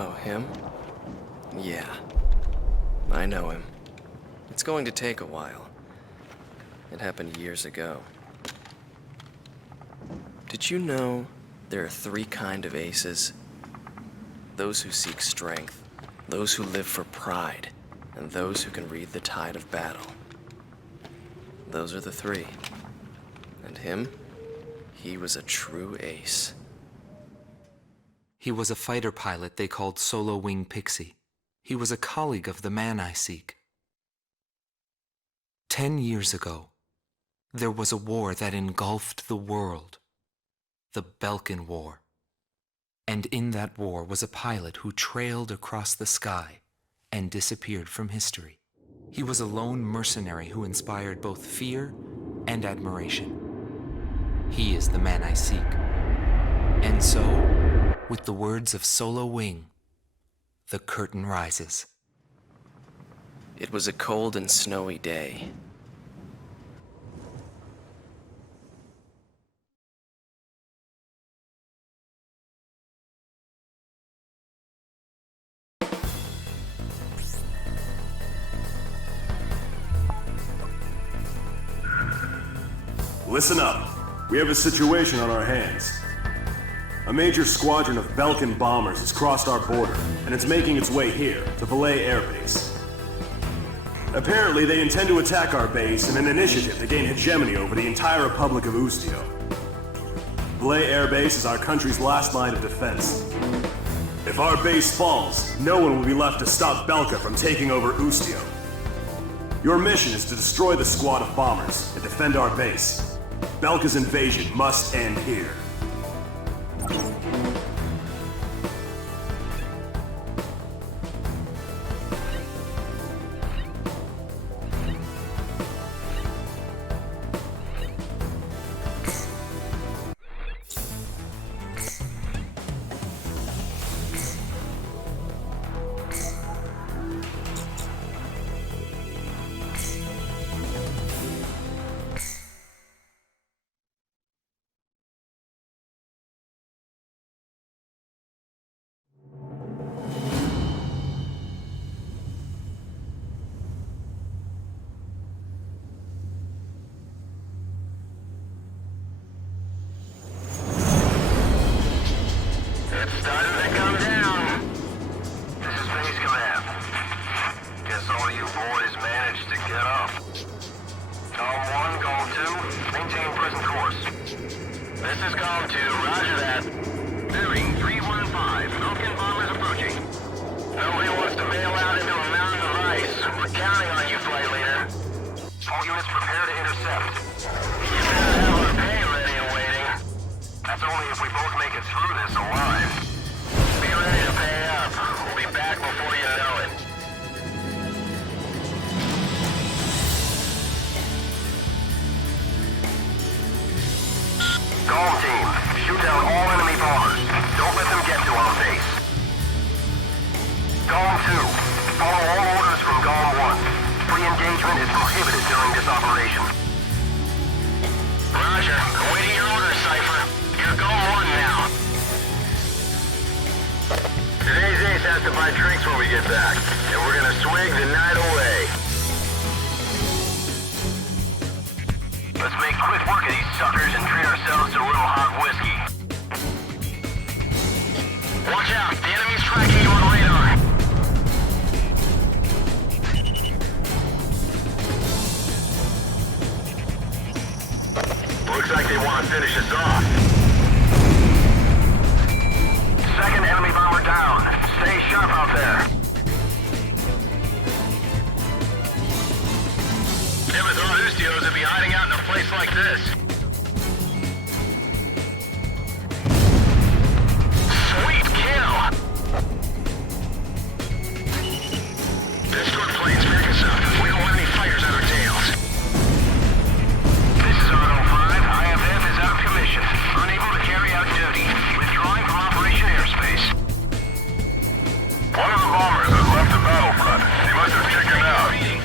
Oh, him? Yeah. I know him. It's going to take a while. It happened years ago. Did you know there are 3 kinds of aces? Those who seek strength, those who live for pride, and those who can read the tide of battle. Those are the 3. And him? He was a true ace. He was a fighter pilot they called Solo Wing Pixie. He was a colleague of the man I seek. 10 years ago, there was a war that engulfed the world. The Belkan War. And in that war was a pilot who trailed across the sky and disappeared from history. He was a lone mercenary who inspired both fear and admiration. He is the man I seek. And so, with the words of Solo Wing, the curtain rises. It was a cold and snowy day. Listen up. We have a situation on our hands. A major squadron of Belkan bombers has crossed our border, and it's making its way here, to Valais Air Base. Apparently, they intend to attack our base in an initiative to gain hegemony over the entire Republic of Ustio. Valais Air Base is our country's last line of defense. If our base falls, no one will be left to stop Belka from taking over Ustio. Your mission is to destroy the squad of bombers and defend our base. Belka's invasion must end here.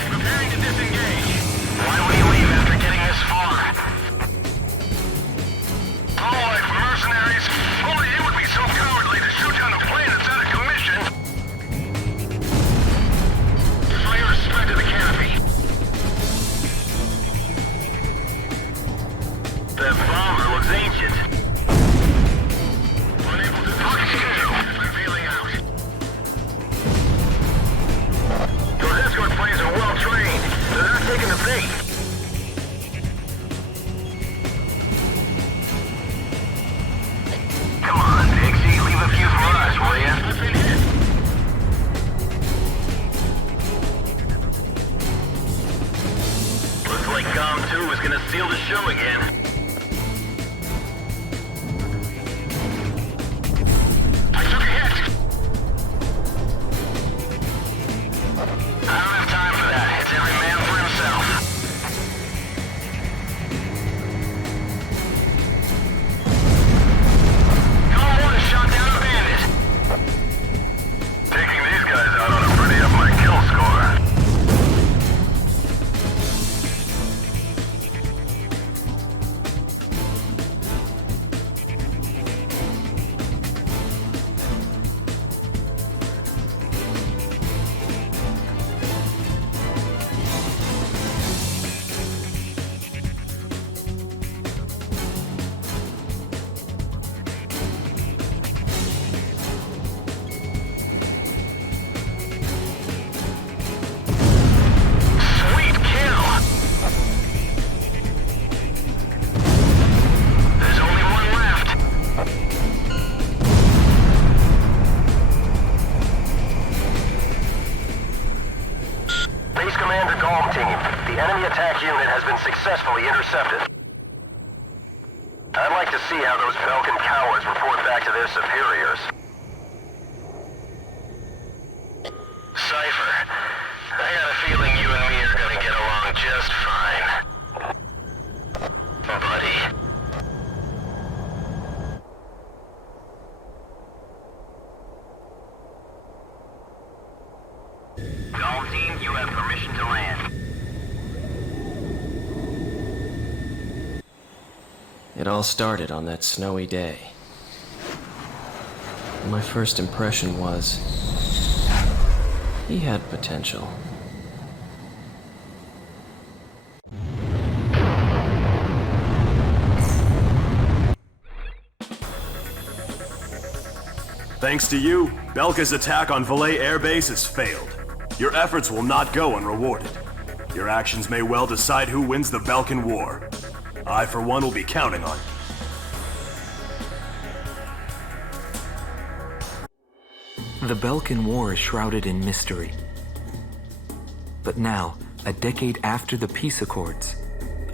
Preparing to disengage. Why would he leave after getting this far? Com 2 was gonna steal the show again. I took a hit! I don't have time for that. It's every man for himself. Com 1 shot down a bandit. Taking these guys out ought to pretty up my kill score. Sweet kill! There's only one left. Base Commander Golem Team, the enemy attack unit has been successfully intercepted. I'd like to see how those Belkan cowards report back to their superiors. Cypher, I got a feeling you and me are gonna get along just fine. Buddy. Golem Team, you have permission to land. It all started on that snowy day. My first impression was, he had potential. Thanks to you, Belka's attack on Valais Air Base has failed. Your efforts will not go unrewarded. Your actions may well decide who wins the Belkan War. I, for one, will be counting on you. The Belkan War is shrouded in mystery. But now, a decade after the peace accords,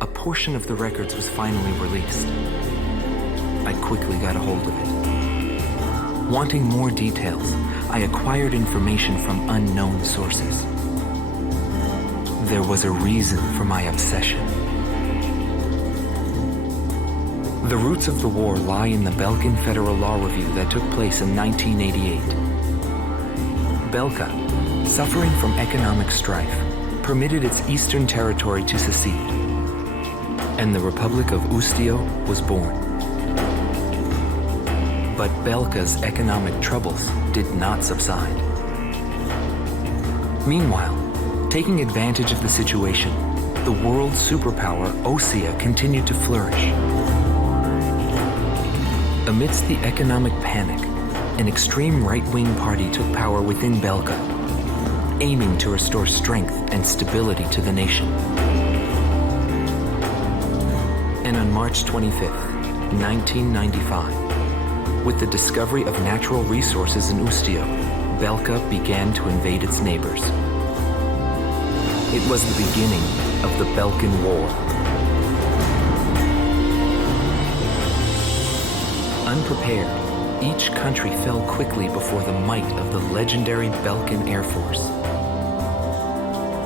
a portion of the records was finally released. I quickly got a hold of it. Wanting more details, I acquired information from unknown sources. There was a reason for my obsession. The roots of the war lie in the Belkan Federal Law Review that took place in 1988. Belka, suffering from economic strife, permitted its eastern territory to secede, and the Republic of Ustio was born. But Belka's economic troubles did not subside. Meanwhile, taking advantage of the situation, the world superpower Osea continued to flourish. Amidst the economic panic, an extreme right-wing party took power within Belka, aiming to restore strength and stability to the nation. And on March 25th, 1995, with the discovery of natural resources in Ustio, Belka began to invade its neighbors. It was the beginning of the Belkan War. Unprepared, each country fell quickly before the might of the legendary Belkan Air Force.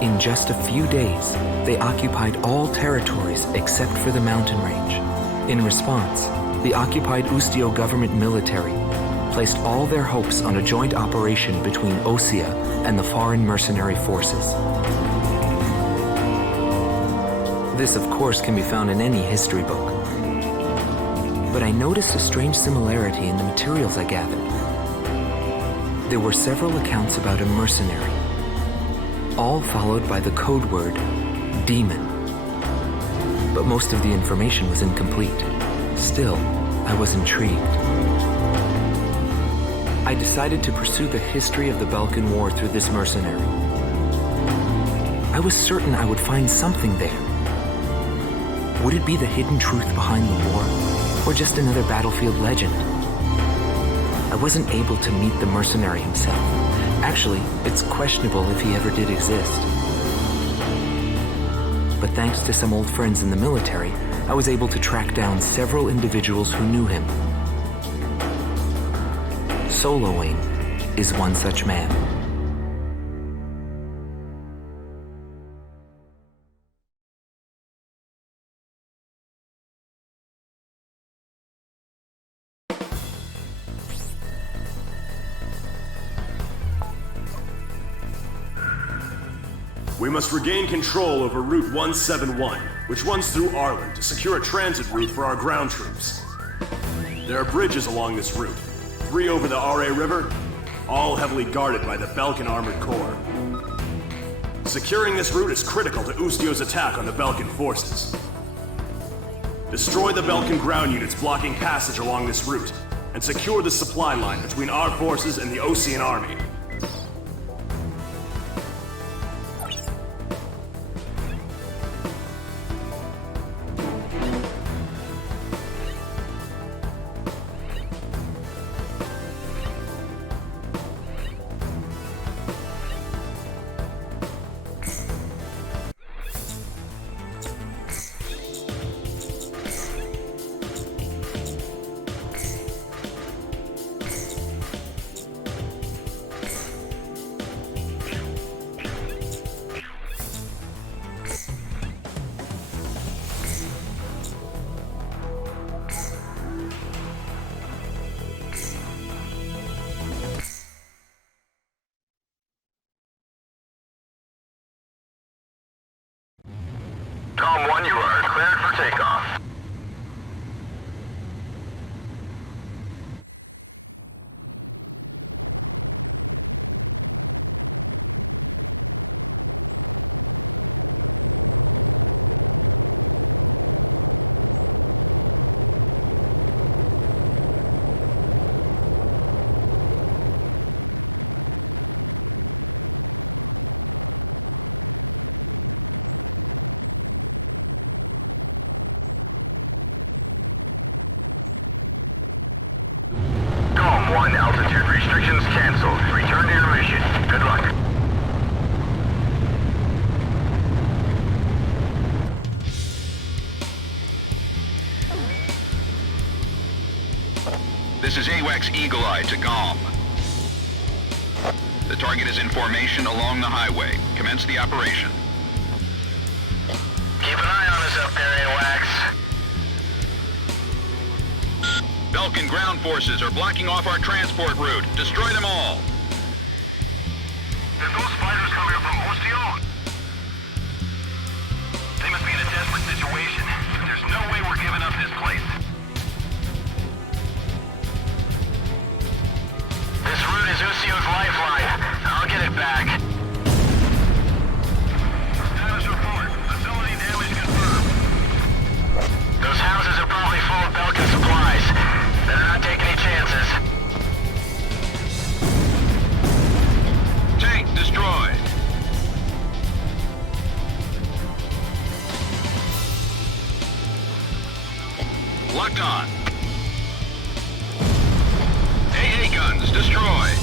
In just a few days, they occupied all territories except for the mountain range. In response, the occupied Ustio government military placed all their hopes on a joint operation between Osea and the foreign mercenary forces. This, of course, can be found in any history book. But I noticed a strange similarity in the materials I gathered. There were several accounts about a mercenary, all followed by the code word, demon. But most of the information was incomplete. Still, I was intrigued. I decided to pursue the history of the Belkan War through this mercenary. I was certain I would find something there. Would it be the hidden truth behind the war, or just another battlefield legend? I wasn't able to meet the mercenary himself. Actually, it's questionable if he ever did exist. but thanks to some old friends in the military, I was able to track down several individuals who knew him. Soloing is one such man. We must regain control over Route 171, which runs through Arlen to secure a transit route for our ground troops. There are bridges along this route, 3 over the RA River, all heavily guarded by the Belkan Armored Corps. Securing this route is critical to Ustio's attack on the Belkan forces. Destroy the Belkan ground units blocking passage along this route, and secure the supply line between our forces and the Osean army. Tom 1, you are cleared for takeoff. Tom 1, altitude restrictions canceled. Return to your mission. Good luck. This is AWACS Eagle Eye to GOM. The target is in formation along the highway. Commence the operation. Keep an eye on us up there, AWACS. Belkan ground forces are blocking off our transport route. Destroy them all. There's those fighters coming up from Ostio. They must be in a desperate situation. There's no way we're giving up this place. This route is Usio's lifeline. I'll get it back. Status report. Facility damage confirmed. Those houses are probably full of Belkan supplies. Better not take any chances. Tank destroyed. Locked on. AA guns destroyed.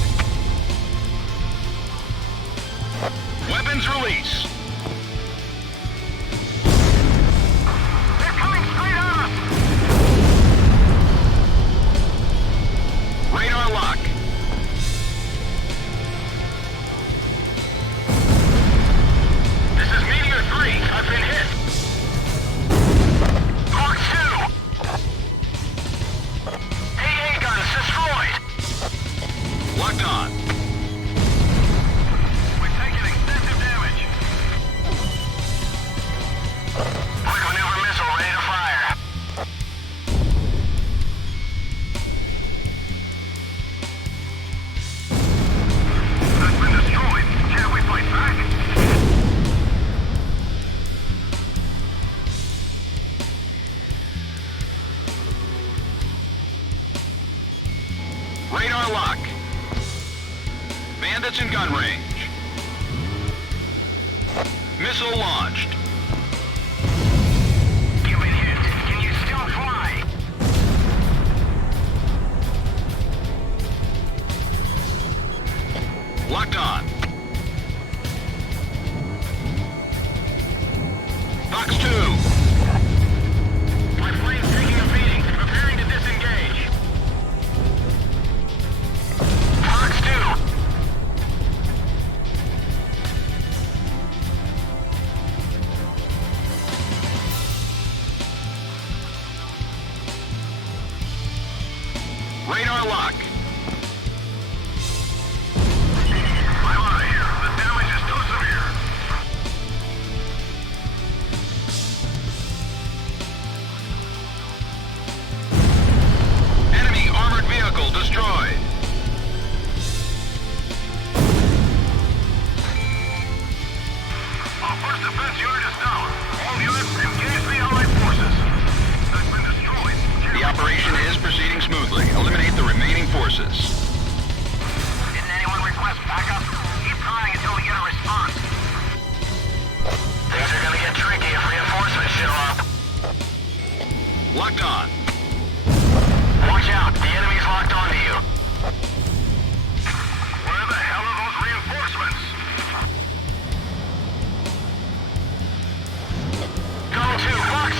Weapons release. They're coming straight at us! Radar lock. This is Meteor 3. I've been hit. Mark 2. AA guns destroyed. Locked on. We're taking extensive damage. Quick maneuver missile ready to fire. That's been destroyed. Can't we fight back? Radar lock. Bandits in gun range. Missile launched. You've been hit. Can you still fly? Locked on. Fox 2. My plane's taking a beating. Preparing to disengage. Fox 2. Radar lock. I'm out of here. The damage is too severe. Enemy armored vehicle destroyed. Our first defense unit is down. All units engage the Allied forces. That's been destroyed. The operation is proceeding smoothly. Eliminate the remaining forces. Didn't anyone request backup? Keep trying until we get a response. Things are gonna get tricky if reinforcements show up. Locked on. Watch out, the enemy's locked onto you. Where the hell are those reinforcements? Go to Fox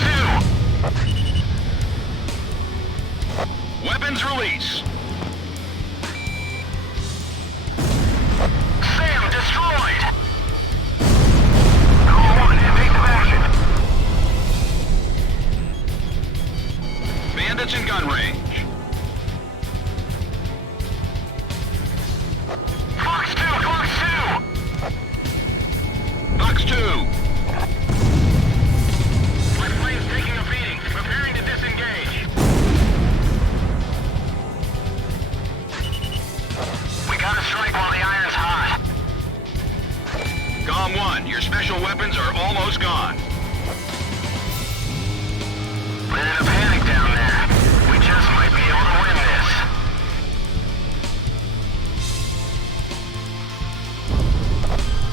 2! Weapons release. Sam destroyed! Call 1, evasive action. Bandits in gun range. Fox 2! Fox 2! Fox 2! My plane's taking a beating. Preparing to disengage. We gotta strike while the iron's hot. COM 1, your special weapons are almost gone. We're in a panic down there. We just might be able to win this.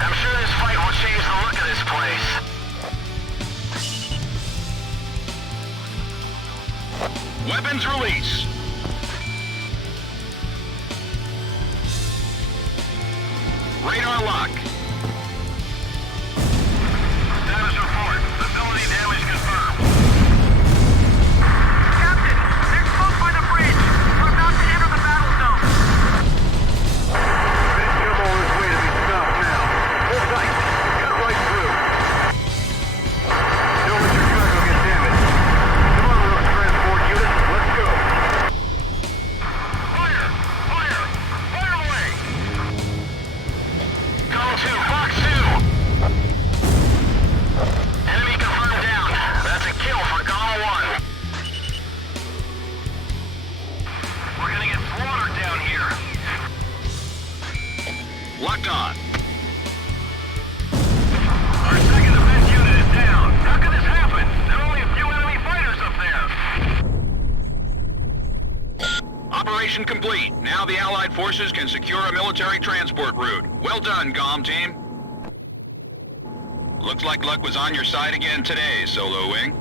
I'm sure this fight will change the look of this place. Weapons release. Radar lock. Status report. Facility damage confirmed. Captain, they're close by the bridge. We're about to enter the battle zone. This jumbo on his way to be stopped now. Hold tight. Cut right through. Don't let your cargo get damaged. Come on, little transport unit. Let's go. Fire! Fire! Fire away! Go to Fox 2! Enemy confirmed down. That's a kill for Gamma 1. We're gonna get slaughtered down here. Locked on. Our second defense unit is down. How could this happen? There are only a few enemy fighters up there. Operation complete. Now the Allied forces can secure a military transport route. Well done, GOM team. Looks like luck was on your side again today, Solo Wing.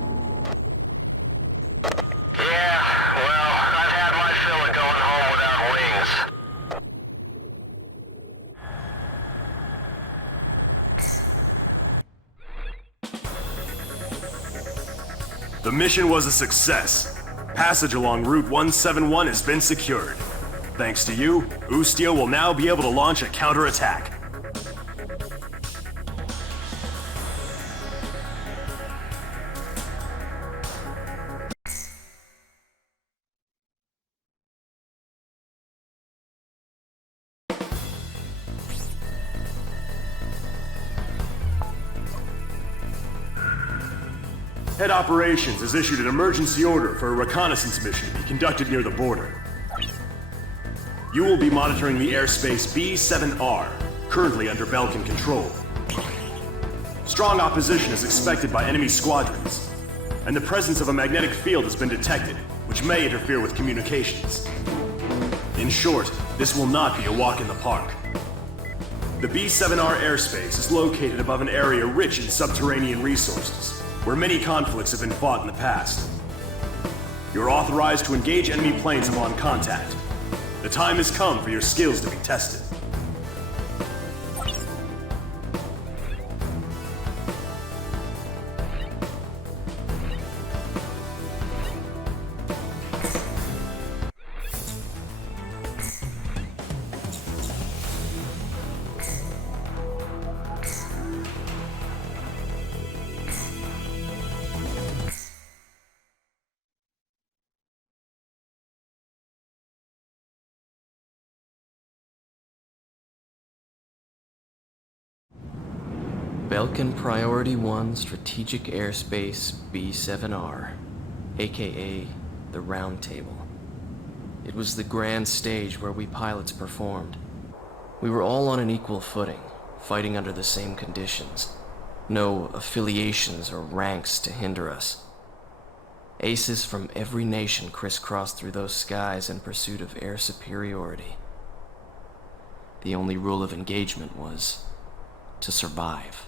Yeah, well, I've had my fill of going home without wings. The mission was a success. Passage along Route 171 has been secured. Thanks to you, Ustio will now be able to launch a counterattack. Head Operations has issued an emergency order for a reconnaissance mission to be conducted near the border. You will be monitoring the airspace B-7R, currently under Belkan control. Strong opposition is expected by enemy squadrons, and the presence of a magnetic field has been detected, which may interfere with communications. In short, this will not be a walk in the park. The B-7R airspace is located above an area rich in subterranean resources, where many conflicts have been fought in the past. You're authorized to engage enemy planes upon contact. The time has come for your skills to be tested. Belkan Priority 1 Strategic Airspace B7R, aka the Round Table. It was the grand stage where we pilots performed. We were all on an equal footing, fighting under the same conditions. No affiliations or ranks to hinder us. Aces from every nation crisscrossed through those skies in pursuit of air superiority. The only rule of engagement was to survive.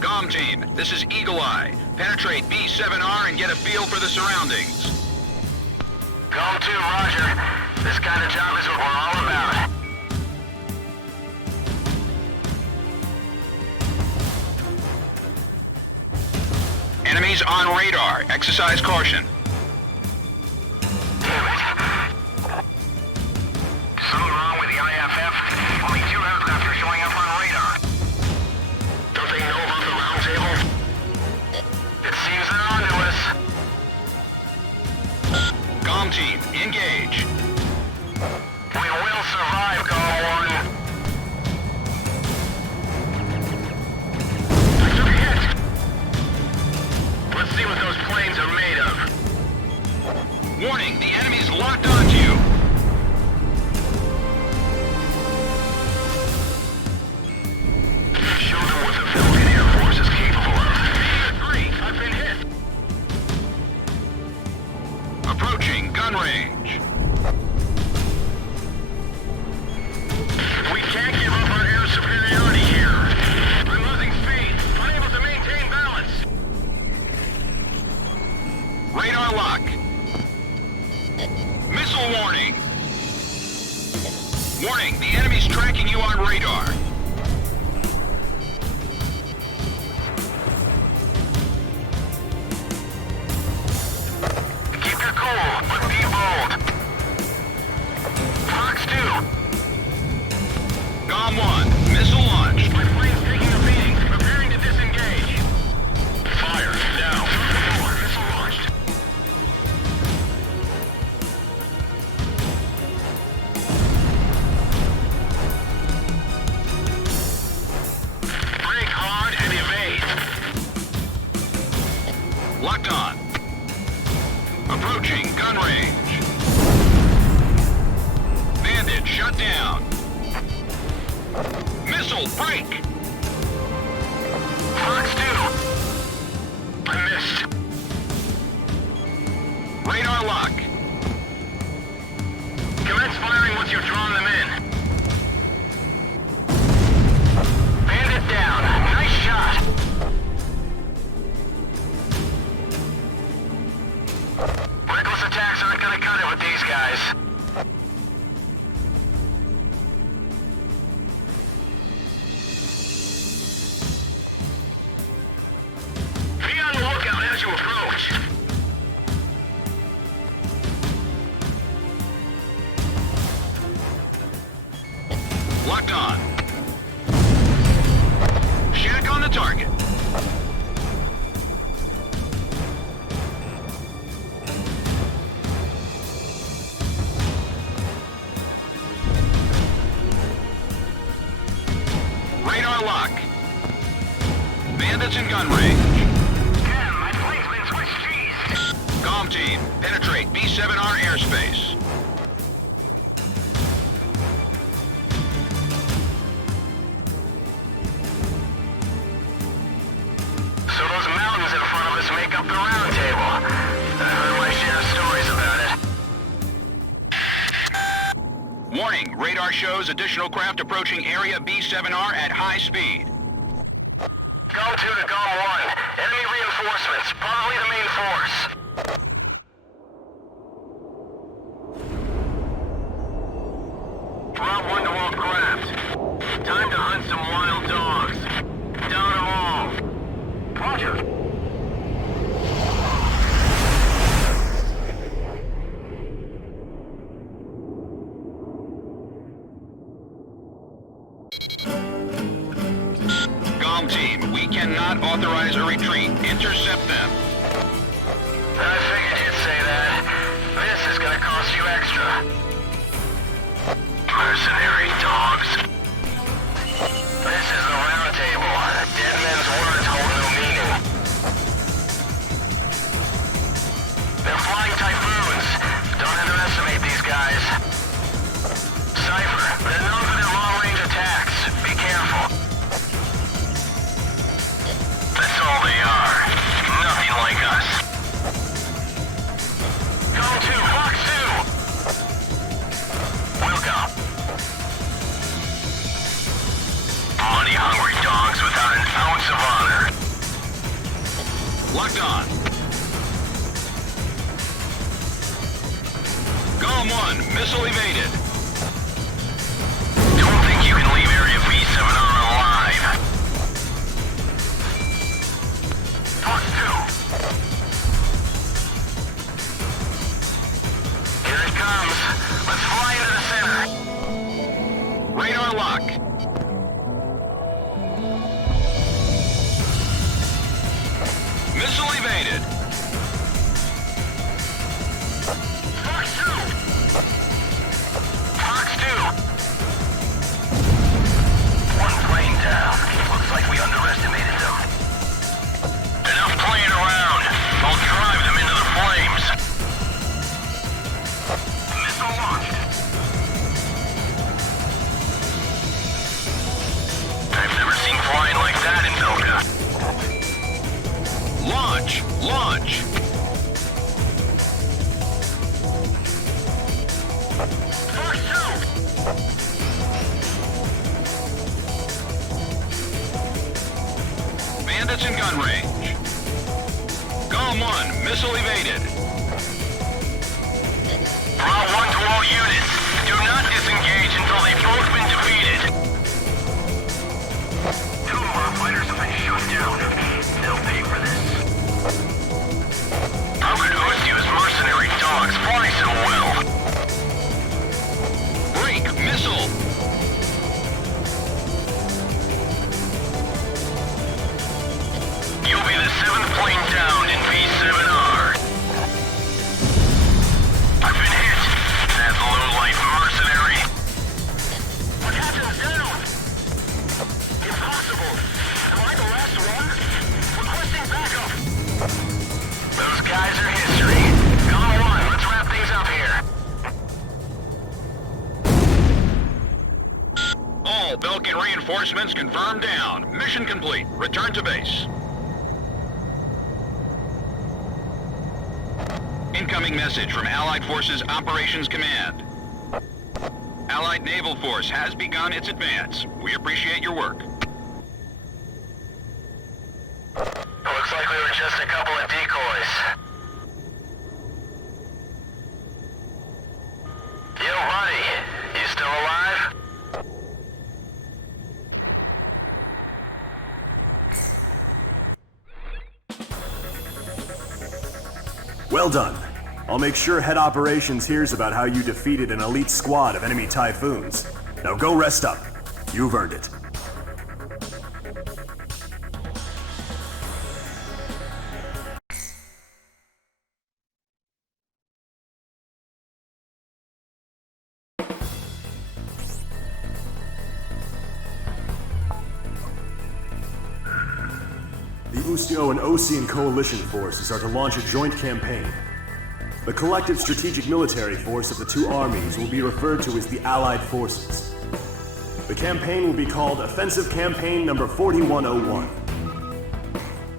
Com team, this is Eagle Eye. Penetrate B7R and get a feel for the surroundings. Com 2, roger. This kind of job is what we're all about. Enemies on radar. Exercise caution. Damn it. Something wrong with the IFF? Only 2 aircraft are showing up on radar. Don't they know about the round table? It seems they're onto us. Com team, engage. We will survive, Call 1. I took a hit. Let's see what those planes are made of. Warning, the enemy's locked onto you. Show them what the Belkan Air Force is capable of. Negative 3, I've been hit. Approaching gun range. We can't give up our air superiority here. I'm losing speed, unable to maintain balance. Radar lock. Missile warning. Warning, the enemy's tracking you on radar. Keep your cool, but be bold. Fox 2. Com 1, missile launched. My plane's taking a beating, preparing to disengage. Fire, now. Missile launched. Brake hard and evade. Locked on. Approaching gun range. Bandit shut down. Missile break. Fox 2. I missed. Radar lock. Commence firing once you've drawn them in. Bandit down. Nice shot. Reckless attacks aren't gonna cut it with these guys. Be on the lookout as you approach. Locked on. Shack on the target. Radar lock. Bandits in gun range. Damn, my plane's been switched cheese. Com team, penetrate B7R airspace. So those mountains in front of us make up the round table. I've heard my share of stories about it. Warning, radar shows additional craft approaching area B7R at high speed. Com 2 to Com 1. Enemy reinforcements, probably the main force. Route 1 to all craft. Time to hunt some wild dogs. Down them all. Roger. Com team, we cannot authorize a retreat. Intercept them. I figured you'd say that. This is gonna cost you extra. Locked on. Golem 1, missile evaded. Don't think you can leave Area V7R alive. Fox 2. Here it comes. Let's fly into the center. Radar lock. Missile evaded. Fox 2! Fox 2! One plane down. Looks like we underestimated them. Enough playing around. I'll drive them into the flames. Missile launched. I've never seen flying like that in Belkan. Launch! Launch! Fox 2! Bandits in gun range. Golem 1, missile evaded. Bravo 1 to all units. Do not disengage until they've both been defeated. 2 of our fighters have been shot down. They'll pay for this. How could Usio's mercenary dogs fly so well? Break! Missile! You'll be the 7th plane down in V7R. I've been hit. That low-life mercenary. Our captain's down! Impossible! Am I the last one? Requesting backup! Those guys are history. Go on, let's wrap things up here. All Belkan reinforcements confirmed down. Mission complete. Return to base. Incoming message from Allied Forces Operations Command. Allied Naval Force has begun its advance. We appreciate your work. Looks like we were just a couple of decoys. Yo, buddy. You still alive? Well done. I'll make sure Head Operations hears about how you defeated an elite squad of enemy Typhoons. Now go rest up. You've earned it. The Ustio and Osean coalition forces are to launch a joint campaign. The collective strategic military force of the two armies will be referred to as the Allied Forces. The campaign will be called Offensive Campaign Number 4101.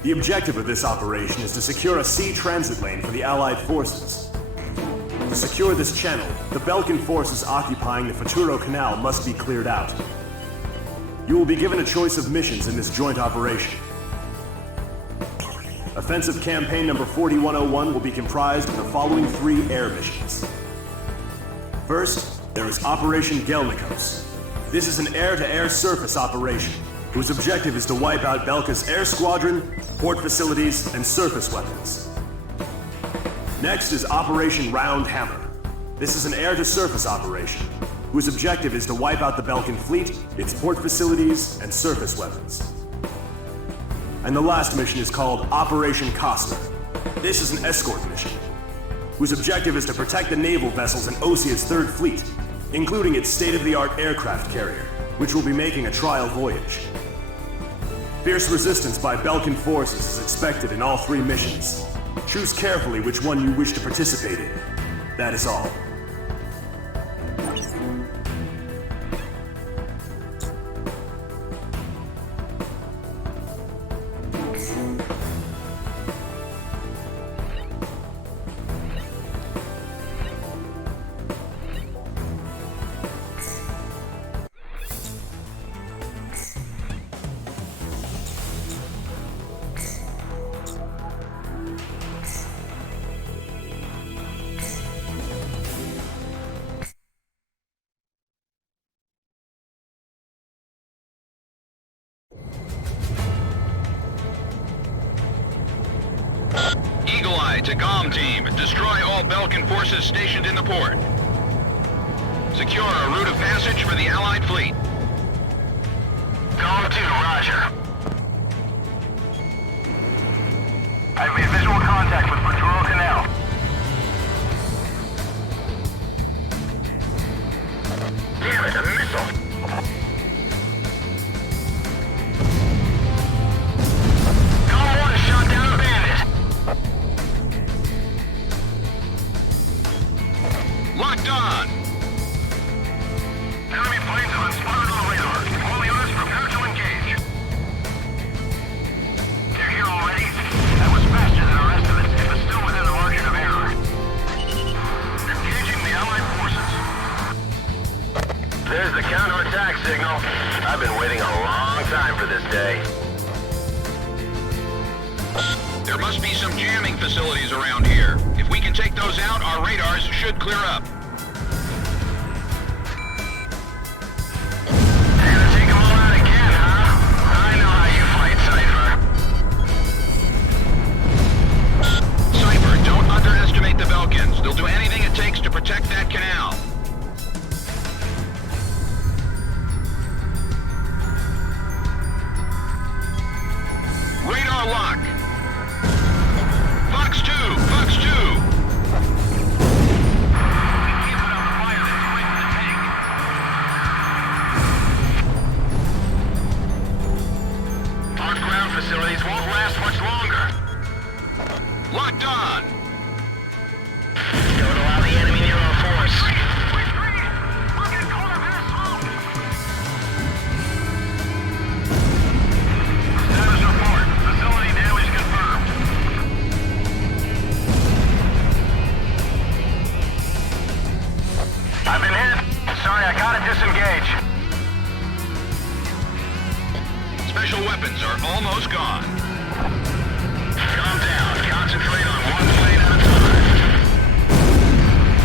The objective of this operation is to secure a sea transit lane for the Allied forces. To secure this channel, the Belkan forces occupying the Futuro Canal must be cleared out. You will be given a choice of missions in this joint operation. Offensive Campaign Number 4101 will be comprised of the following 3 air missions. First, there is Operation Gelnikos. This is an air-to-air surface operation, whose objective is to wipe out Belka's air squadron, port facilities, and surface weapons. Next is Operation Round Hammer. This is an air-to-surface operation, whose objective is to wipe out the Belkan fleet, its port facilities, and surface weapons. And the last mission is called Operation Costa. This is an escort mission, whose objective is to protect the naval vessels in Osea's 3rd Fleet, including its state-of-the-art aircraft carrier, which will be making a trial voyage. Fierce resistance by Belkan forces is expected in all 3 missions. Choose carefully which one you wish to participate in. That is all. to GOM team. Destroy all Belkan forces stationed in the port. Secure a route of passage for the Allied fleet. GOM 2, roger. I've made visual contact with Overture Canal. Damn it, a missile! GOM 1 shot down a bandit! Locked on! Enemy planes have been spotted on the radar. All units prepare to engage. They're here already? That was faster than our estimates, but still within the margin of error. Engaging the Allied forces. There's the counterattack signal. I've been waiting a long time for this day. There must be some jamming facilities around here. If we can take those out, our radars should clear up. You're gonna take them all out again, huh? I know how you fight, Cypher. Cypher, don't underestimate the Belkans. They'll do anything it takes to protect that canal. Radar lock! Fox 2! Fox 2! Our ground facilities won't last much longer. Locked on! Don't allow the enemy near our force. Status report. Facility damage confirmed. I've been hit. Sorry, I gotta disengage. Special weapons are almost gone. Calm down. Concentrate on one plane at a time.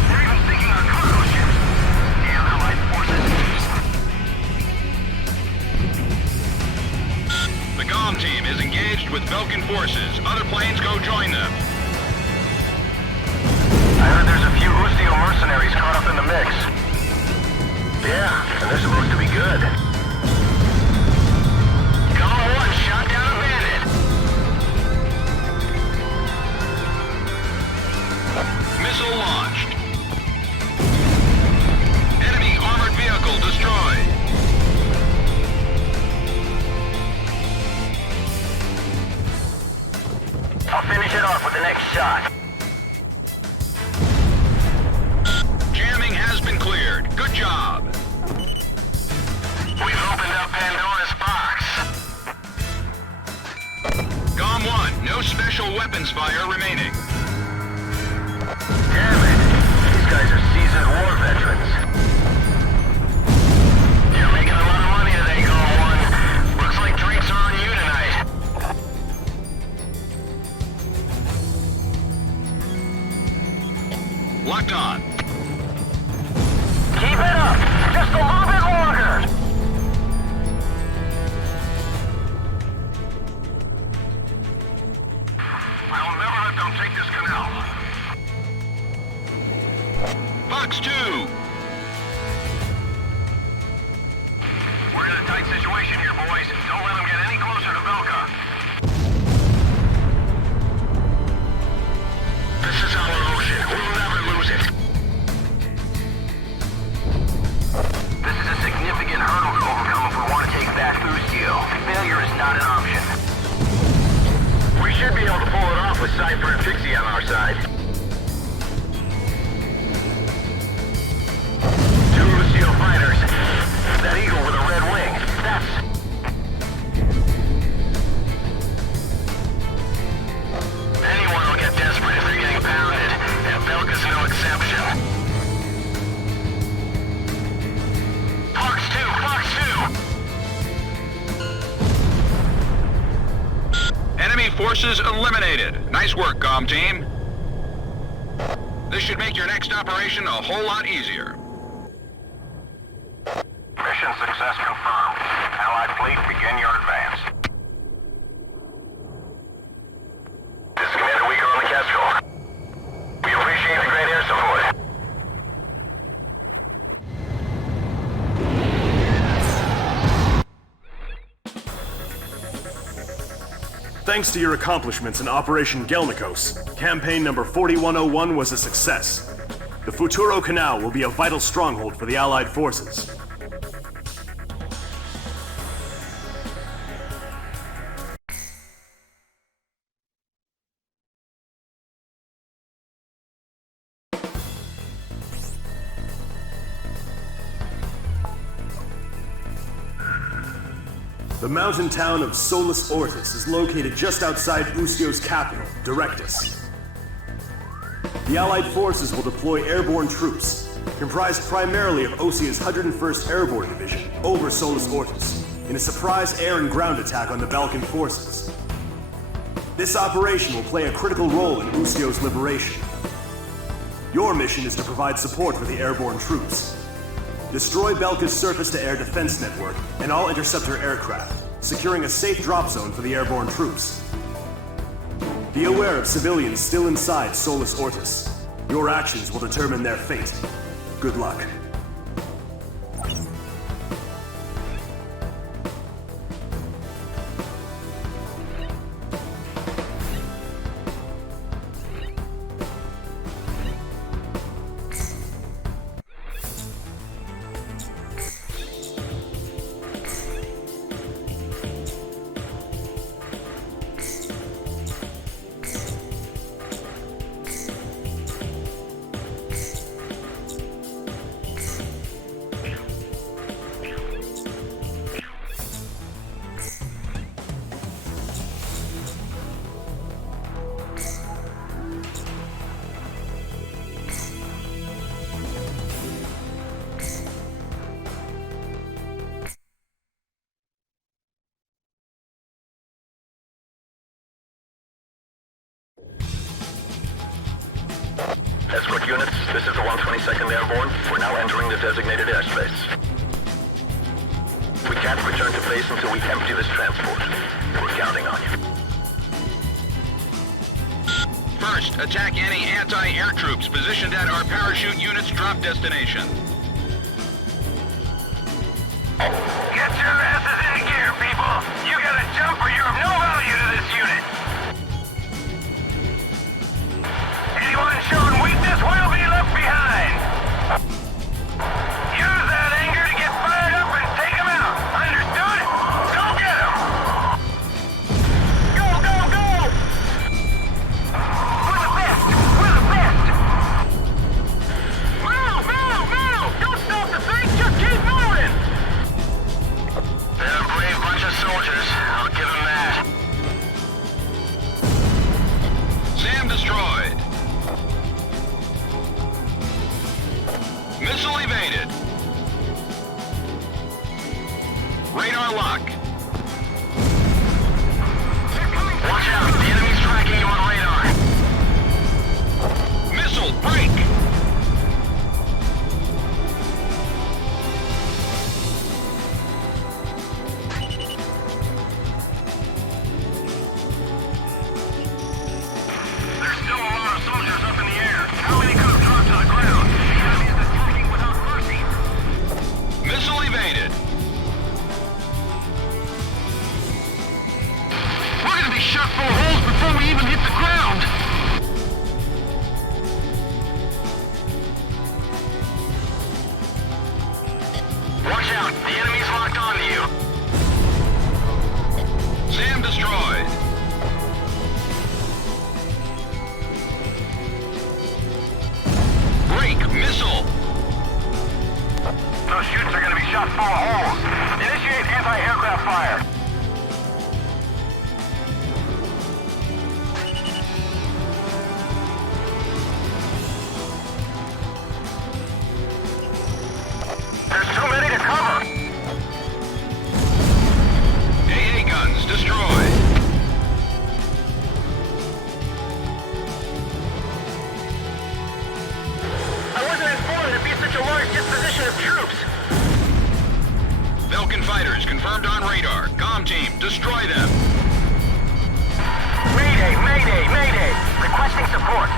They're even sinking our cargo ships. Damn Allied forces. The GOM team is engaged with Belkan forces. Other planes go join them. I heard there's a few mercenaries caught up in the mix. Yeah, and they're supposed to be good. GOM 1 shot down a bandit. Missile launched. Enemy armored vehicle destroyed. I'll finish it off with the next shot. Jamming has been cleared. Good job. We've opened up Pandora's box. GOM 1, no special weapons fire remaining. Damn it. These guys are seasoned war veterans. You're making a lot of money today, GOM 1. Looks like drinks are on you tonight. Locked on. Keep it up! Just a little bit longer! I'll never let them take this canal. Fox 2. We're in a tight situation here, boys. Don't let them get any closer to Belkan. This is our ocean. We'll never lose it. This is a significant hurdle to overcome if we want to take back Bastion. Failure is not an option. We should be able to pull it off with Cypher and Pixie on our side. Two Lucio fighters. That eagle with a red wing. That's... Anyone will get desperate if they're getting pounded, and Belka's no exception. Fox 2! Fox 2! Enemy forces eliminated. Nice work, GOM team. This should make your next operation a whole lot easier. Mission success confirmed. Allied fleet, begin your advance. This is Commander Weaker on the Kestrel. Thanks to your accomplishments in Operation Gelnikos, campaign number 4101 was a success. The Futuro Canal will be a vital stronghold for the Allied forces. The mountain town of Solus Ortis is located just outside Uskio's capital, Directus. The Allied forces will deploy airborne troops, comprised primarily of Osia's 101st Airborne Division, over Solus Ortis, in a surprise air and ground attack on the Belkan forces. This operation will play a critical role in Uskio's liberation. Your mission is to provide support for the airborne troops. Destroy Belka's surface-to-air defense network and all interceptor aircraft, securing a safe drop zone for the airborne troops. Be aware of civilians still inside Solus Ortis. Your actions will determine their fate. Good luck. Escort units, this is the 122nd Airborne. We're now entering the designated airspace. We can't return to base until we empty this transport. We're counting on you. First, attack any anti-air troops positioned at our parachute unit's drop destination. Get your asses into gear, people! You gotta jump or you're of no value to this unit! Anyone showing weakness will be left behind! Use that anger to get fired up and take them out! Understood? Go get them! Go, go, go! We're the best! We're the best! Move, move, move! Don't stop the thing, just keep moving! They're a brave bunch of soldiers. I'll give them that. SAM destroyed. Missile evaded. Radar lock. Watch out, the enemy's tracking you on radar. Missile break. There's still a lot of soldiers up in the air. How many could have dropped to the ground? The enemy is attacking without mercy. Missile evaded. We're gonna be shot full of holes before we even hit the ground. Watch out, the enemy's locked onto you. SAM destroyed. Break missile. Those chutes are gonna be shot full of holes. Initiate anti-aircraft fire. There's too many to cover. AA guns destroyed. I wasn't informed there'd be such a large disposition of troops. Belkan fighters confirmed on radar. Comm team, destroy them. Mayday, mayday, mayday. Requesting support.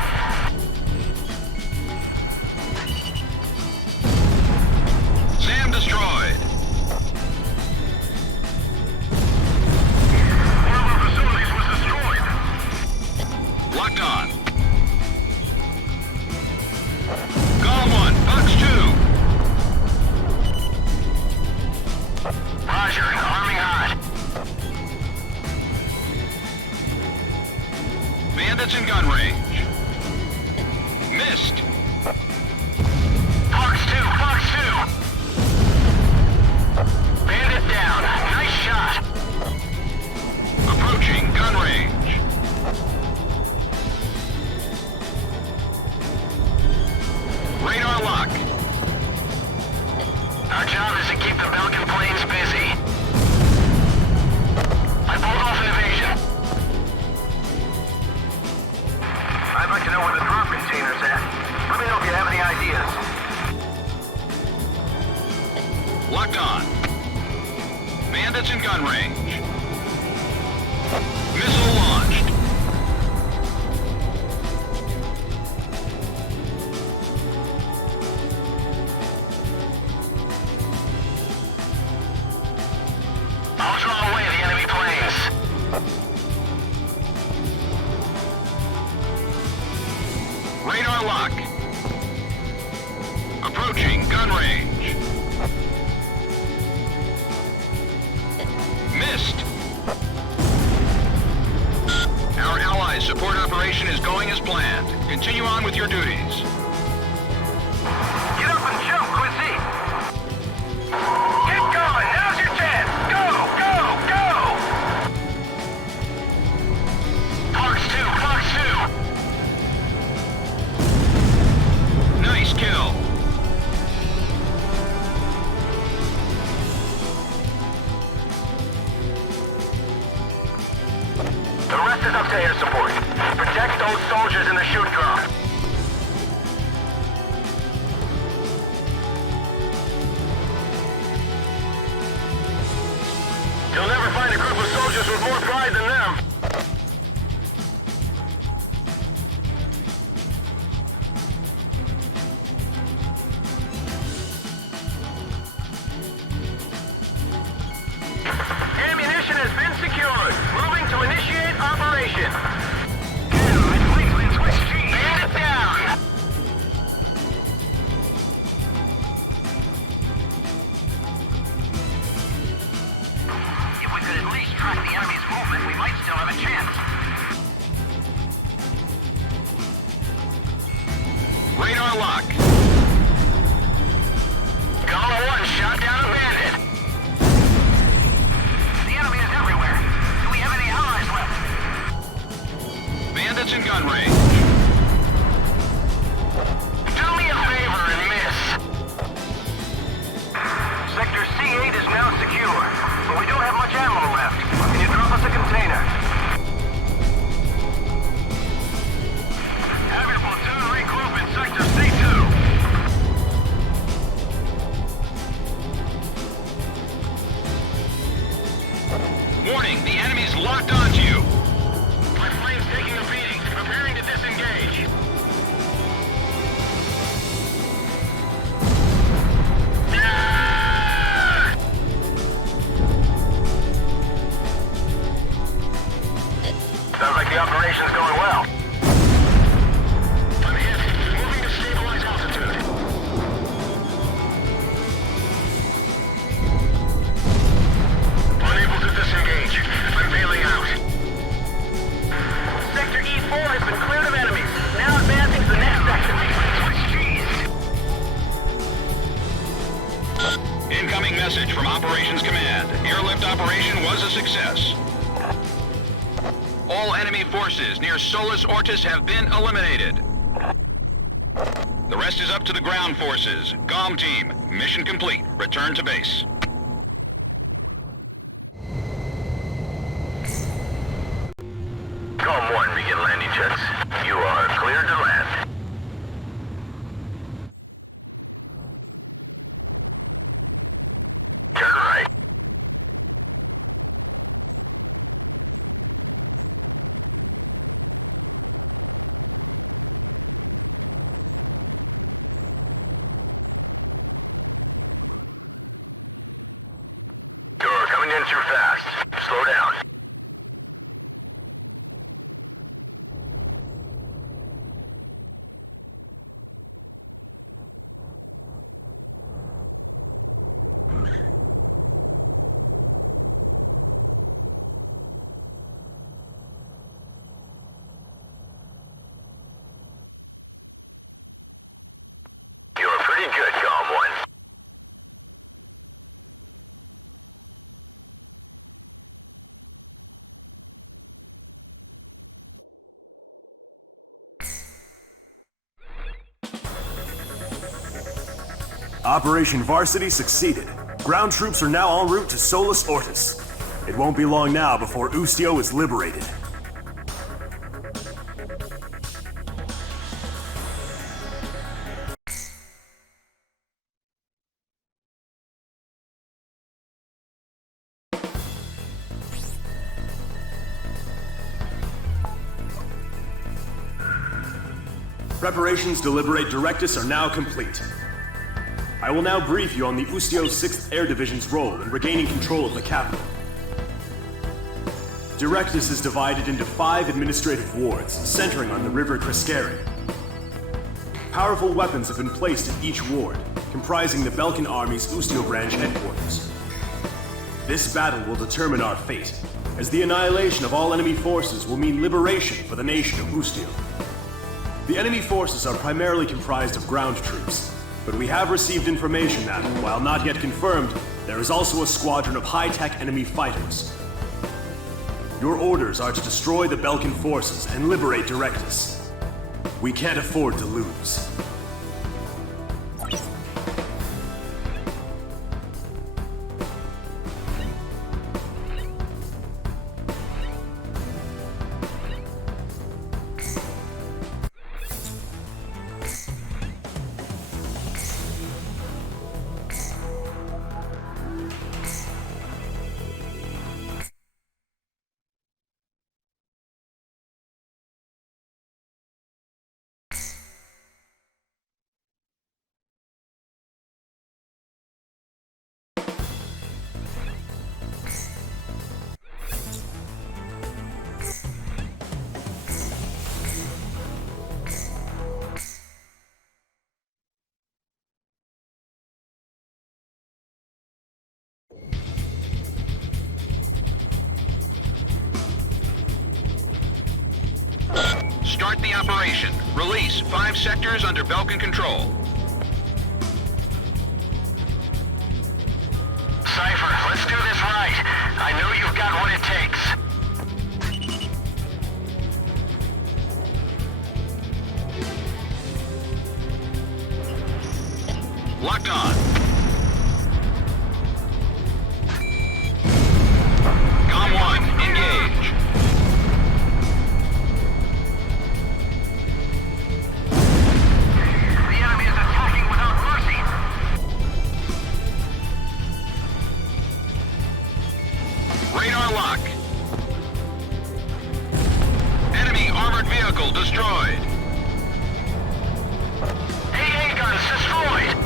SAM destroyed. One of our facilities was destroyed. Our job is to keep the Belkan planes busy. I pulled off an evasion. I'd like to know where the drop container's at. Let me know if you have any ideas. Locked on. Bandits in gun range. Missile launched. I'll draw away the enemy planes. Radar lock. Approaching gun range. Missed. Our allies' support operation is going as planned. Continue on with your duties. Get up and jump, Quincy! Keep going! Now's your chance! Go! Go! Go! Parks 2! Parks 2! Nice kill. The rest is up to air support. Protect those soldiers in the shoot drop. You'll never find a group of soldiers with more pride than them. Ammunition has been secured. Moving to initiate operation. Man it down! If we could at least track the enemy's movement, we might still have a chance. Radar lock. Gala 1 shot down a bandit. The enemy is everywhere. Do we have any allies left? Bandits in gun range. Do me a favor and miss. Sector C8 is now secure, but we don't have much ammo left. Can you drop us a container? Have your platoon regroup in Sector C2. Warning, the enemy's locked onto you. My plane's taking a beating, preparing to disengage. Ah! Sounds like the operation's going well. I'm hit. Moving to stabilize altitude. Unable to disengage. I'm bailing out. Sector E4 has been cleared of enemies. Now advancing to the next section. Incoming message from Operations Command. Airlift operation was a success. All enemy forces near Solus Ortis have been eliminated. The rest is up to the ground forces. GOM team, mission complete. Return to base. GOM 1, begin landing jets. You are cleared to land. Turn right. You're coming in too fast. Slow down. Operation Varsity succeeded. Ground troops are now en route to Solus Ortis. It won't be long now before Ustio is liberated. Preparations to liberate Directus are now complete. I will now brief you on the Ustio 6th Air Division's role in regaining control of the capital. Directus is divided into 5 administrative wards, centering on the River Crescere. Powerful weapons have been placed in each ward, comprising the Belkan Army's Ustio branch headquarters. This battle will determine our fate, as the annihilation of all enemy forces will mean liberation for the nation of Ustio. The enemy forces are primarily comprised of ground troops, but we have received information that, while not yet confirmed, there is also a squadron of high-tech enemy fighters. Your orders are to destroy the Belkan forces and liberate Directus. We can't afford to lose. Start the operation. Release 5 sectors under Belkan control. Cypher, let's do this right. I know you've got what it takes. Locked on. Com 1, engage. The enemy is attacking without mercy. Radar lock. Enemy armored vehicle destroyed. AA guns destroyed.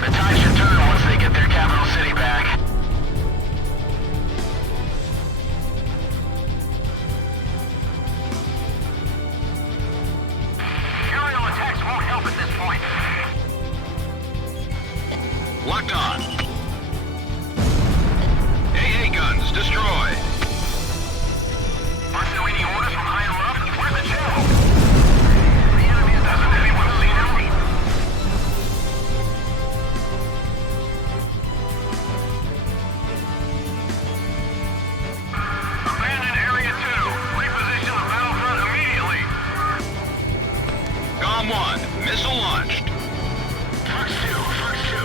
The tide should turn once they get their capital city back. Aerial attacks won't help at this point. Locked on. AA guns destroyed. Aren't there any orders from higher up? Where's the channel? The enemy doesn't anyone see them? Abandon Area 2. Reposition the battlefront immediately. Com 1, missile launched. Fox 2, Fox 2.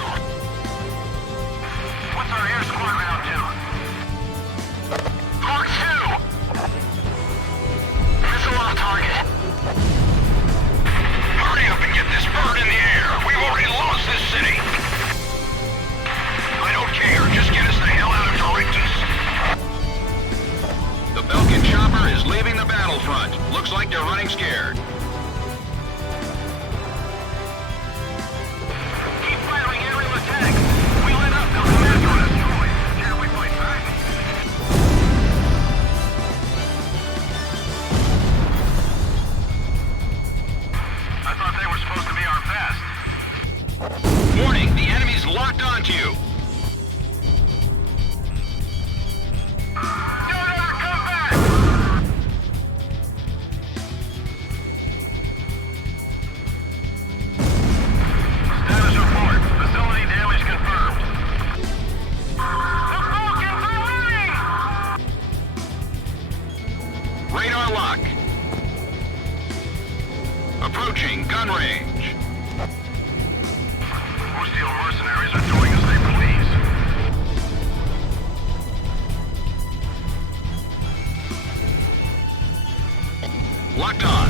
Locked on.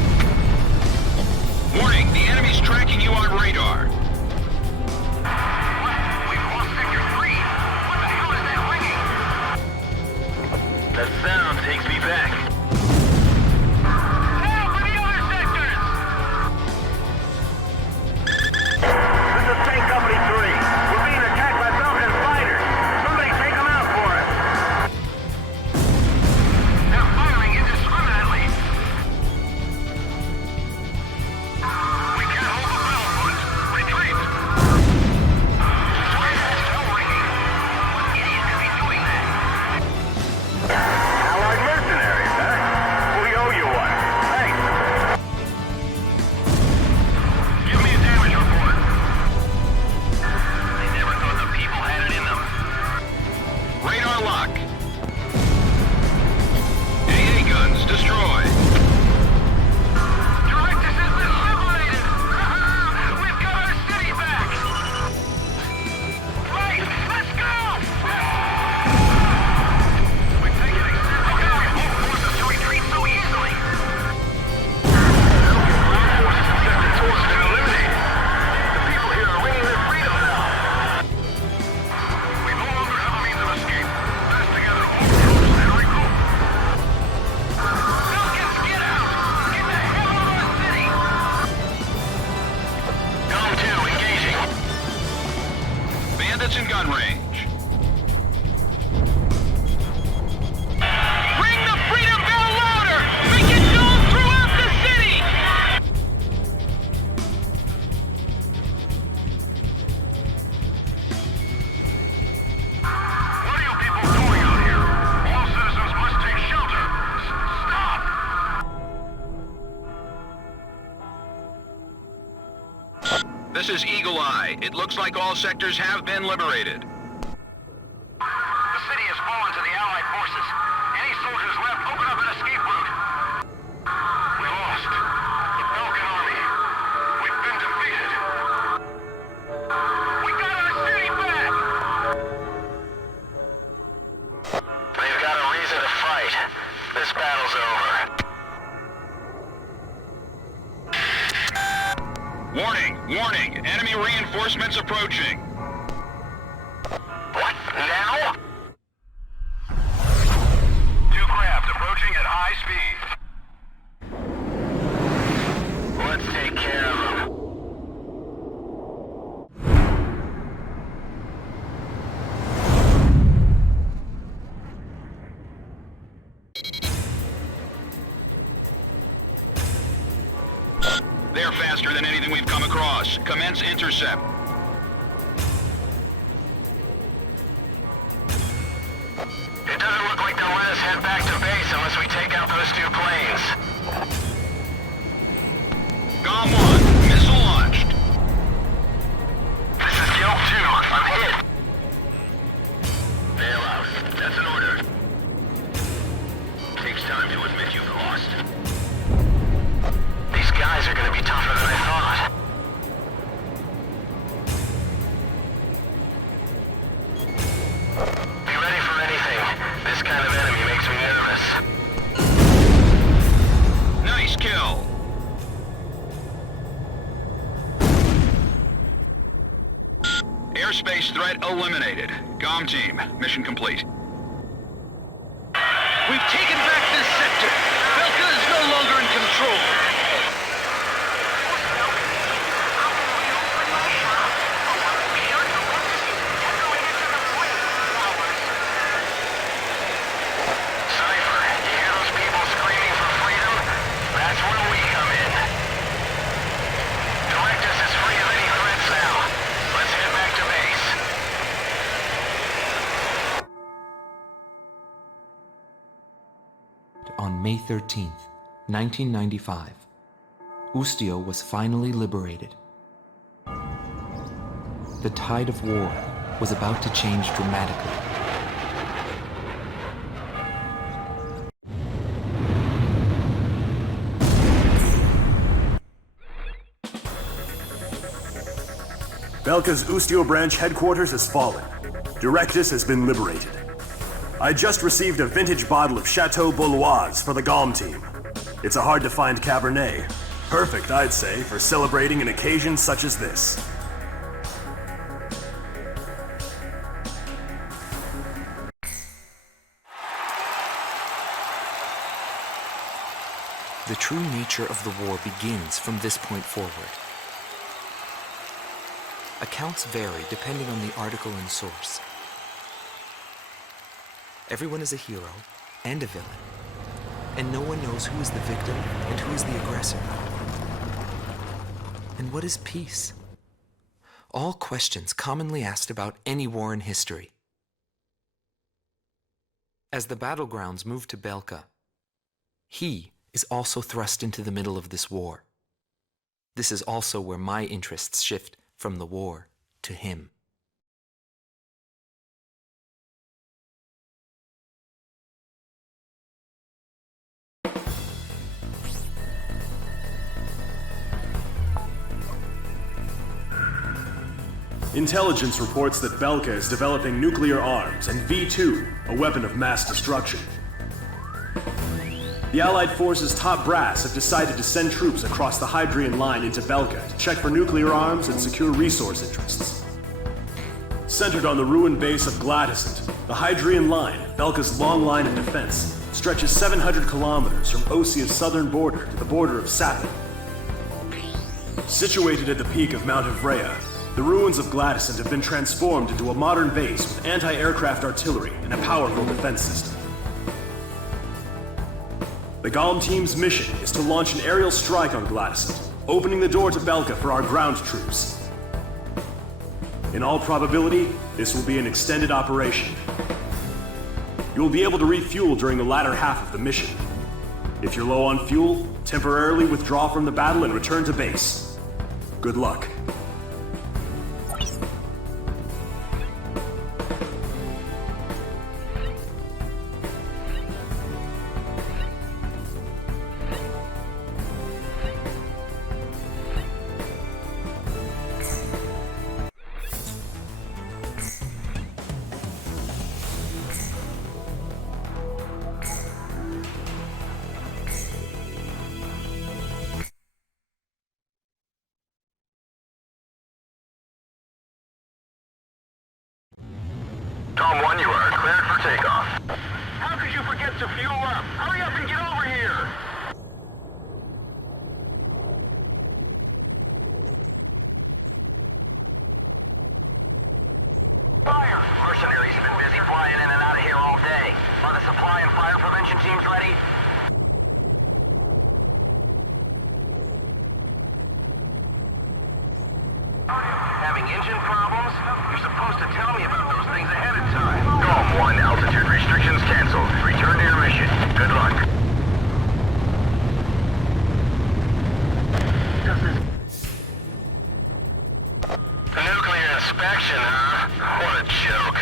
Warning, the enemy's tracking you on radar. We've lost Sector 3. What the hell is that ringing? That sound takes me back. Now for the other sectors! This is Tank Company 3. We're being attacked by Belkan fighters. Somebody take them out for us. They're firing indiscriminately. We can't hold the battlefront. Retreat! Why is that still ringing? What idiot could be doing that? Allied mercenaries, huh? We owe you one. Thanks. Give me a damage report. They never thought the people had it in them. Radar lock. AA guns destroyed. Directus has been liberated! We've got our city back! Right, let's go! We've taken extensive action to force us to retreat so easily! Forces in Sector 2 have been eliminated. The people here are winning their freedom now. We no longer have a means of escape. Best together all troops and regroup. Belkans, get out! Get the hell out of the city! Dome 2, engaging. Bandits in gun range. Ring the freedom bell louder! Make it known throughout the city! What are you people doing out here? All citizens must take shelter. Stop! This is Eagle Eye. It looks like all sectors have been liberated. The city has fallen to the Allied forces. Any soldiers left, open up an escape route. We lost. The Belkan army. We've been defeated. We got our city back! They've got a reason to fight. This battle's over. Warning! Warning! Enemy reinforcements approaching. What? Now? Two craft approaching at high speed. Let's take care of them. They're faster than anything we've come across. Commence intercept. It doesn't look like they'll let us head back to base unless we take out those two planes. GOM 1, missile launched. This is Kill 2. I'm hit. Bail out. That's an order. Takes time to admit you've lost. These guys are gonna be tougher than I thought. Be ready for anything. This kind of enemy makes me nervous. Nice kill. Airspace threat eliminated. GOM team, mission complete. We've taken back this sector. Belkan is no longer in control. Cypher, you hear those people screaming for freedom? That's where we come in. Directus is free of any threats now. Let's head back to base. On May 13th, 1995, Ustio was finally liberated. The tide of war was about to change dramatically. Belka's Ustio branch headquarters has fallen. Directus has been liberated. I just received a vintage bottle of Chateau Bouloise for the GOM team. It's a hard-to-find Cabernet. Perfect, I'd say, for celebrating an occasion such as this. The true nature of the war begins from this point forward. Accounts vary depending on the article and source. Everyone is a hero and a villain, and no one knows who is the victim and who is the aggressor. And what is peace? All questions commonly asked about any war in history. As the battlegrounds move to Belka, he is also thrust into the middle of this war. This is also where my interests shift from the war to him. Intelligence reports that Belka is developing nuclear arms and V2, a weapon of mass destruction. The Allied forces' top brass have decided to send troops across the Hydrian line into Belka to check for nuclear arms and secure resource interests. Centered on the ruined base of Glacial, the Hydrian line, Belka's long line of defense, stretches 700 kilometers from Osia's southern border to the border of Sapin. Situated at the peak of Mount Ivrea, the ruins of Glacial have been transformed into a modern base with anti-aircraft artillery and a powerful defense system. The Galm team's mission is to launch an aerial strike on Glacial, opening the door to Belka for our ground troops. In all probability, this will be an extended operation. You will be able to refuel during the latter half of the mission. If you're low on fuel, temporarily withdraw from the battle and return to base. Good luck. Tom 1, you are cleared for takeoff. How could you forget to fuel up? Hurry up and get over here! Fire! Mercenaries have been busy flying in and out of here all day. Are the supply and fire prevention teams ready? Having engine problems? You're supposed to tell me about those things ahead of time. Golem 1, altitude restrictions canceled. Return to your mission. Good luck. A nuclear inspection, huh? What a joke.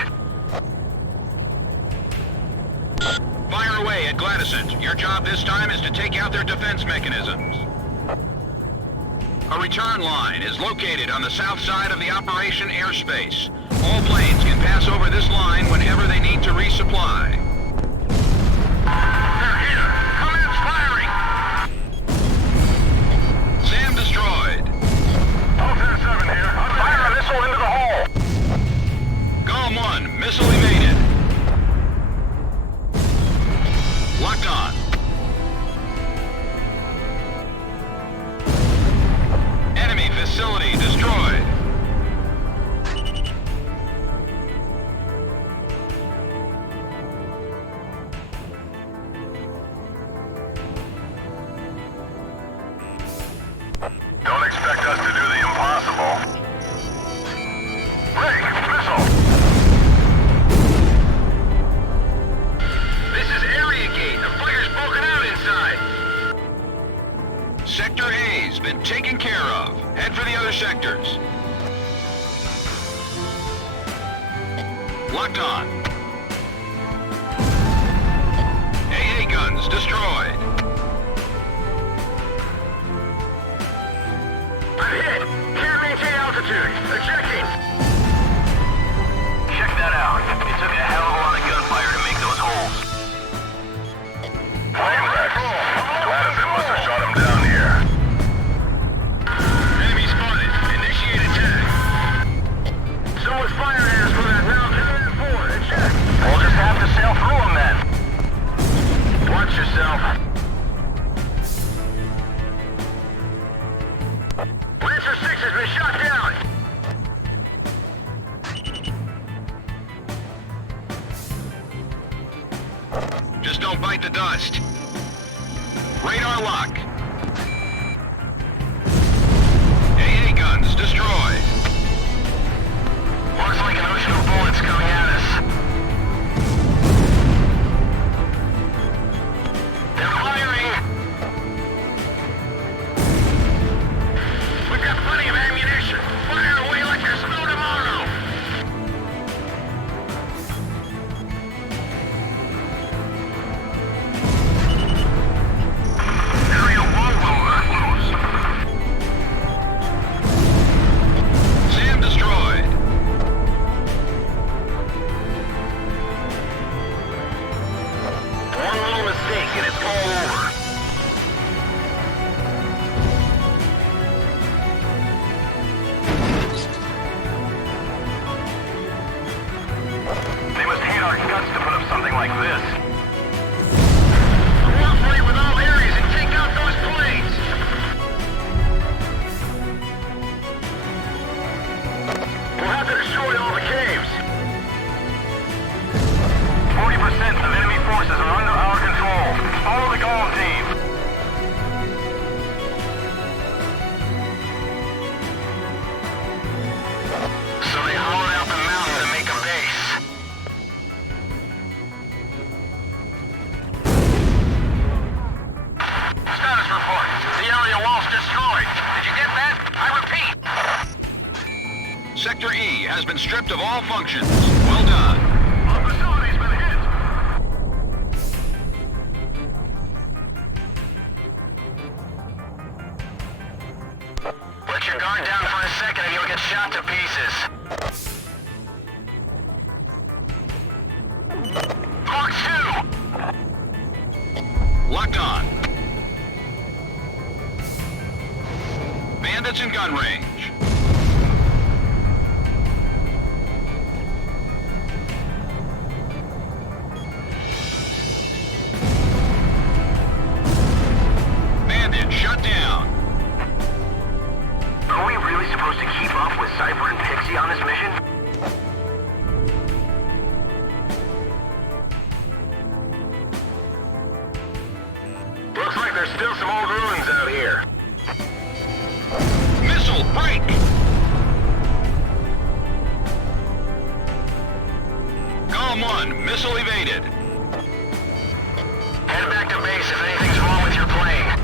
Fire away at Glacial. Your job this time is to take out their defense mechanisms. A return line is located on the south side of the operation airspace. All planes can pass over this line whenever they need to resupply. They're here! Commence firing! SAM destroyed. Overture 7 here. Fire a missile into the hole! Golem 1, missile evaded. Locked on. Enemy facility destroyed. Don't expect us to do the impossible. Ray, missile! This is Area Gate. The fire's broken out inside. Sector A's been taken care of. Head for the other sectors. Locked on. AA guns destroyed. I'm hit! Can't maintain altitude. Ejecting! Check that out. It took a hell of a lot of gunfire to make those holes. Flame wrecks. Glad I've been Brace yourself. Lancer 6 has been shot down. Just don't bite the dust. Radar lock. AA guns destroyed. Looks like an ocean of bullets coming at us. They're firing! We've got plenty of ammunition. Fire away like there's no tomorrow! Area 1 will let loose. SAM destroyed. One little mistake and it's all over. They must hate our guts to put up something like this. Cooperate with all areas and take out those planes! We'll have to destroy all the caves. 40% of enemy forces are under our control. Follow the Golem team. So they hollowed out the mountain to make a base. Status report. The area wall's destroyed. Did you get that? I repeat. Sector E has been stripped of all functions. Well done. Our facility's been hit. Let your guard down for a second and you'll get shot to pieces. Fox 2! Locked on. Bandits in gun range. Bandit shut down. Are we really supposed to keep up with Cypher and Pixie on this mission? Looks like there's still some old ruins out here. Missile break. Column 1, missile evaded. Head back to base if anything's wrong with your plane.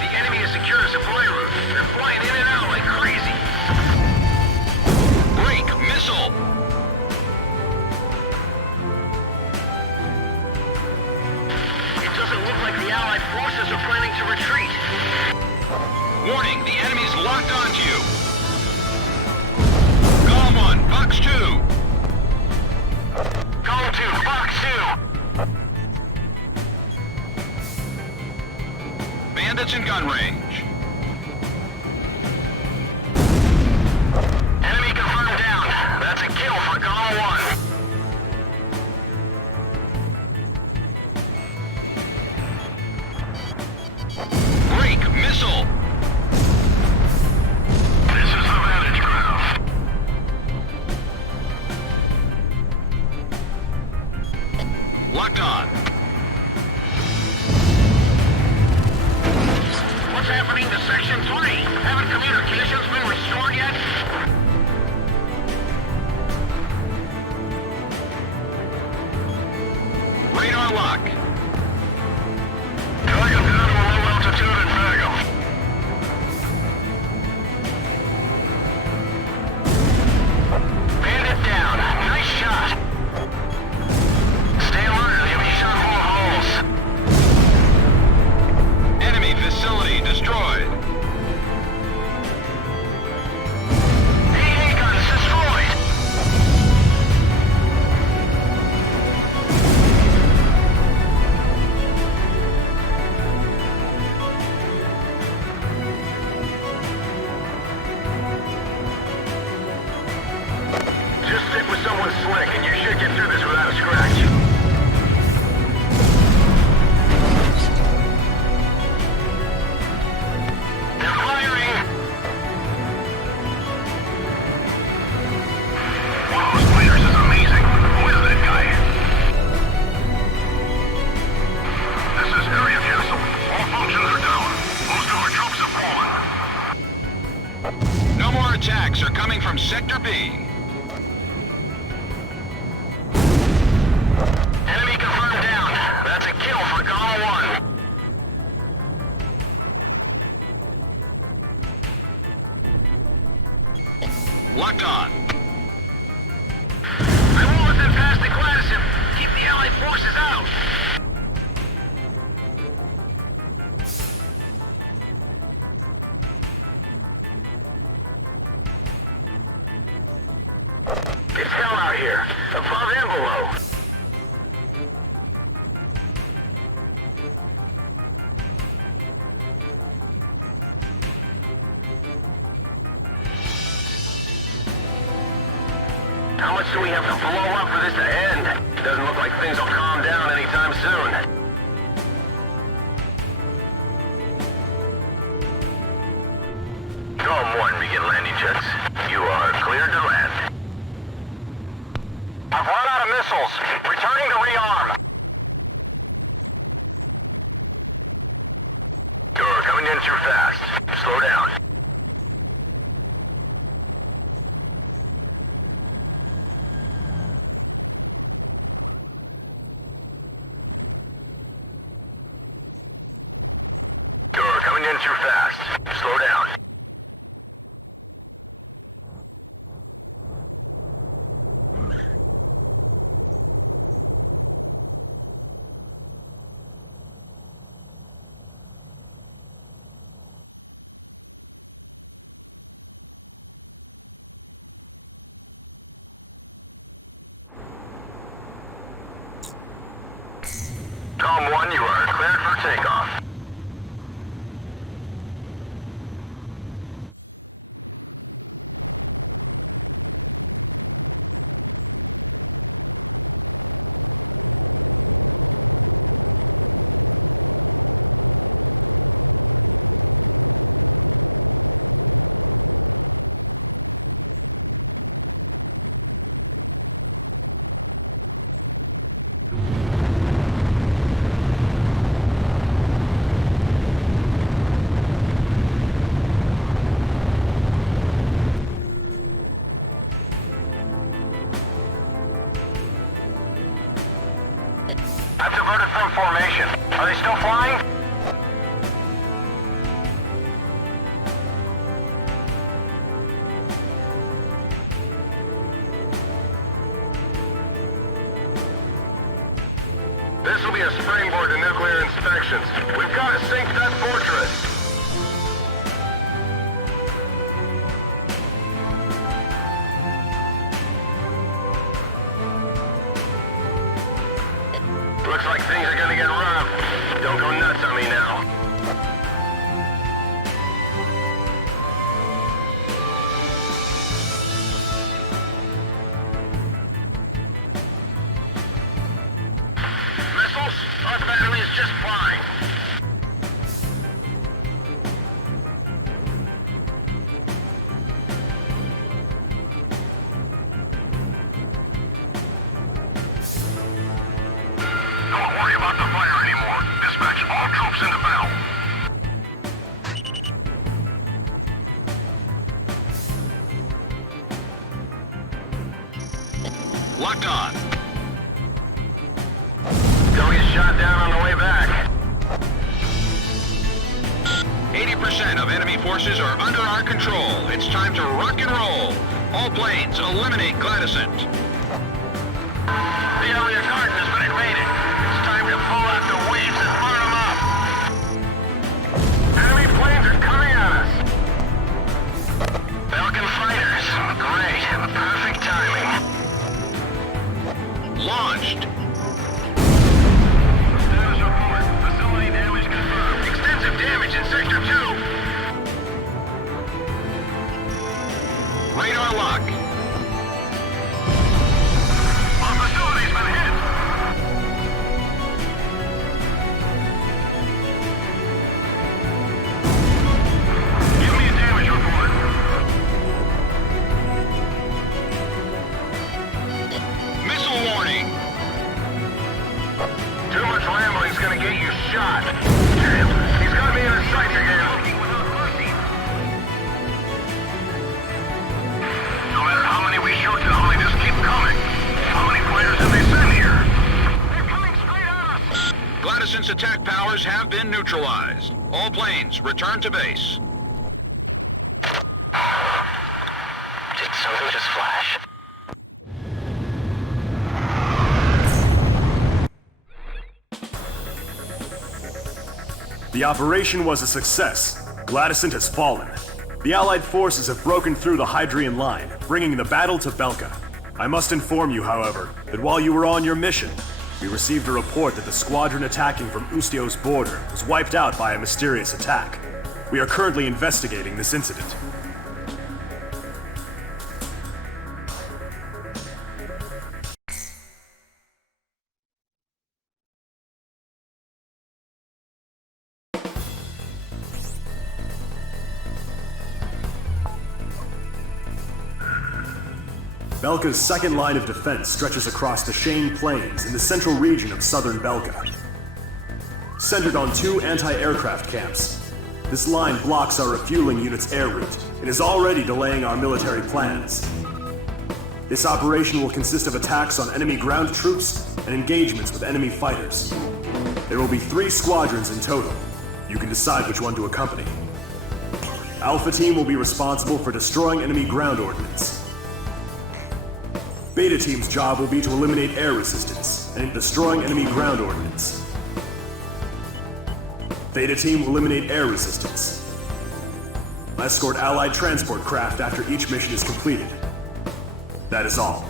The enemy has secured a supply route. They're flying in and out like crazy. Break missile. It doesn't look like the Allied forces are planning to retreat. Warning, the enemy's locked onto you. Column 1, Fox 2. Column 2, Fox 2. Bandits in gun range. Enemy confirmed down. That's a kill for Column 1. Break missile. This is the vantage ground. Locked on. What's happening? Just stick with someone slick, and you should get through this without a scratch. They're firing! One of those fighters is amazing. Who is that guy? This is Area Castle. All functions are down. Most of our troops have fallen. No more attacks are coming from Sector B. Enemy confirmed down. That's a kill for Gamma 1. Locked on. I won't let them pass the Glacial. Keep the Allied forces out. It's hell out here, above and below. How much do we have to blow up for this to end? Doesn't look like things will calm down anytime soon. Column 1, begin landing jets. You are cleared to land. I've run out of missiles. Returning to rearm. You're coming in too fast. Slow down. You're coming in too fast. Slow down. Column 1, you are cleared for takeoff. I've diverted from formation. Are they still flying? This will be a springboard to nuclear inspections. We've got to sink that fortress. Looks like things are gonna get rough. Don't go nuts on me now. Missiles? Our battery is just fine. Don't worry about the fire anymore. Dispatch all troops into battle. Locked on. Don't get shot down on the way back. 80% of enemy forces are under our control. It's time to rock and roll. All planes, eliminate Gladysant. The area garden has been invaded. It's time to pull out the weeds and burn them up. Enemy planes are coming at us. Belkan fighters. Great. Perfect timing. Launched. Status report. Facility damage confirmed. Extensive damage in Sector 2. Radar lock. attack powers have been neutralized. All planes, return to base. Did something just flash? The operation was a success. Gladysant has fallen. The Allied forces have broken through the Hydrian line, bringing the battle to Belka. I must inform you, however, that while you were on your mission, we received a report that the squadron attacking from Ustio's border was wiped out by a mysterious attack. We are currently investigating this incident. Belka's second line of defense stretches across the Shane Plains in the central region of southern Belka. Centered on 2 anti-aircraft camps, this line blocks our refueling unit's air route and is already delaying our military plans. This operation will consist of attacks on enemy ground troops and engagements with enemy fighters. There will be 3 squadrons in total. You can decide which one to accompany. Alpha Team will be responsible for destroying enemy ground ordnance. Beta Team's job will be to eliminate air resistance and destroying enemy ground ordnance. Theta Team will eliminate air resistance. Escort Allied transport craft after each mission is completed. That is all.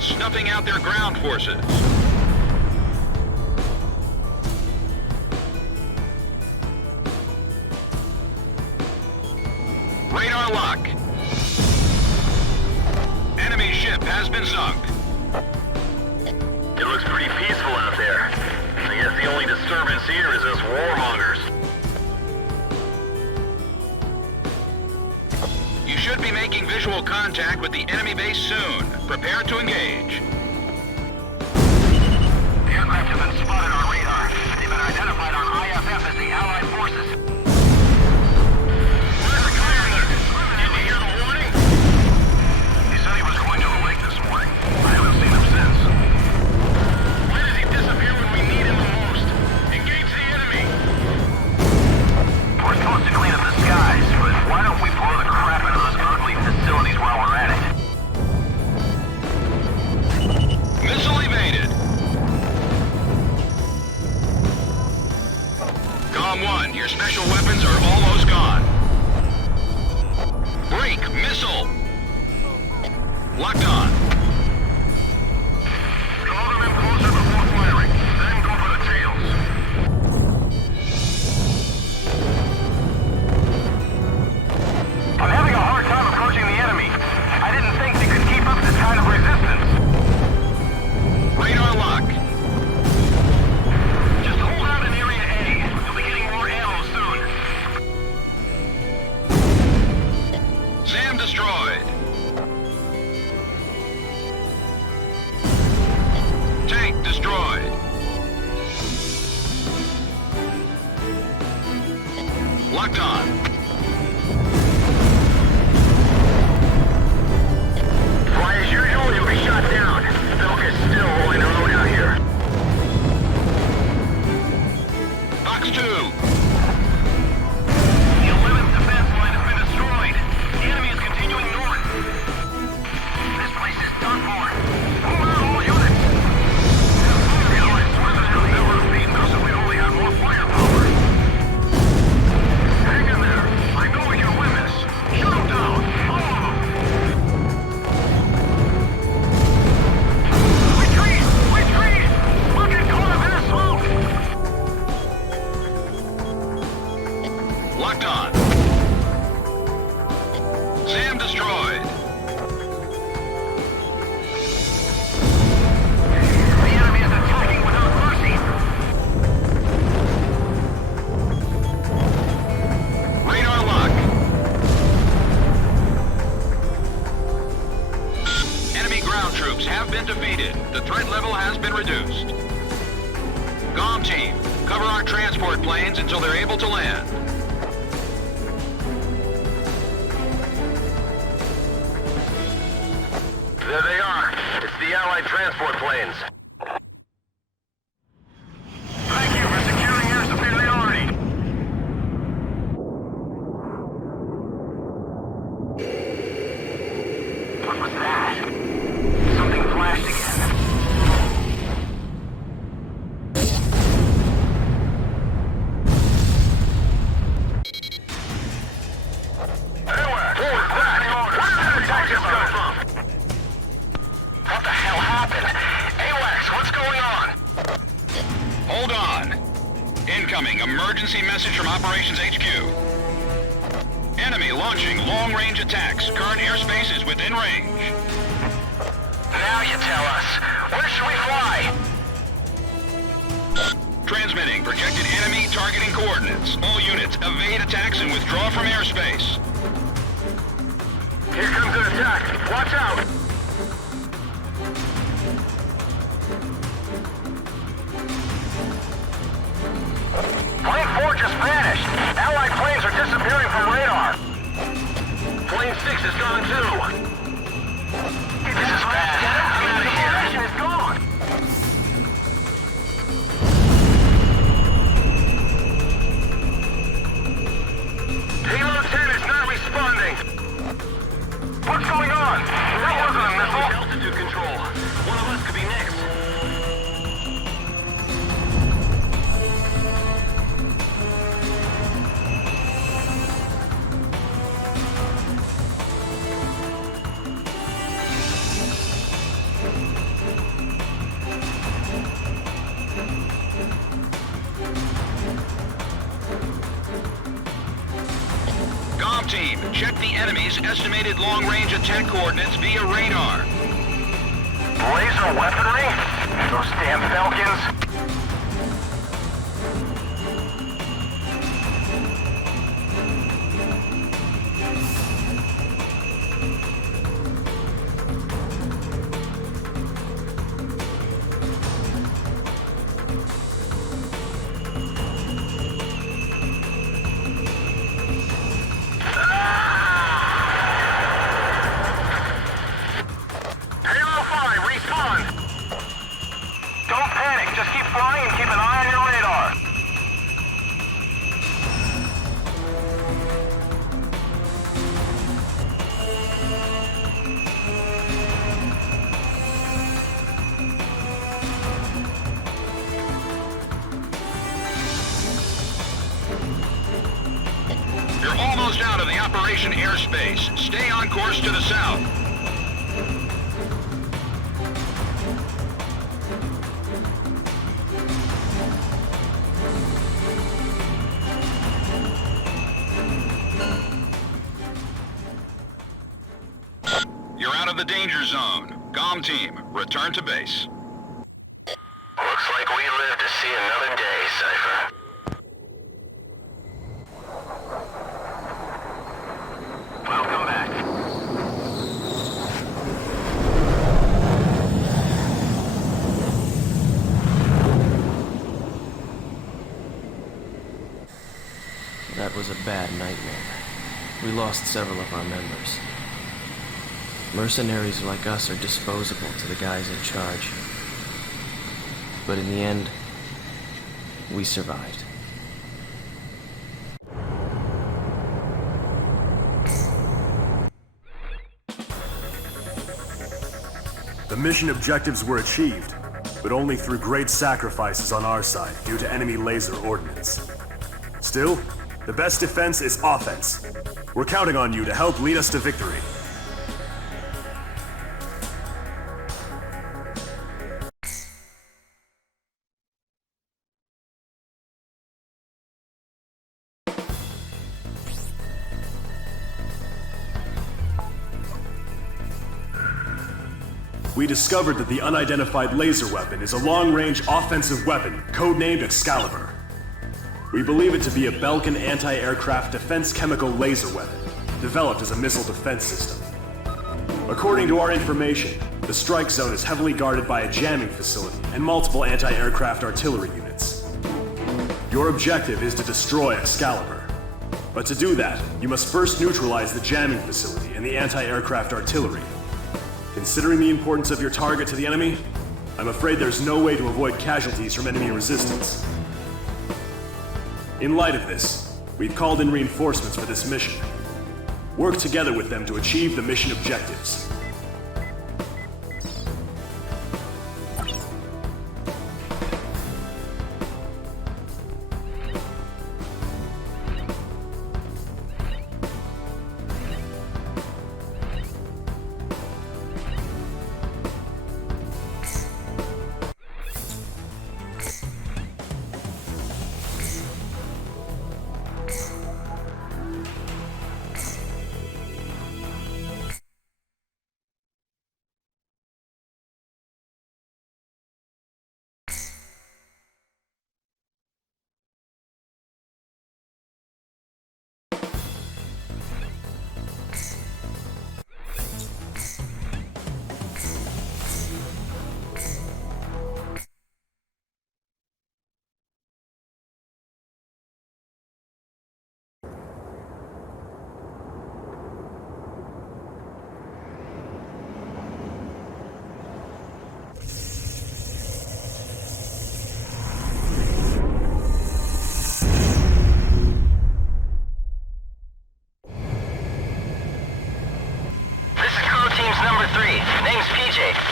Snuffing out their ground forces. Radar lock. Enemy ship has been sunk. It looks pretty peaceful out there. I guess the only disturbance here is us warmongers. You should be making visual contact with the enemy base soon. Prepare to engage. The aircraft have been spotted on radar. They've been identified on IFF as the Allied forces. Where's the commander? Did you hear the warning? He said he was going to the lake this morning. I haven't seen him since. Why does he disappear when we need him the most? Engage the enemy! We're supposed to clean up the skies, but why don't we blow the crap out of those ugly facilities while we're at it? Missile evaded. Com 1, your special weapons are almost gone. Break, missile. Locked on. Draw them in closer before firing, then go for the tails. I'm having a hard time approaching the enemy. I didn't think they could keep up this kind of resistance. Radar lock. Just hold out in Area A. You'll be getting more ammo soon. SAM destroyed. troops have been defeated. The threat level has been reduced. GOM team, cover our transport planes until they're able to land. There they are. It's the Allied transport planes. Thank you for securing your superiority. What was that? Something flashed again. Anywhere! Forward, back! Where did the attack just come from? What the hell happened? AWACS, what's going on? Hold on. Incoming emergency message from Operations HQ. Enemy launching long-range attacks. Current airspace is within range. Now you tell us. Where should we fly? Transmitting projected enemy targeting coordinates. All units, evade attacks and withdraw from airspace. Here comes an attack. Watch out! Plane 4 just vanished. Allied planes are disappearing from radar. Plane 6 is gone too. This is bad. I'm out of here. The mission is gone. Payload 10 is not responding. What's going on? That wasn't a missile. Altitude control. One of us could be next. GOM team, check the enemy's estimated long-range attack coordinates via radar. Laser weaponry? Those damn Belkans? Halo 5, respawn! Don't panic, just keep flying and keep an eye on your radar. You're almost out of the operation airspace. Stay on course to the south. You're out of the danger zone. GOM team, return to base. Looks like we live to see another day, Cypher. Welcome back. That was a bad nightmare. We lost several of our members. Mercenaries like us are disposable to the guys in charge. But in the end, we survived. The mission objectives were achieved, but only through great sacrifices on our side due to enemy laser ordnance. Still, the best defense is offense. We're counting on you to help lead us to victory. We discovered that the unidentified laser weapon is a long-range offensive weapon, codenamed Excalibur. We believe it to be a Belkan anti-aircraft defense chemical laser weapon, developed as a missile defense system. According to our information, The strike zone is heavily guarded by a jamming facility and multiple anti-aircraft artillery units. Your objective is to destroy Excalibur. But to do that, you must first neutralize the jamming facility and the anti-aircraft artillery. Considering the importance of your target to the enemy, I'm afraid there's no way to avoid casualties from enemy resistance. In light of this, we've called in reinforcements for this mission. Work together with them to achieve the mission objectives.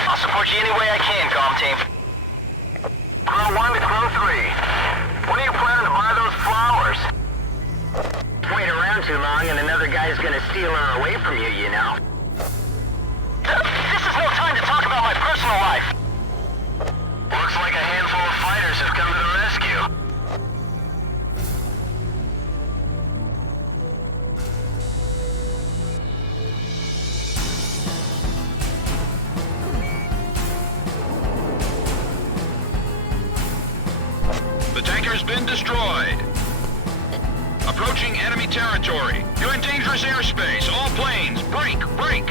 I'll support you any way I can, comm team. Crow 1 to Crow 3. When are you planning to buy those flowers? Wait around too long and another guy's gonna steal her away from you, you know. This is no time to talk about my personal life. Looks like a handful of fighters have come to the rescue. The tanker's been destroyed. Approaching enemy territory. You're in dangerous airspace. All planes, break, break!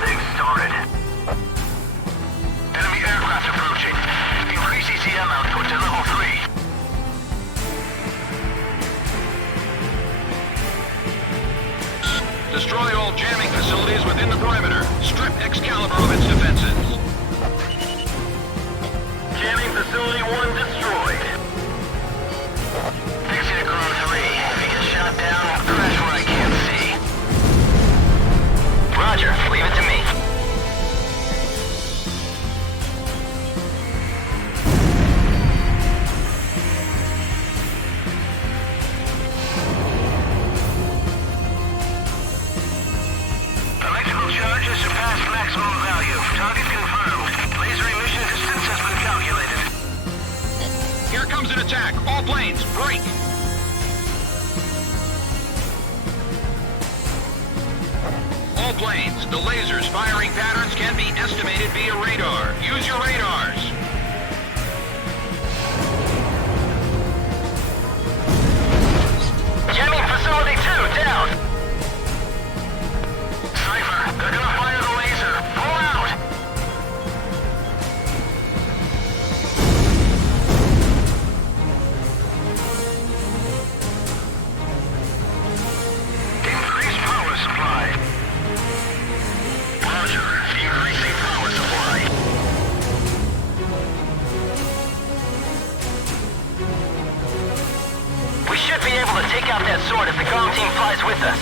Things started. Enemy aircraft approaching. Increase ECM output to level 3. Destroy all jamming facilities within the perimeter. Strip Excalibur of its defenses. Jamming facility 1 destroyed. Fixing to Crow 3. If he gets shot down, crash where I can't see. Roger, leave it to me. Electrical charges surpassed maximum value. Target confirmed. Laser emission distance has been calculated. Here comes an attack. All planes, break! All planes, the lasers firing patterns can be estimated via radar. Use your radars. Jamming facility 2 down. Cypher, they're gonna fire the laser. Pull out. Increased power supply. Roger, increasing power supply. We should be able to take out that sword if the comm team flies with us.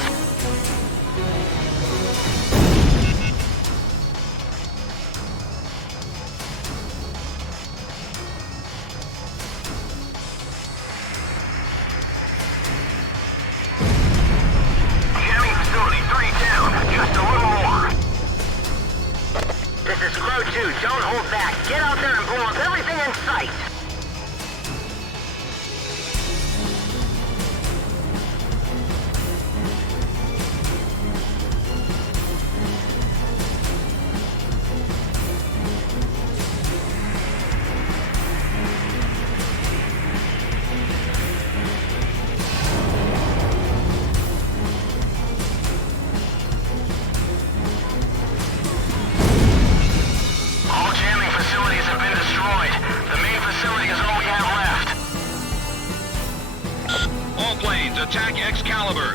Jamming facility 3 down. Just a little more. This is Crow 2. Don't hold back. Get out there and blow up everything in sight.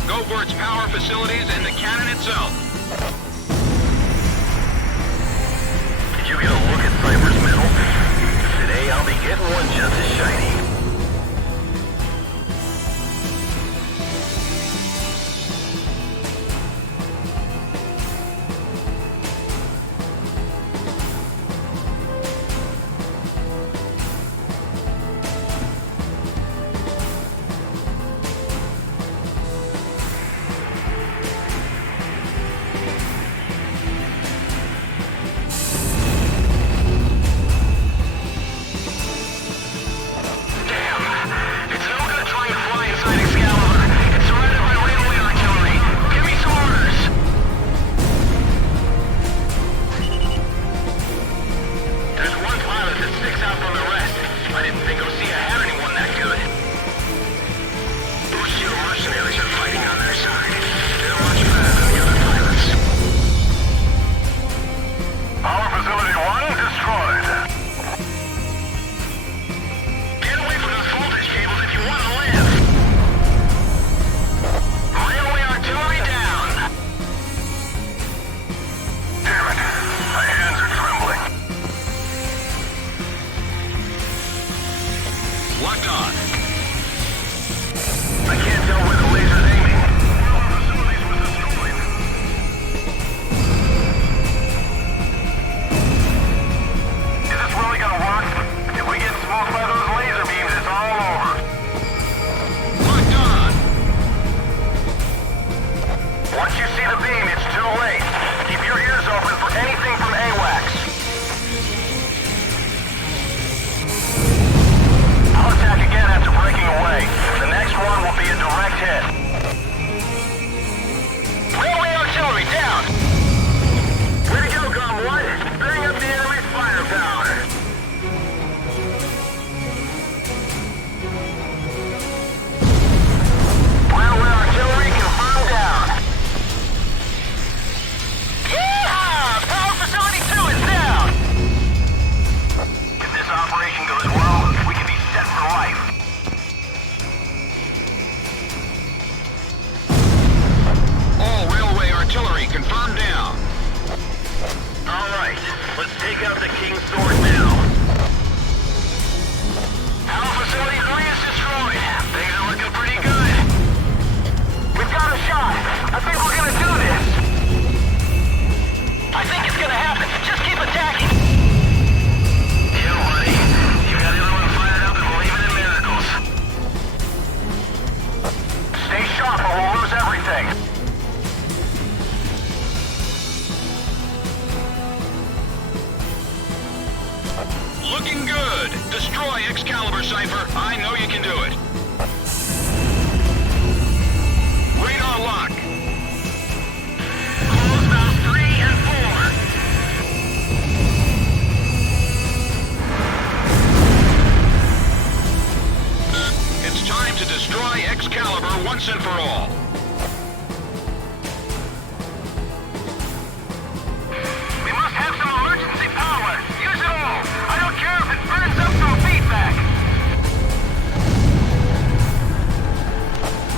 Go for its power facilities and the cannon itself. Did you get a look at Cypher's medal? Today I'll be getting one just as shiny. Looking good. Destroy Excalibur, Cypher. I know you can do it. Radar lock. Close valves 3 and 4. It's time to destroy Excalibur once and for all. We must have some emergency power. Use it all. I don't care if it burns up from feedback.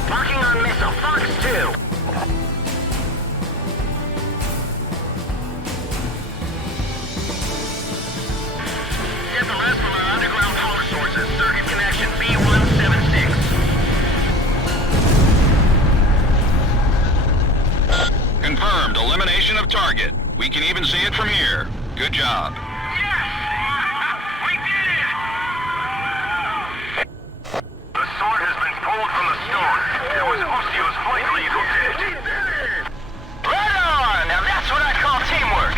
Working on missile Fox 2. Get the rest from our underground power sources. Circuit connection B176. Confirmed. Elimination of target. We can even see it from here. Good job. Yes! We did it! The sword has been pulled from the stone. It was Lucio's flight lead who did it. Right on! Now that's what I call teamwork.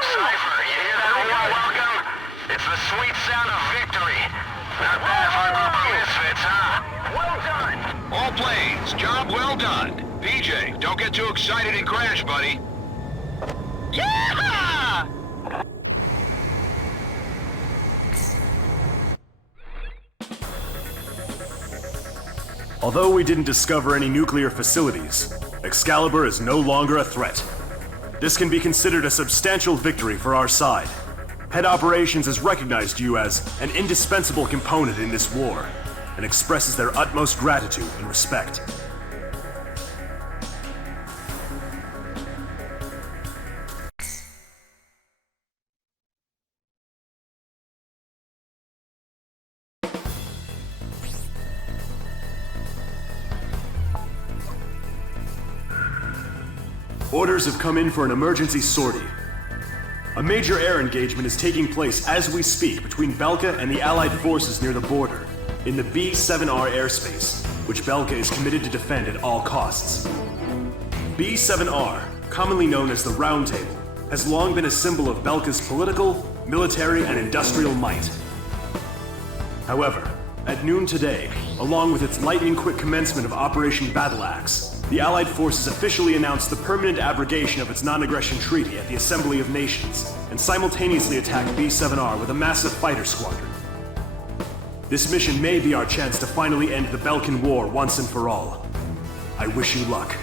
Cypher, you hear that warm welcome? It's the sweet sound of victory. Not bad for a group of misfits, huh? Well done! All planes, job well done. PJ, don't get too excited and crash, buddy. Yeah! Although we didn't discover any nuclear facilities, Excalibur is no longer a threat. This can be considered a substantial victory for our side. Head Operations has recognized you as an indispensable component in this war, and expresses their utmost gratitude and respect. Orders have come in for an emergency sortie. A major air engagement is taking place as we speak between Belka and the Allied forces near the border, in the B-7R airspace, which Belka is committed to defend at all costs. B-7R, commonly known as the Round Table, has long been a symbol of Belka's political, military, and industrial might. However, at noon today, along with its lightning-quick commencement of Operation Battle Axe, the Allied forces officially announced the permanent abrogation of its non-aggression treaty at the Assembly of Nations, and simultaneously attacked B-7R with a massive fighter squadron. This mission may be our chance to finally end the Belkan War once and for all. I wish you luck.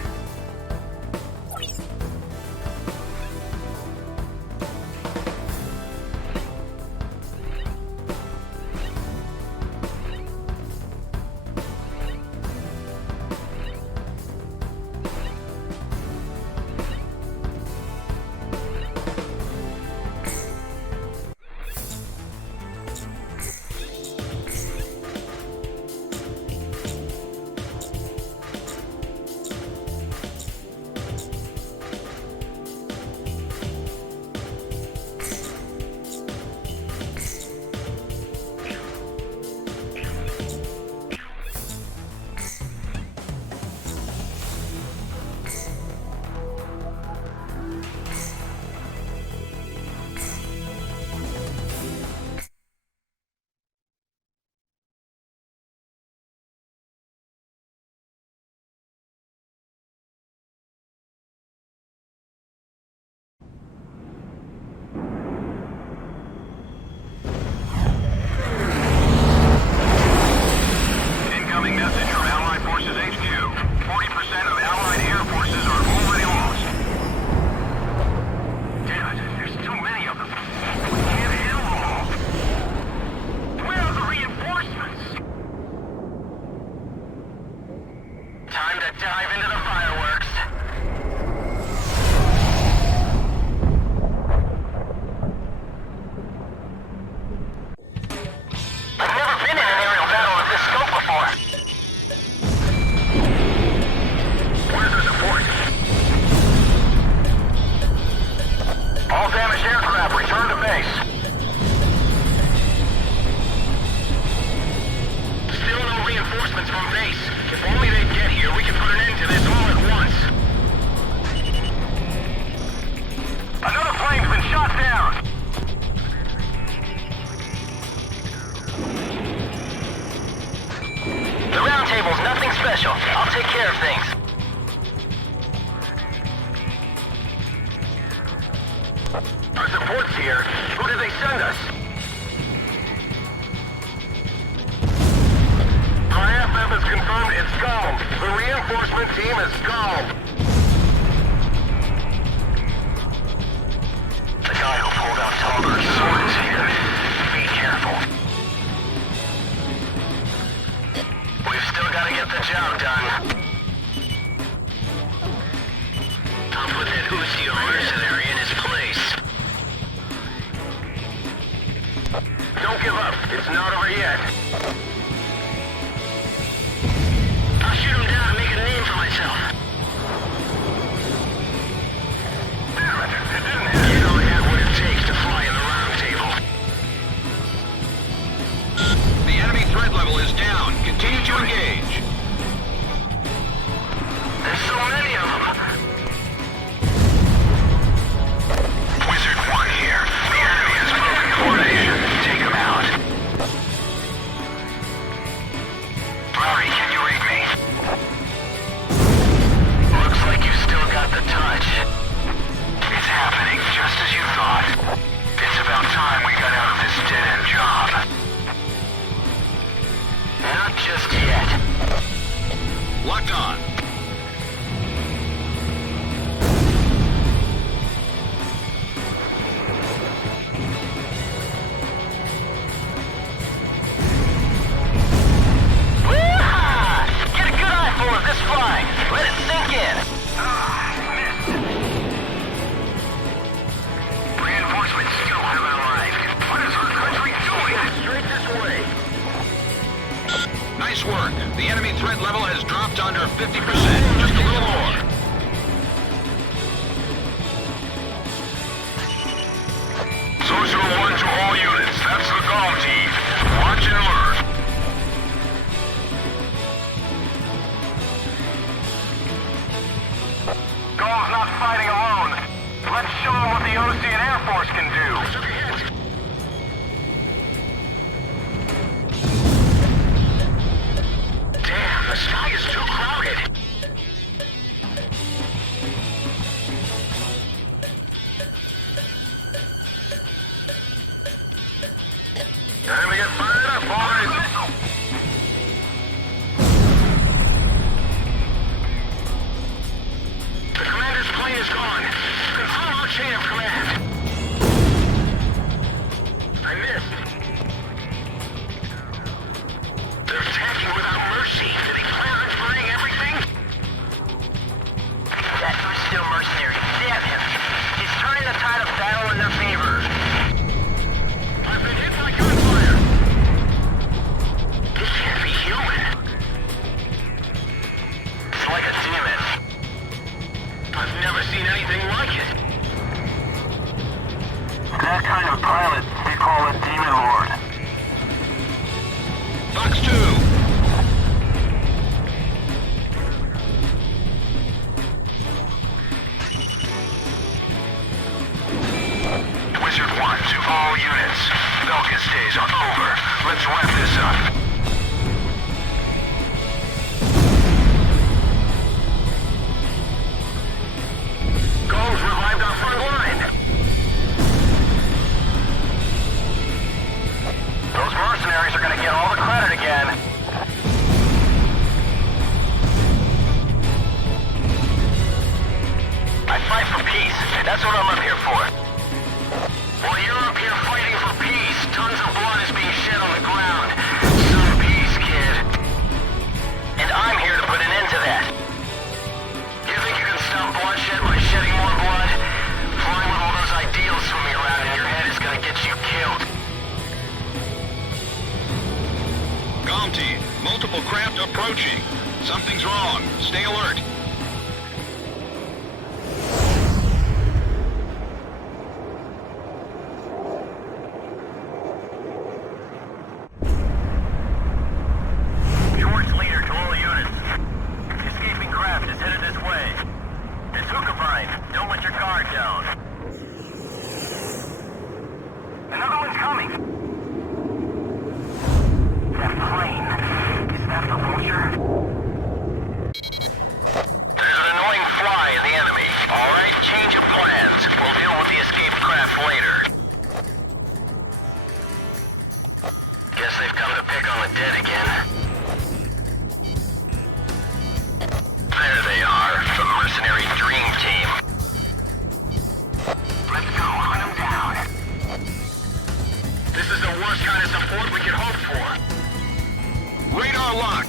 The enemy threat level has dropped under 50%, just a little more. Ocean Air Force can do. Damn, the sky is too crowded. Time to get fired up, boys. The commander's plane is gone. Control our chain of command. I missed. They're attacking without mercy. Did he plan on burning everything? That was still mercenary. Damn him. He's turning the tide of battle in their favor. I've been hit by gunfire. This can't be human. It's like a demon. I've never seen anything like it. That kind of pilot, we call a demon lord. Fox 2. Wizard 1 to all units. Belkan's days are over. Let's wrap this up. Goals revived our front line. Those mercenaries are gonna get all the credit again. I fight for peace. That's what I'm up here for. While you're up here fighting for peace, tons of blood is being shed on the ground. Some peace, kid. And I'm here to put an end to that. You think you can stop bloodshed by shedding more blood? Flying with all those ideals swimming around in your head is gonna get you killed. Comm team, multiple craft approaching. Something's wrong. Stay alert. George leader to all units. Escaping craft is headed this way. It's Hookavine. Don't let your guard down. Another one's coming. That plane. Is that the Overture? There's an annoying fly in the enemy. All right, change of plans. We'll deal with the escaped craft later. Guess they've come to pick on the dead again. There they are, the Mercenary Dream Team. Let's go hunt them down. This is the worst kind of support we could hope for. Radar lock.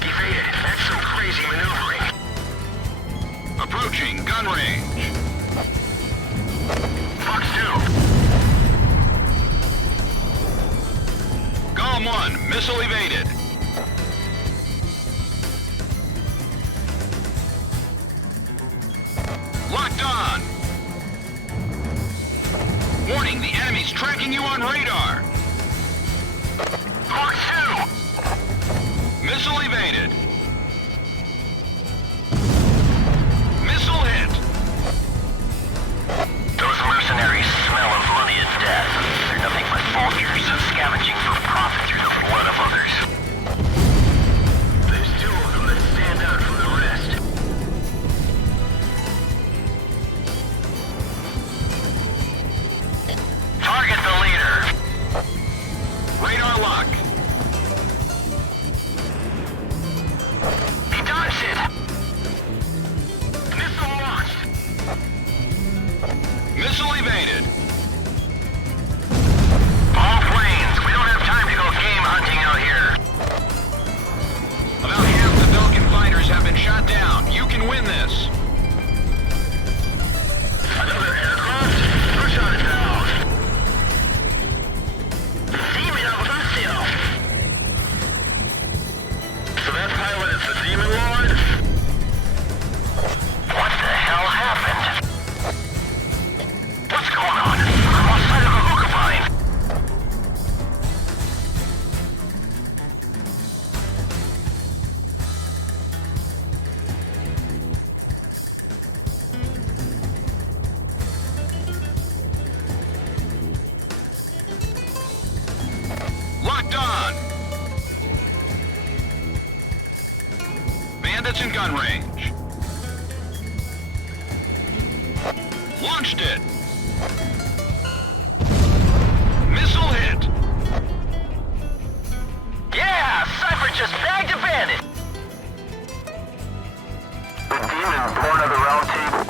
Evaded. That's some crazy maneuvering. Approaching gun range. Fox 2. Comm 1, missile evaded. Locked on. Warning, the enemy's tracking you on radar. Fox 2. Missile evaded. Missile hit. Those mercenaries smell of money and death. They're nothing but vultures, scavenging for profit through the blood of others. There's two of them that stand out from the rest. Target the leader. Radar lock. He dodged it. Missile launched. Missile evaded. All planes, we don't have time to go game hunting out here. About half the Belkan fighters have been shot down. You can win this. Another aircraft? Who shot it down? Demon of Bastion. So that pilot is the Demon Lord? What the hell happened? What's going on? I'm outside of a Hookavine. Pilots in gun range. Launched it. Missile hit. Yeah, Cypher just bagged a bandit. The demon born of the round table.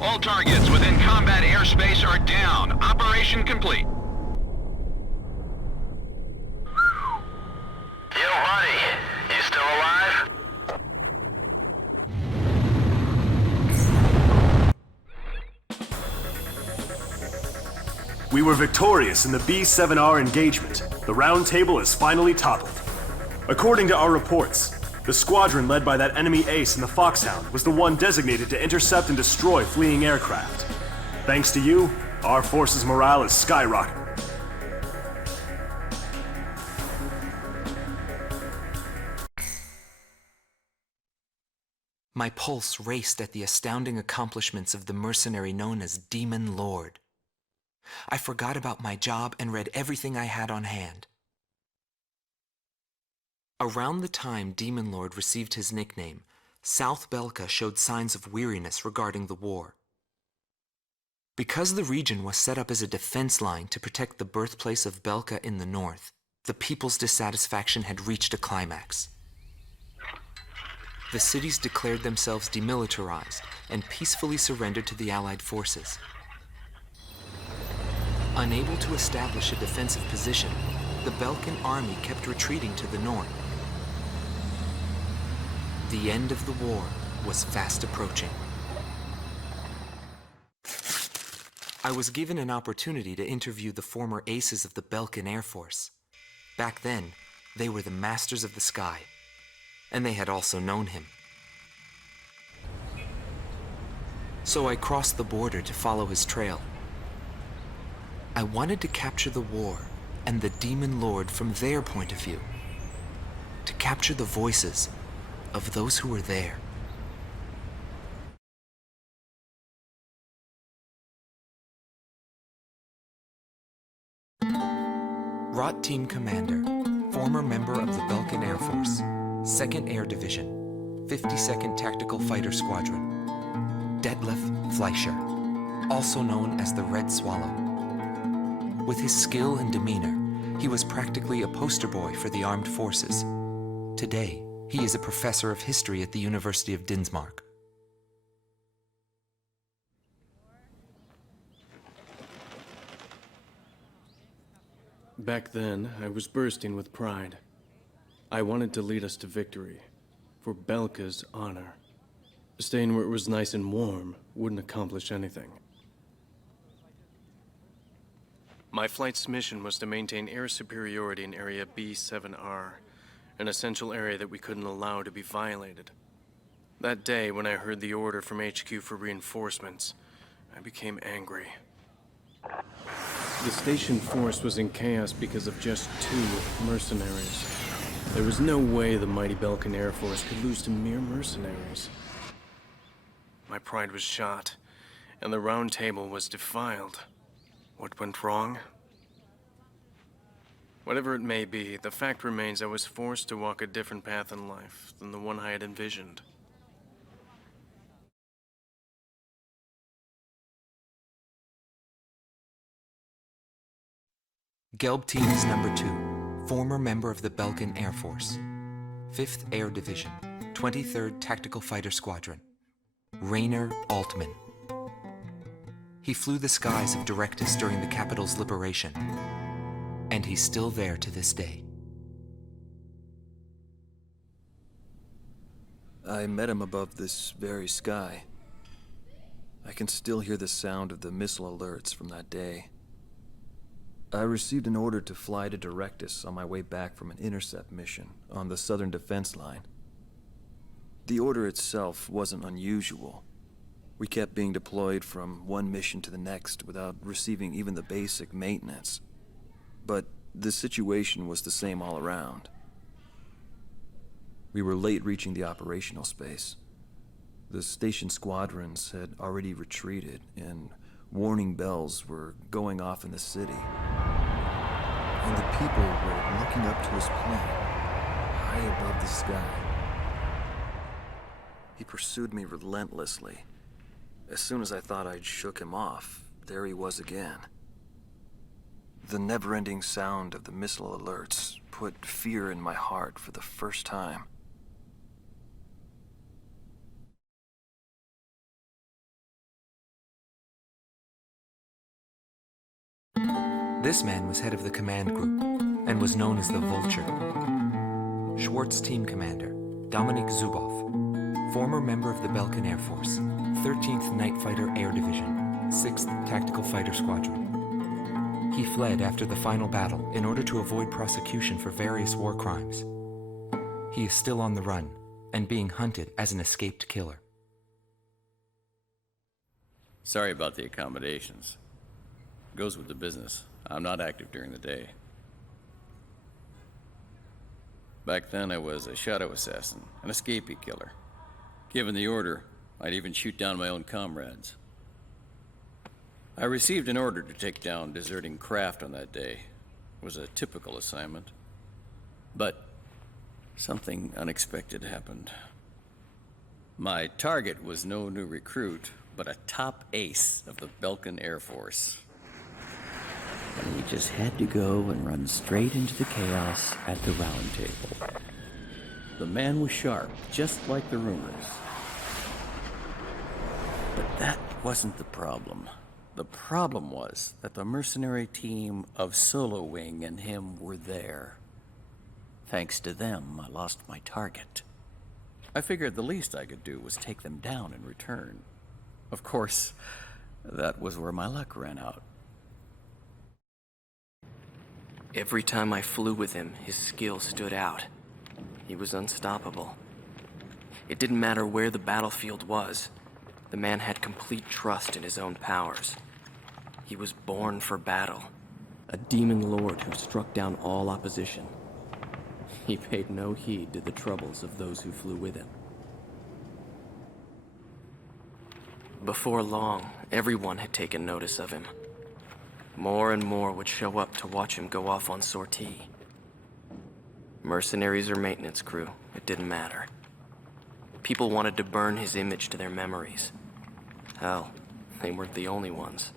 All targets within combat airspace are down. Operation complete. Yo, buddy. You still alive? We were victorious in the B-7R engagement. The round table is finally toppled. According to our reports, the squadron led by that enemy ace in the Foxhound was the one designated to intercept and destroy fleeing aircraft. Thanks to you, our forces' morale is skyrocketing. My pulse raced at the astounding accomplishments of the mercenary known as Demon Lord. I forgot about my job and read everything I had on hand. Around the time Demon Lord received his nickname, South Belka showed signs of weariness regarding the war. Because the region was set up as a defense line to protect the birthplace of Belka in the north, the people's dissatisfaction had reached a climax. The cities declared themselves demilitarized and peacefully surrendered to the Allied forces. Unable to establish a defensive position, the Belkan army kept retreating to the north. The end of the war was fast approaching. I was given an opportunity to interview the former aces of the Belkan Air Force. Back then, they were the masters of the sky, and they had also known him. So I crossed the border to follow his trail. I wanted to capture the war and the Demon Lord from their point of view, to capture the voices of those who were there. Rot Team Commander, former member of the Belkan Air Force, 2nd Air Division, 52nd Tactical Fighter Squadron, Detlef Fleischer, also known as the Red Swallow. With his skill and demeanor, he was practically a poster boy for the armed forces. Today, he is a professor of history at the University of Dinsmark. Back then, I was bursting with pride. I wanted to lead us to victory, for Belka's honor. Staying where it was nice and warm wouldn't accomplish anything. My flight's mission was to maintain air superiority in Area B-7R, an essential area that we couldn't allow to be violated. That day, when I heard the order from HQ for reinforcements, I became angry. The station force was in chaos because of just 2 mercenaries. There was no way the mighty Belkan Air Force could lose to mere mercenaries. My pride was shot, and the round table was defiled. What went wrong? Whatever it may be, the fact remains I was forced to walk a different path in life than the one I had envisioned. Gelb Teams Number 2, former member of the Belkan Air Force, 5th Air Division, 23rd Tactical Fighter Squadron, Rainer Altman. He flew the skies of Directus during the capital's liberation, and he's still there to this day. I met him above this very sky. I can still hear the sound of the missile alerts from that day. I received an order to fly to Directus on my way back from an intercept mission on the southern defense line. The order itself wasn't unusual. We kept being deployed from one mission to the next without receiving even the basic maintenance. But the situation was the same all around. We were late reaching the operational space. The station squadrons had already retreated, and warning bells were going off in the city. And the people were looking up to his plane, high above the sky. He pursued me relentlessly. As soon as I thought I'd shook him off, there he was again. The never-ending sound of the missile alerts put fear in my heart for the first time. This man was head of the command group and was known as the Vulture. Schwartz team commander, Dominik Zubov, former member of the Belkan Air Force, 13th Night Fighter Air Division, 6th Tactical Fighter Squadron. He fled after the final battle in order to avoid prosecution for various war crimes. He is still on the run and being hunted as an escaped killer. Sorry about the accommodations. Goes with the business. I'm not active during the day. Back then I was a shadow assassin, an escapee killer. Given the order, I'd even shoot down my own comrades. I received an order to take down deserting craft on that day. It was a typical assignment. But something unexpected happened. My target was no new recruit, but a top ace of the Belkan Air Force. And we just had to go and run straight into the chaos at the round table. The man was sharp, just like the rumors. But that wasn't the problem. The problem was that the mercenary team of Solo Wing and him were there. Thanks to them, I lost my target. I figured the least I could do was take them down in return. Of course, that was where my luck ran out. Every time I flew with him, his skill stood out. He was unstoppable. It didn't matter where the battlefield was. The man had complete trust in his own powers. He was born for battle. A demon lord who struck down all opposition. He paid no heed to the troubles of those who flew with him. Before long, everyone had taken notice of him. More and more would show up to watch him go off on sortie. Mercenaries or maintenance crew, it didn't matter. People wanted to burn his image to their memories. Hell, they weren't the only ones.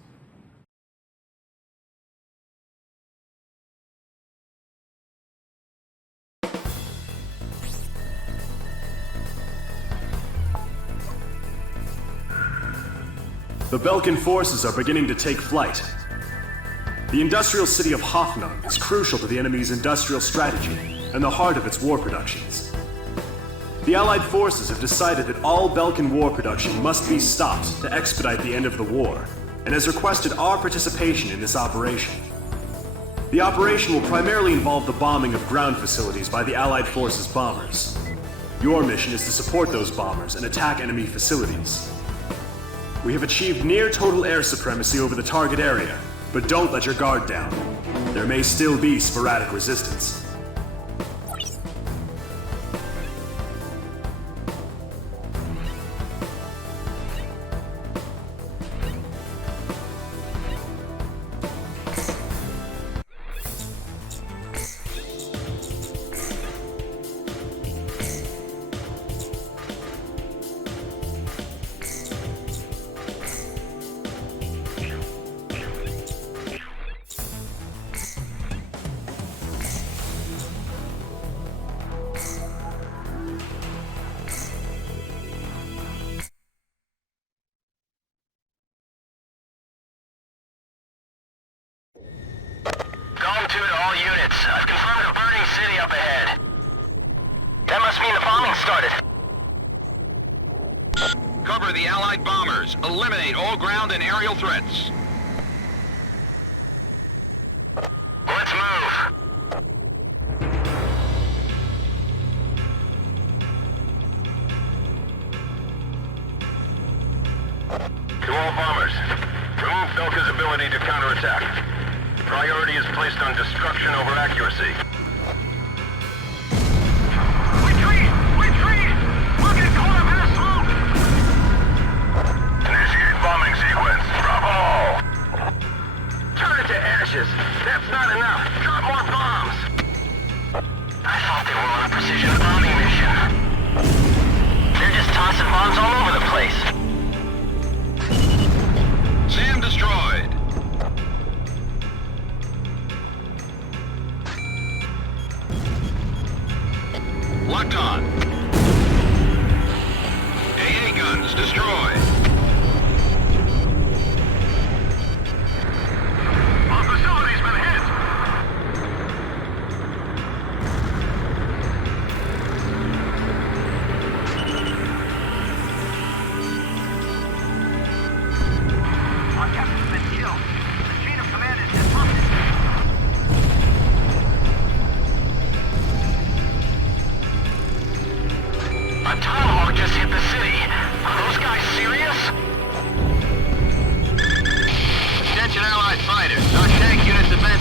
The Belkan forces are beginning to take flight. The industrial city of Hoffnung is crucial to the enemy's industrial strategy and the heart of its war productions. The Allied forces have decided that all Belkan war production must be stopped to expedite the end of the war, and has requested our participation in this operation. The operation will primarily involve the bombing of ground facilities by the Allied forces' bombers. Your mission is to support those bombers and attack enemy facilities. We have achieved near total air supremacy over the target area, but don't let your guard down. There may still be sporadic resistance. Cover the Allied bombers. Eliminate all ground and aerial threats. Let's move. To all bombers, remove Belka's ability to counterattack. Priority is placed on destruction over accuracy. Retreat! Retreat! We'll get caught up in the smoke! Initiate bombing sequence. Drop all! Turn it to ashes. That's not enough. Drop more bombs! I thought they were on a precision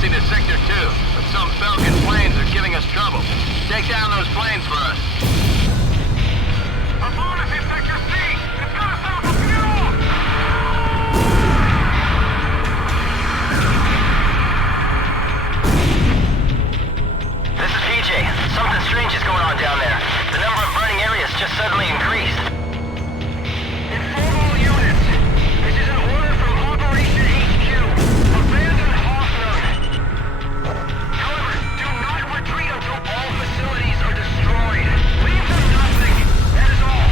advancing to Sector 2, but some Belkan planes are giving us trouble. Take down those planes for us. Opponents in Sector C! It's gonna stop a fuel! This is PJ. Something strange is going on down there. The number of burning areas just suddenly increased. Inform all units. This is an order from Operation HQ. Abandon Hoffnung. However, do not retreat until all facilities are destroyed. Leave them nothing. That is all.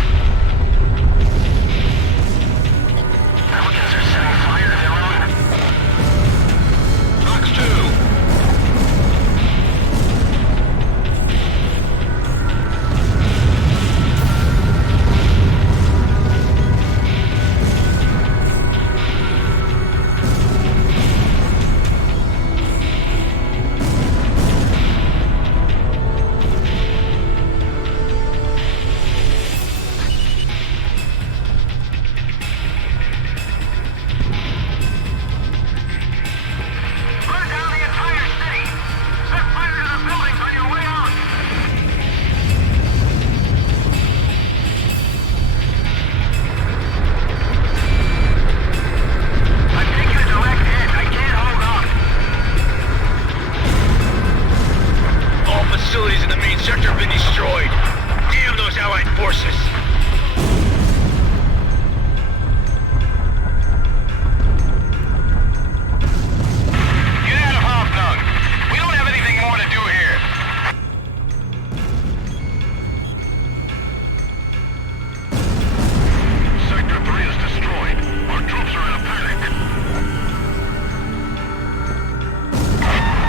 Pelicans are setting fire to their own. Fox 2! Burn down the entire city. Set fire to the buildings on your way out. I'm taking a direct hit. I can't hold up. All facilities in the main sector have been destroyed. Damn those Allied forces! Get out of Hoffnung! We don't have anything more to do here. Sector 3 is destroyed. Our troops are in a panic.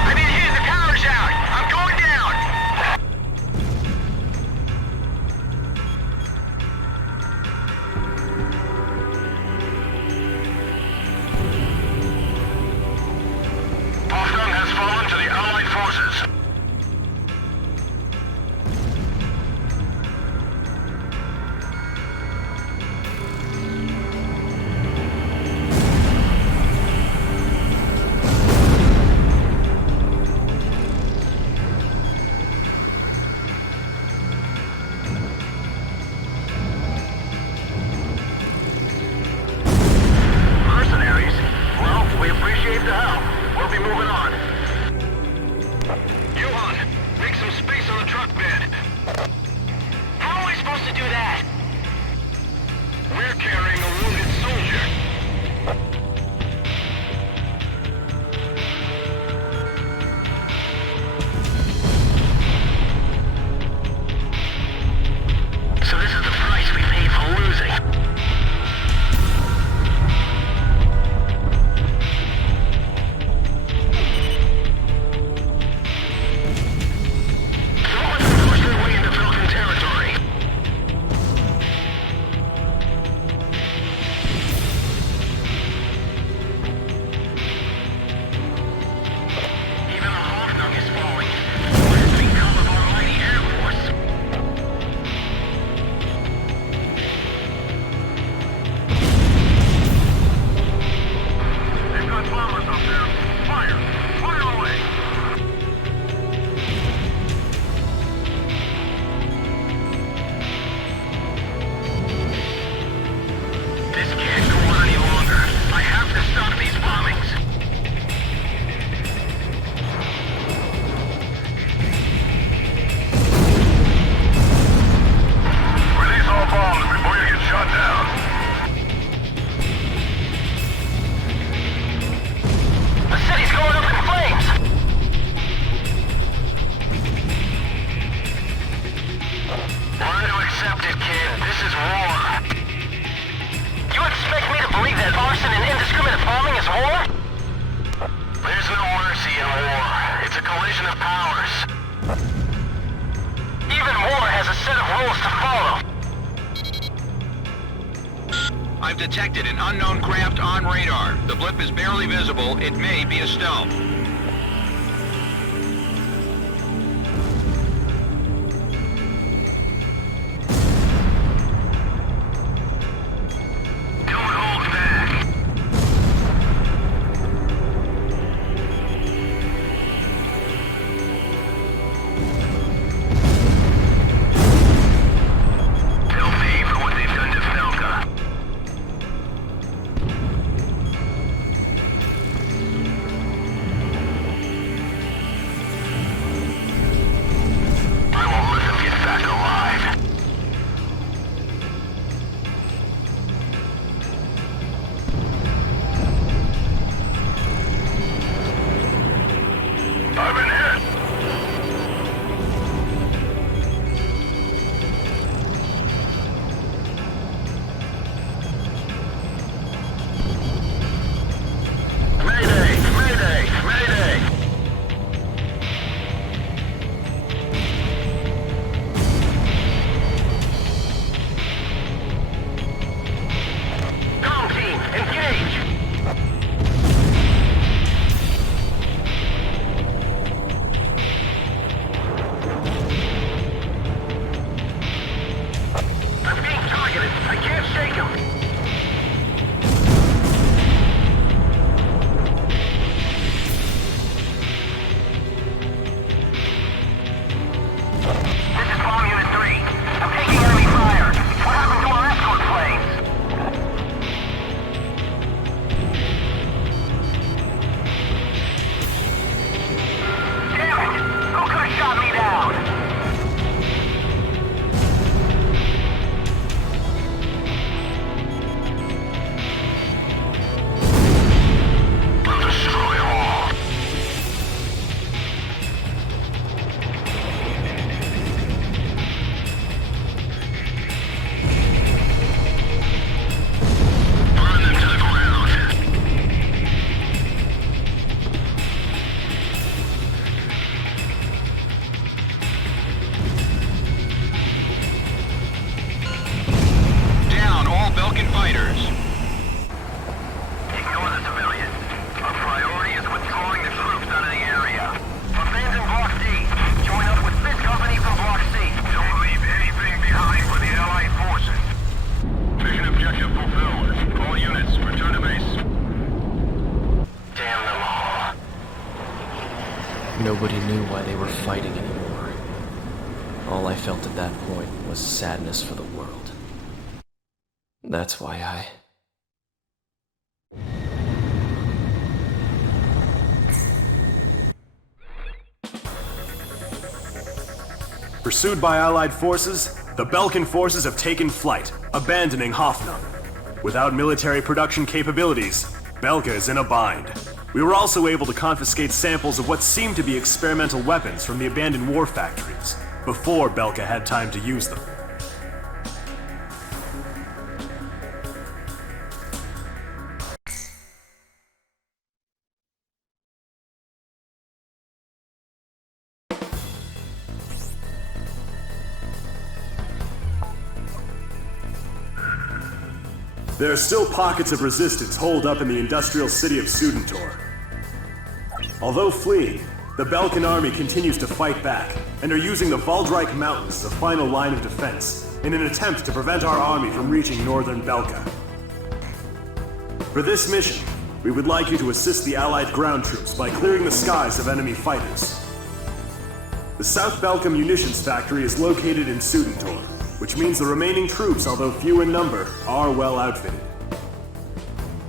I've been hit. The power's out. I'm going down. Hoffnung has fallen to the Allied forces. Mercenaries? Well, we appreciate the help. We'll be moving on. Johan, make some space on the truck bed. How am I supposed to do that? We're carrying a wounded soldier. So this is the price we pay for losing. Someone forced their way into Belkan territory. Even the Hoffnung is falling. What has become of our mighty air force? They've got bombers up there. Fire! Fire away! This can't go on any longer. I have to stop these bombings. Release all bombs before you get shot down. The city's going up in flames. Learn to accept it, kid. This is war. You expect me to believe that arson and indiscriminate bombing is war? There's no mercy in war. It's a collision of powers. Even war has a set of rules to follow. I've detected an unknown craft on radar. The blip is barely visible. It may be a stealth. Don't hold back. Nobody knew why they were fighting anymore. All I felt at that point was sadness for the world. That's why I... Pursued by Allied forces, the Belkan forces have taken flight, abandoning Hoffnung. Without military production capabilities, Belka is in a bind. We were also able to confiscate samples of what seemed to be experimental weapons from the abandoned war factories, before Belka had time to use them. There are still pockets of resistance holed up in the industrial city of Sudentor. Although fleeing, the Belkan army continues to fight back, and are using the Valdreich Mountains as a final line of defense, in an attempt to prevent our army from reaching northern Belka. For this mission, we would like you to assist the Allied ground troops by clearing the skies of enemy fighters. The South Belka munitions factory is located in Sudentor, which means the remaining troops, although few in number, are well outfitted.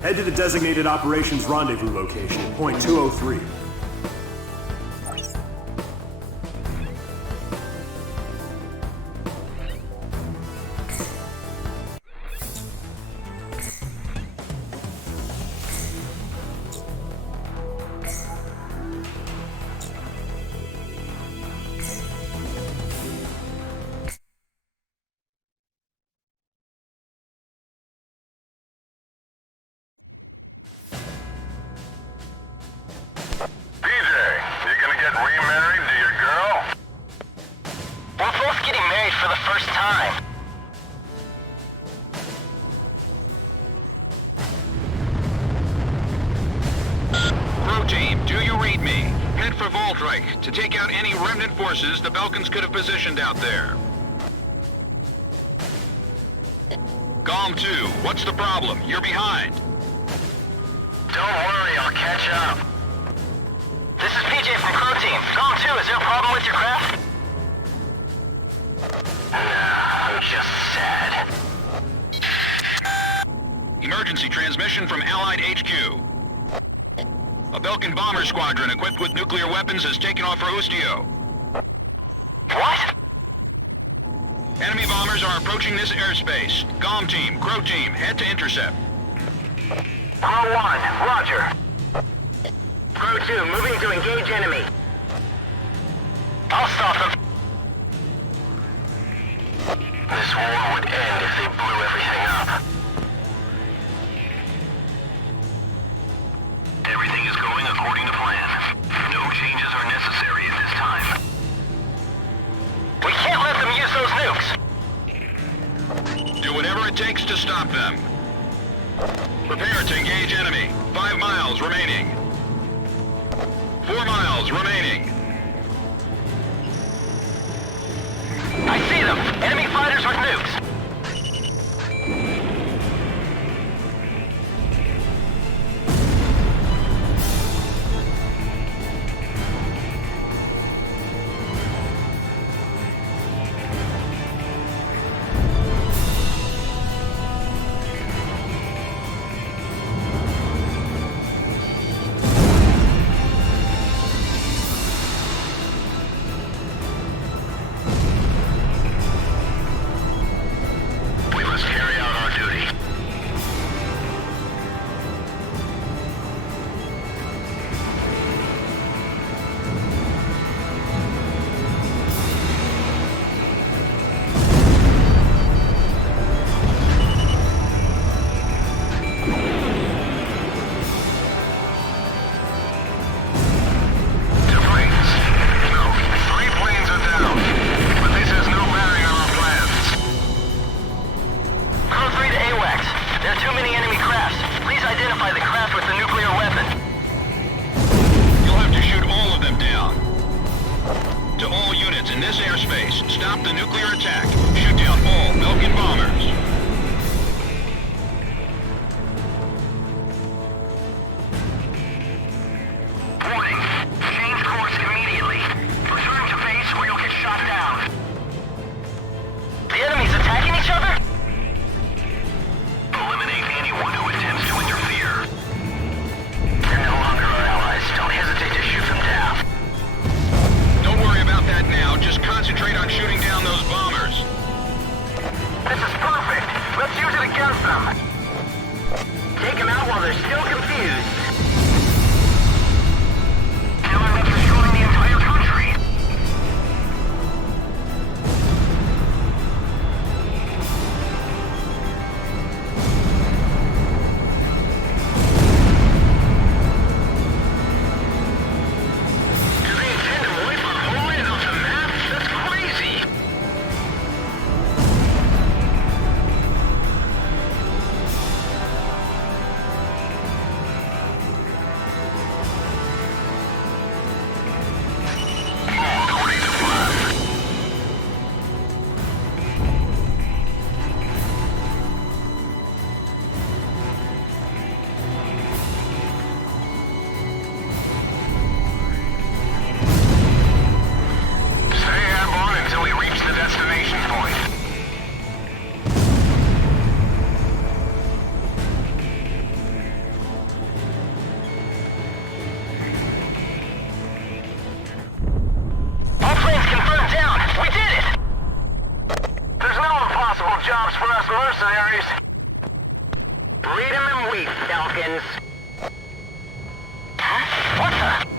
Head to the designated operations rendezvous location at point 203. To take out any remnant forces the Belkans could have positioned out there. Golem 2, what's the problem? You're behind. Don't worry, I'll catch up. This is PJ from Crow Team. Golem 2, is there a problem with your craft? Nah, I'm just sad. Emergency transmission from Allied HQ. A Belkan bomber squadron equipped with nuclear weapons has taken off for Ustio. What? Enemy bombers are approaching this airspace. Golem Team, Crow Team, head to intercept. Crow 1, roger. Crow 2, moving to engage enemy. I'll stop them. This war would end if they blew everything up. Everything is going according to plan. No changes are necessary at this time. We can't let them use those nukes! Do whatever it takes to stop them. Prepare to engage enemy. 5 miles remaining. 4 miles remaining. I see them! Enemy fighters with nukes! they're still confused. Now I'm about destroying the entire country. Do they intend to wipe our homeland off the map? That's crazy. Stay airborne until we reach the destination point. All planes confirmed down. We did it! There's no impossible jobs for us mercenaries. Read 'em and weep, Falcons. Huh? What the?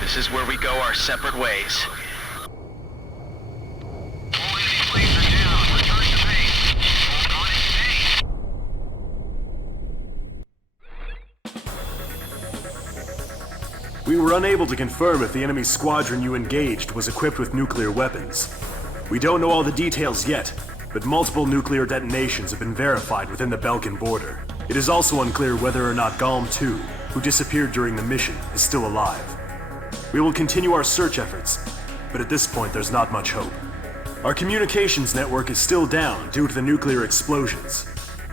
This is where we go our separate ways. We were unable to confirm if the enemy squadron you engaged was equipped with nuclear weapons. We don't know all the details yet, but multiple nuclear detonations have been verified within the Belkan border. It is also unclear whether or not Galm 2, who disappeared during the mission, is still alive. We will continue our search efforts, but at this point there's not much hope. Our communications network is still down due to the nuclear explosions.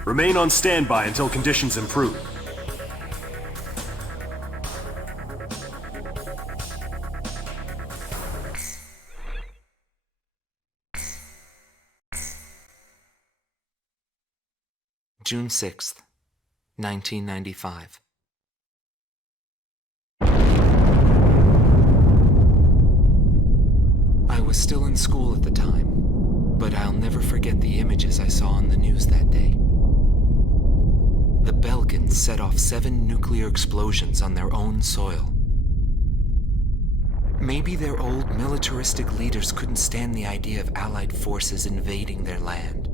Remain on standby until conditions improve. June 6th, 1995. was still in school at the time, but I'll never forget the images I saw on the news that day. The Belkan set off 7 nuclear explosions on their own soil. Maybe their old militaristic leaders couldn't stand the idea of Allied forces invading their land,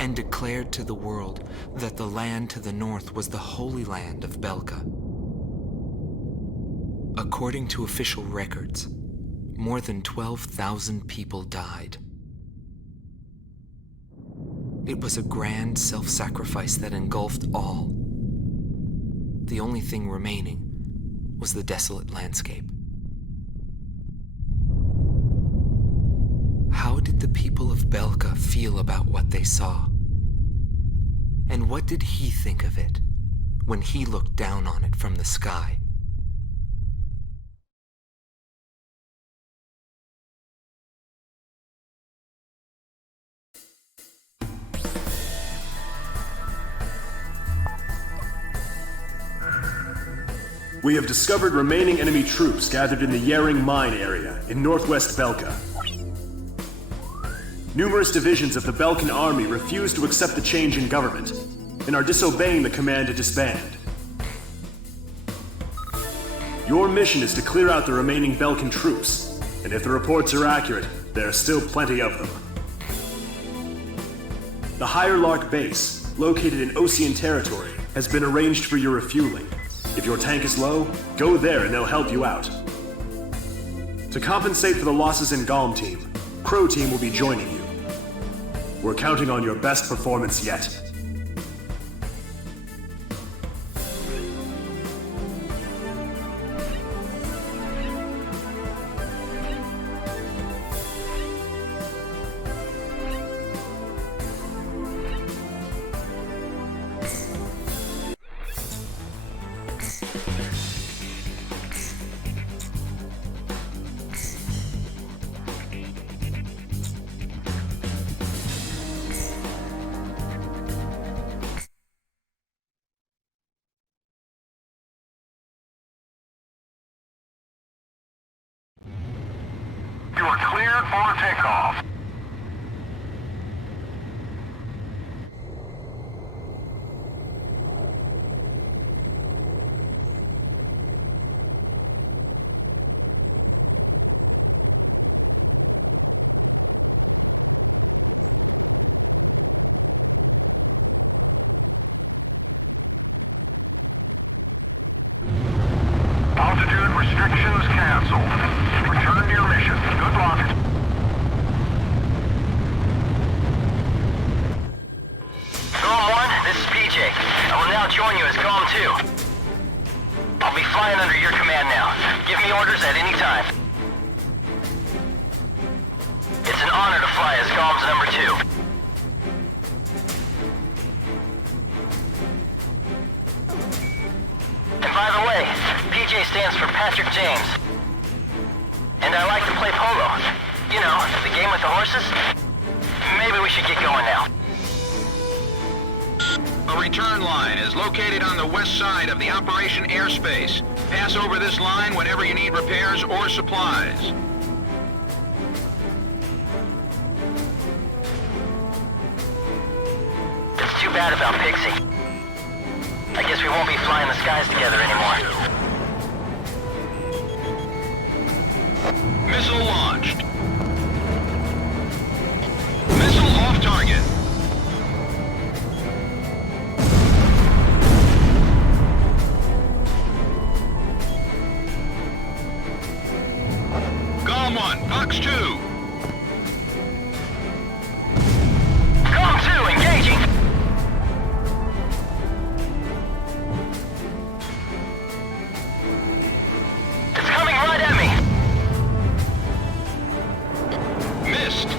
and declared to the world that the land to the north was the Holy Land of Belka. According to official records, more than 12,000 people died. It was a grand self-sacrifice that engulfed all. The only thing remaining was the desolate landscape. How did the people of Belka feel about what they saw? And what did he think of it when he looked down on it from the sky? We have discovered remaining enemy troops gathered in the Yering mine area in northwest Belka. Numerous divisions of the Belkan army refuse to accept the change in government and are disobeying the command to disband. Your mission is to clear out the remaining Belkan troops, and if the reports are accurate, there are still plenty of them. The Higher Lark base, located in Ocean territory, has been arranged for your refueling. If your tank is low, go there and they'll help you out. To compensate for the losses in Galm Team, Crow Team will be joining you. We're counting on your best performance yet. You are cleared for takeoff. Altitude restrictions canceled. Return to your mission. Good luck. Galm 1, this is PJ. I will now join you as Galm 2. I'll be flying under your command now. Give me orders at any time. It's an honor to fly as Galm's number 2. And by the way, PJ stands for Patrick James. And I like to play polo. You know, the game with the horses. Maybe we should get going now. A return line is located on the west side of the operation airspace. Pass over this line whenever you need repairs or supplies. It's too bad about Pixie. I guess we won't be flying the skies together anymore. Missile launched. Missile off target. Galm 1, Fox 2. Galm 2, engaging! It's coming right at me! Missed.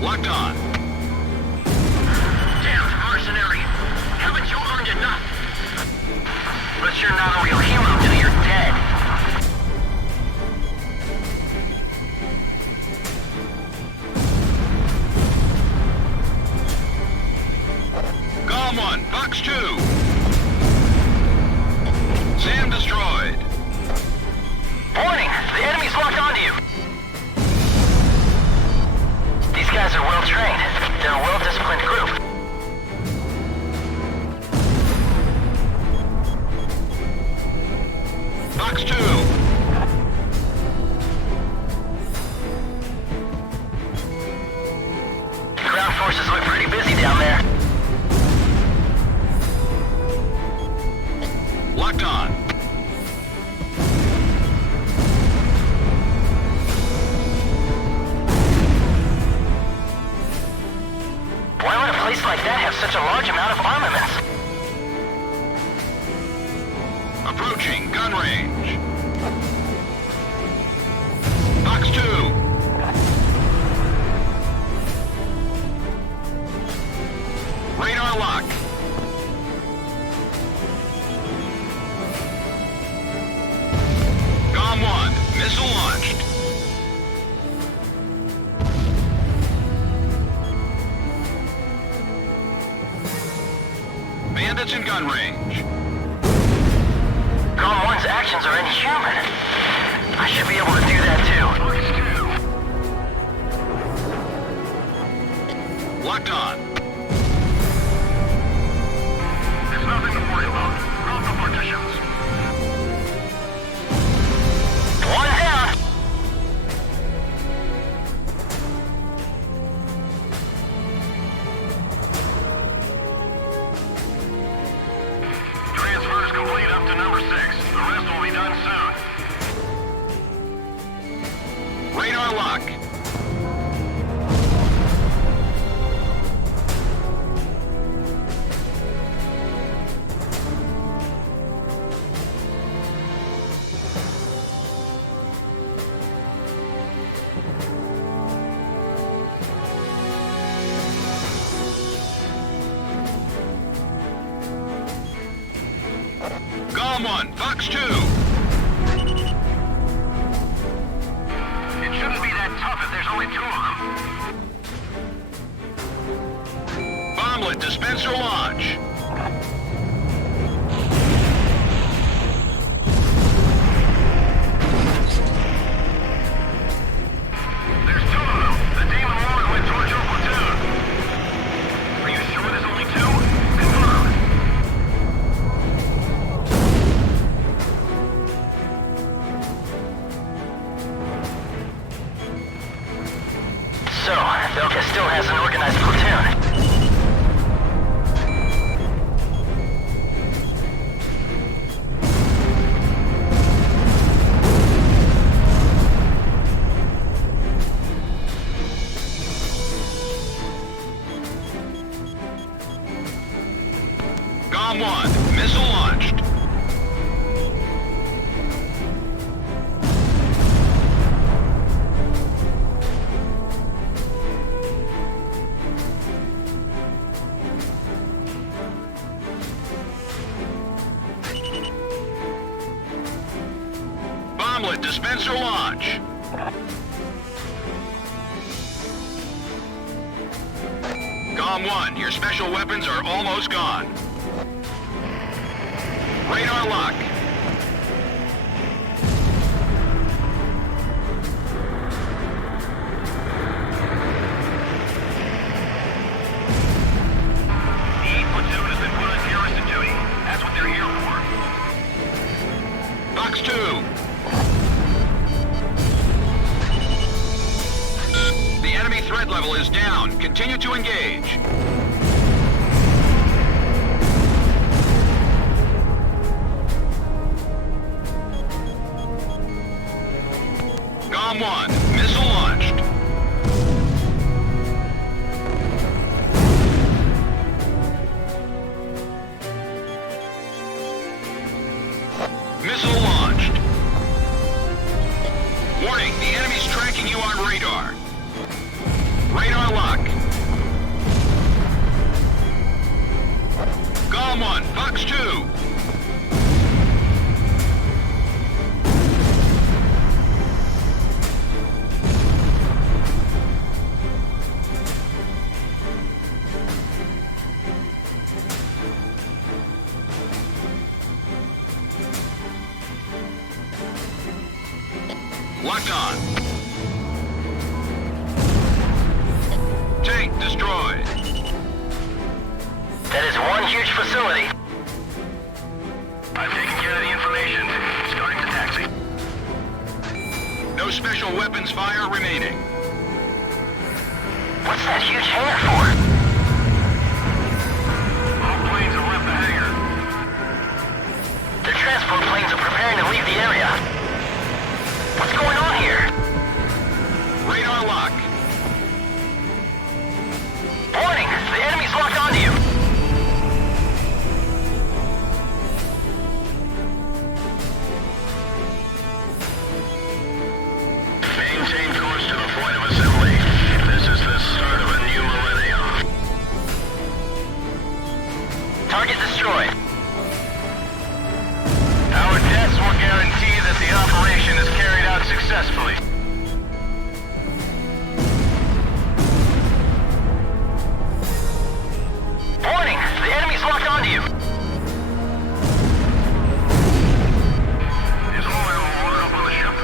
Locked on. Damn mercenary! Haven't you earned enough? But you're not a real hero till you're dead. Golem 1, Fox 2. Sam destroyed. Warning! The enemy's locked onto you! These guys are well trained. They're a well-disciplined group. Fox 2. Ground forces look pretty busy down there. Locked on. Why would a place like that have such a large amount of armaments? Approaching gun range. Fox 2. Radar lock. Golem 1, missile launched. Bandits in gun range. Golem 1's actions are inhuman. I should be able to do that too. Locked on. There's nothing to worry about. Drop the partitions. One down. Transfers complete up to number 6. The rest will be done soon. Radar lock. Golem 1, Fox 2. It shouldn't be that tough if there's only 2 of them. Bomblet dispenser launch. There's 2 of them. The Demon Lord went towards your platoon. Are you sure there's only 2? Confirm. So, Belkan still has an organized platoon. Golem 1, missile launched. Bomblet dispenser launch. Golem 1, your special weapons are almost gone. Radar lock. The 8th platoon has been put on garrison duty. That's what they're here for. Fox 2. The enemy threat level is down. Continue to engage. Golem 1, missile launched. Missile launched. Warning, the enemy's tracking you on radar. Radar lock. Golem 1, Fox 2. Locked on. Tank destroyed. That is one huge facility. I've taken care of the information. Starting the taxi. No special weapons fire remaining. What's that huge hangar for? All planes have left the hangar. The transport planes are preparing to leave the area. What's going on here? Radar lock. Warning! The enemy's locked onto you! Maintain course to the point of assembly. This is the start of a new millennium. Target destroyed. Our tests will guarantee that the operation is carried out successfully. Warning! The enemy's locked onto you! Is all ammo loaded up on the ship?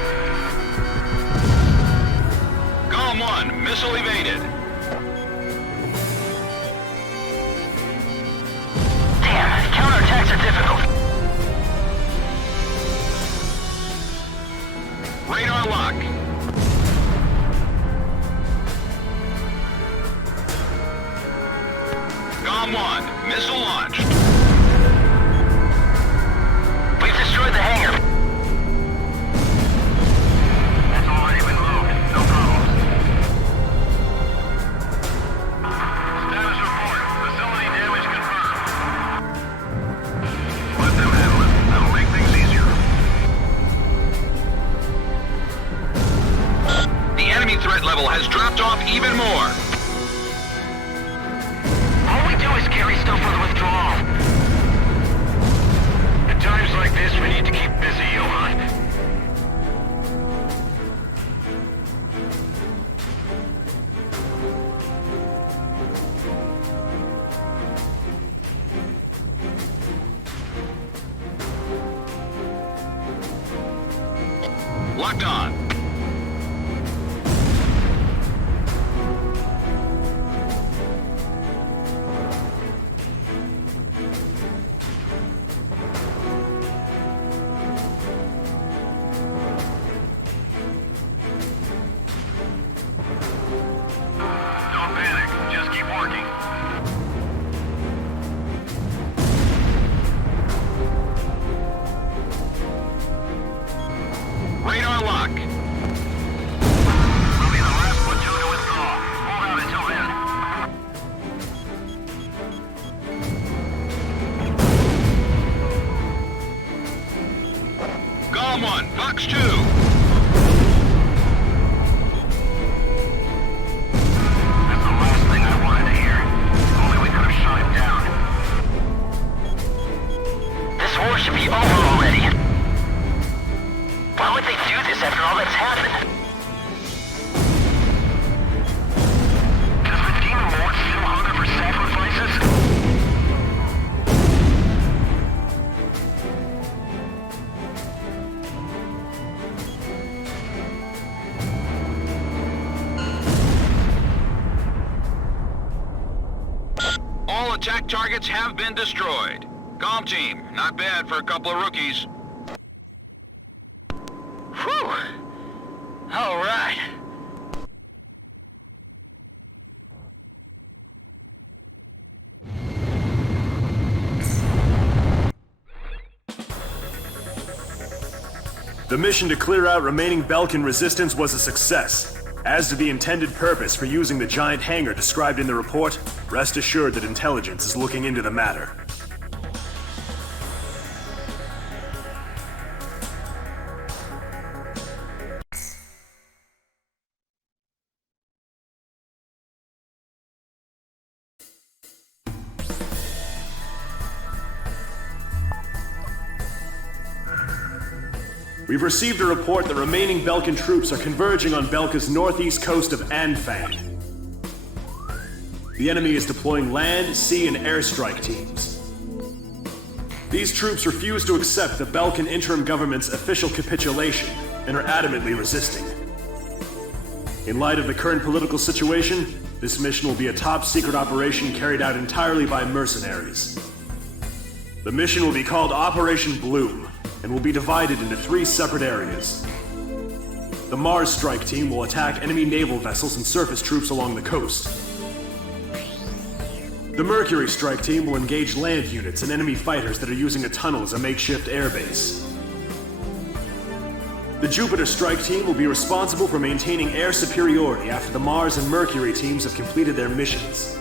Golem 1, missile evaded. Damn, counterattacks are difficult. Radar lock. Golem 1, missile launched. We've destroyed the hangar. It's already been moved. No problems. Status report. Facility damage confirmed. Let them handle it. That'll make things easier. The enemy threat level has dropped off even more. All we do is carry stuff for the withdrawal. At times like this, we need to keep busy, Johan. Locked on. Don't panic. Just keep working. Radar lock. We'll be the last platoon to withdraw. Hold out until then. Golem 1, Fox 2. That's the last thing I wanted to hear. If only we could have shot him down. This war should be over already. Why would they do this after all that's happened? Does the demon lord still hunger for sacrifices? All attack targets have been destroyed. Golem team, not bad for a couple of rookies. Whew! All right. The mission to clear out remaining Belkan resistance was a success. As to the intended purpose for using the giant hangar described in the report, rest assured that intelligence is looking into the matter. We've received a report that remaining Belkan troops are converging on Belka's northeast coast of Anfang. The enemy is deploying land, sea, and airstrike teams. These troops refuse to accept the Belkan interim government's official capitulation and are adamantly resisting. In light of the current political situation, this mission will be a top-secret operation carried out entirely by mercenaries. The mission will be called Operation Bloom, and will be divided into 3 separate areas. The Mars Strike Team will attack enemy naval vessels and surface troops along the coast. The Mercury Strike Team will engage land units and enemy fighters that are using a tunnel as a makeshift airbase. The Jupiter Strike Team will be responsible for maintaining air superiority after the Mars and Mercury teams have completed their missions.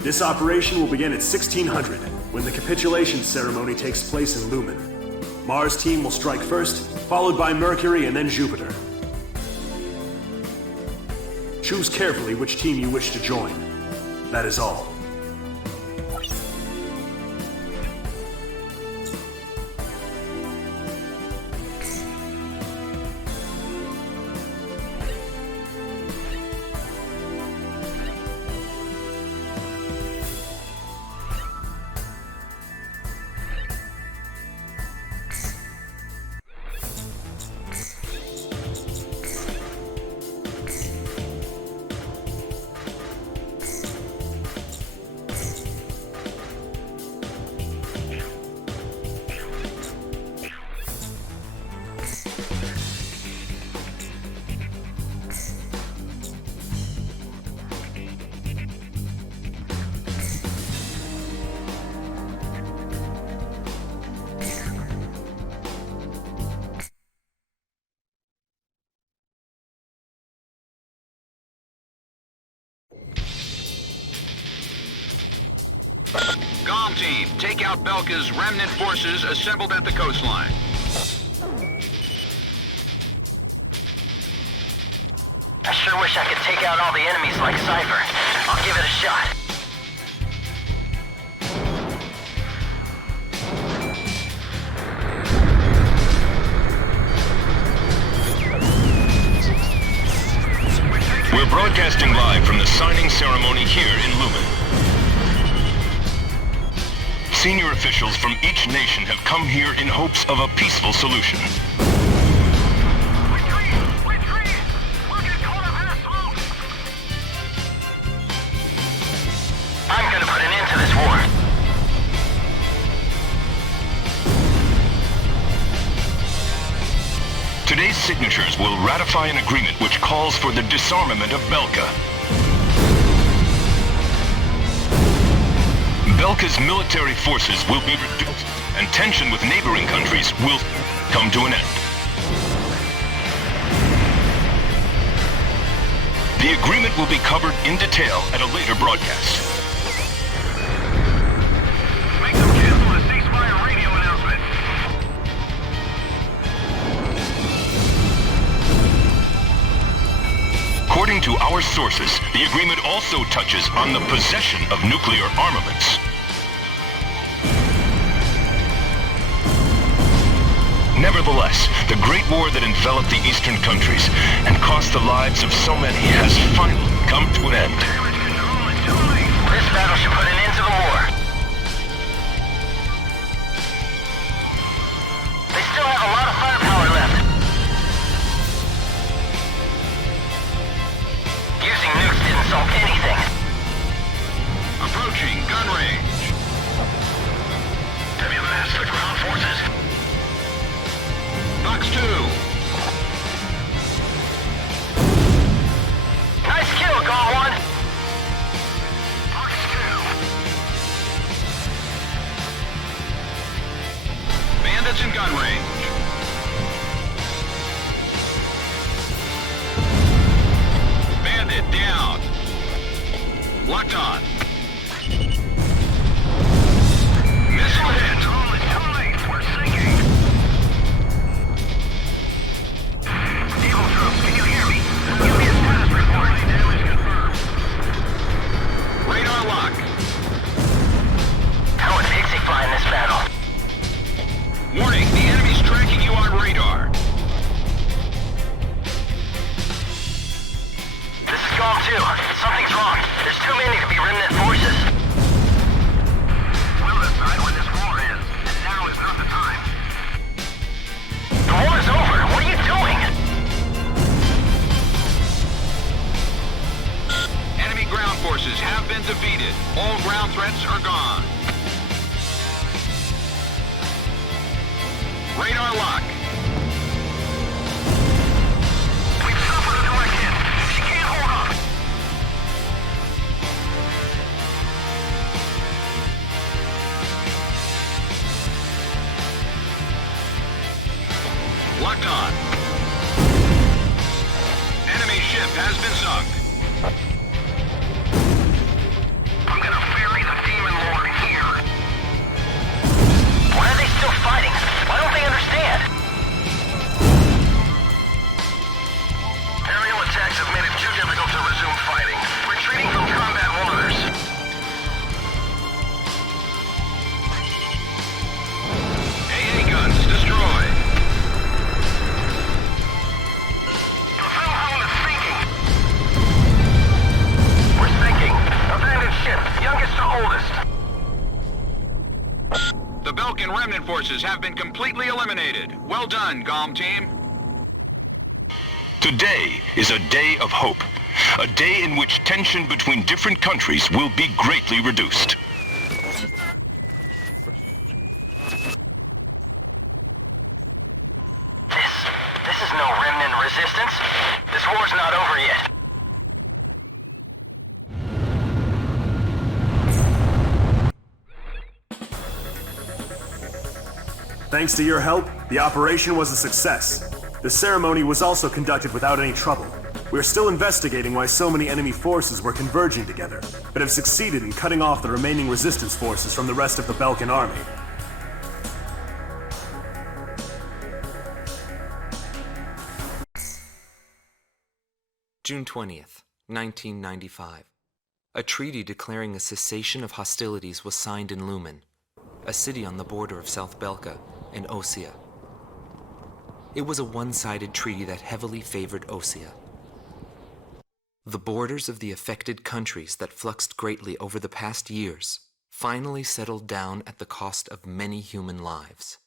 This operation will begin at 1600, when the capitulation ceremony takes place in Lumen. Mars team will strike first, followed by Mercury and then Jupiter. Choose carefully which team you wish to join. That is all. Golem team, take out Belka's remnant forces assembled at the coastline. I sure wish I could take out all the enemies like Cypher. I'll give it a shot. We're broadcasting live from the signing ceremony here in Lumen. Senior officials from each nation have come here in hopes of a peaceful solution. I'm gonna put an end to this war. Today's signatures will ratify an agreement which calls for the disarmament of Belka. Belka's military forces will be reduced, and tension with neighboring countries will come to an end. The agreement will be covered in detail at a later broadcast. Make them cancel the ceasefire radio announcement. According to our sources, the agreement also touches on the possession of nuclear armaments. Nevertheless, the Great War that enveloped the eastern countries and cost the lives of so many has finally come to an end. This battle should put an end to the war. They still have a lot of firepower left. Using nukes didn't solve anything. Approaching gun range. Have you massed the ground forces? Box 2. Nice kill, Gone One. Box 2. Bandits in gun range. Bandit down. Locked on. Missile hit. Too late. We're sinking. Naval troops, can you hear me? Give me a status report. Damage confirmed. Radar lock. How is Pixie flying this battle? Warning, the enemy Radar lock. We've suffered a direct hit. She can't hold up. Locked on. Enemy ship has been sunk. I'm gonna ferry the Demon Lord here. Why are they still fighting? Why don't they understand? Aerial attacks have made it too difficult to resume fighting. Retreating from combat waters. AA guns destroyed. The Felhound is sinking. We're sinking. Abandoned ship, youngest to oldest. The Belkan remnant forces have been completely eliminated. Well done, GOM team. Today is a day of hope. A day in which tension between different countries will be greatly reduced. This is no remnant resistance. This war's not over yet. Thanks to your help, the operation was a success. The ceremony was also conducted without any trouble. We are still investigating why so many enemy forces were converging together, but have succeeded in cutting off the remaining resistance forces from the rest of the Belkan army. June 20th, 1995. A treaty declaring a cessation of hostilities was signed in Lumen, a city on the border of South Belka and Osea. It was a one-sided treaty that heavily favored Osea. The borders of the affected countries that fluxed greatly over the past years finally settled down at the cost of many human lives.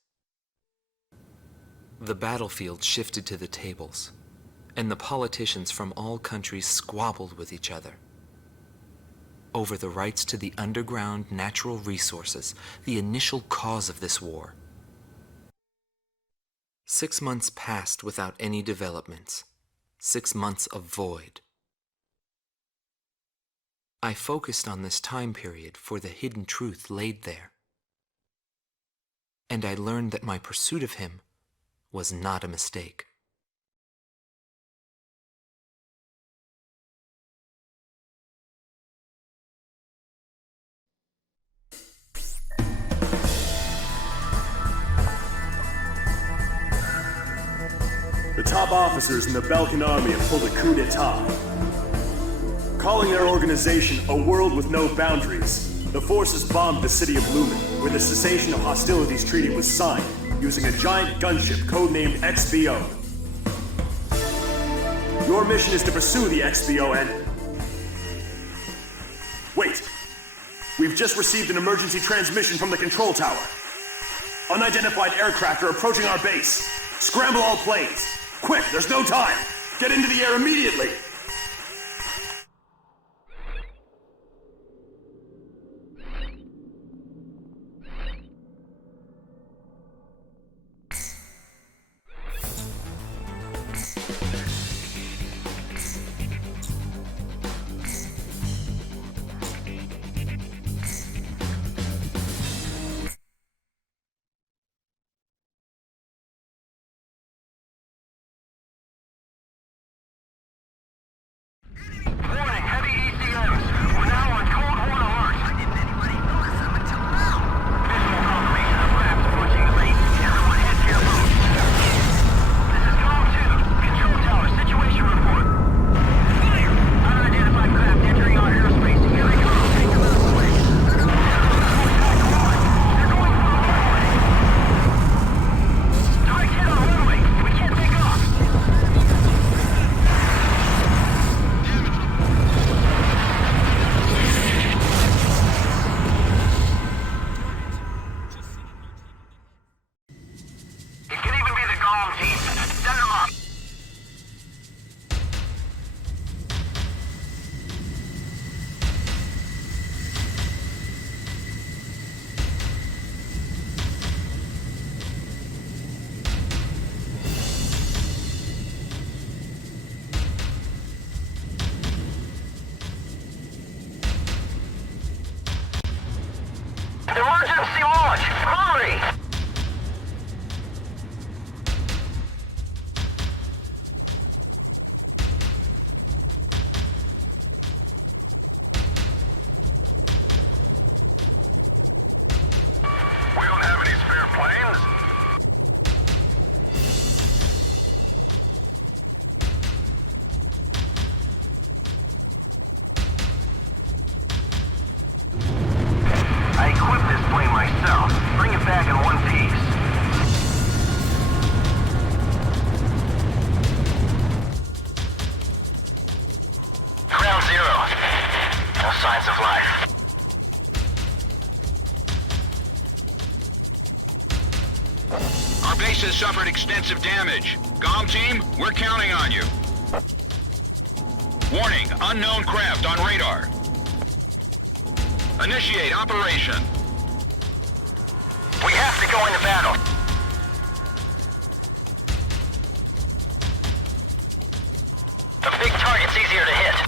The battlefield shifted to the tables, and the politicians from all countries squabbled with each other over the rights to the underground natural resources, the initial cause of this war. 6 months passed without any developments. 6 months of void. I focused on this time period for the hidden truth laid there. And I learned that my pursuit of him was not a mistake. The top officers in the Belkan army have pulled a coup d'etat. Calling their organization a world with no boundaries, the forces bombed the city of Lumen, where the cessation of hostilities treaty was signed, using a giant gunship codenamed XBO. Your mission is to pursue the XBO and... Wait! We've just received an emergency transmission from the control tower. Unidentified aircraft are approaching our base. Scramble all planes! Quick, there's no time! Get into the air immediately! base has suffered extensive damage. Comm team, we're counting on you. Warning, unknown craft on radar. Initiate operation. We have to go into battle. The big target's easier to hit.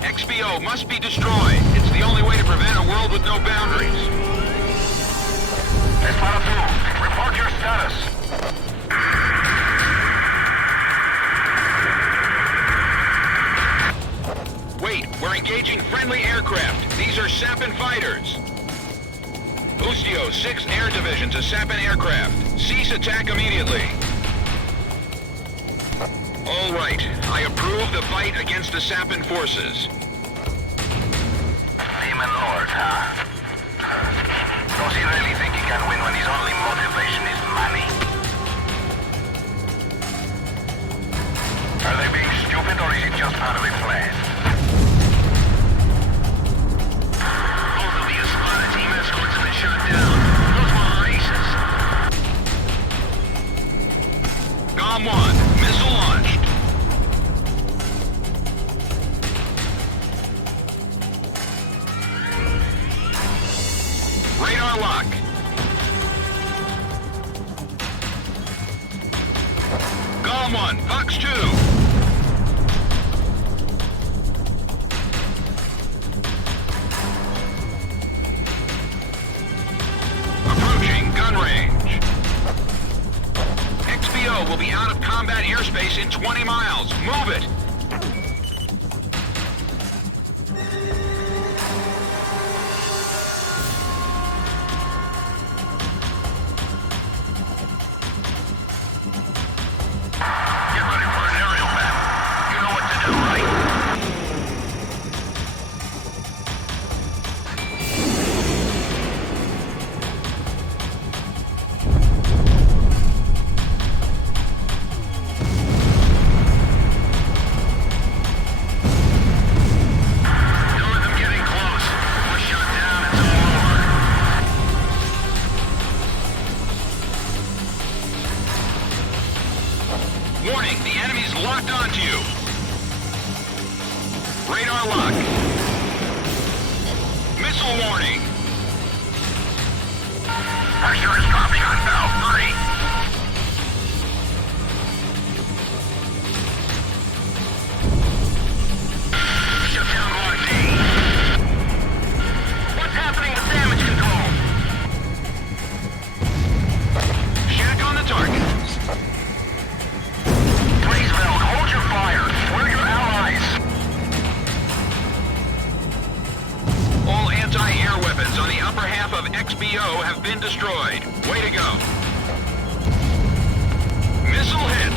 XBO must be destroyed. It's the only way to prevent a world with no boundaries. Espada 2, report your status. Wait, we're engaging friendly aircraft. These are Sapin fighters. Ustio, 6 air divisions of Sapin aircraft. Cease attack immediately. All right, I approve the fight against the Sapin forces. Demon Lord, huh? Does he really think he can win when his only motivation is money? Are they being stupid or is it just part of a plan? Both of the Espada team escorts have been shot down. Those were our aces. GOM 1, missile launched. Radar lock. GOM 1, Fox 2. Approaching gun range. XBO will be out of combat airspace in 20 miles. Move it! Get ready for an aerial battle. You know what to do, right? Don't let them get in close. We're shot down, it's all over. Warning, the enemy's locked onto you. Radar lock. Missile warning. Are you sure it's dropping on valve 3? Shut down Block D. What's happening with damage control? Shack on the target. Please, Veld, hold your fire. We're your allies. All anti-air weapons on the upper half of XBO have been destroyed. Way to go. Missile hit.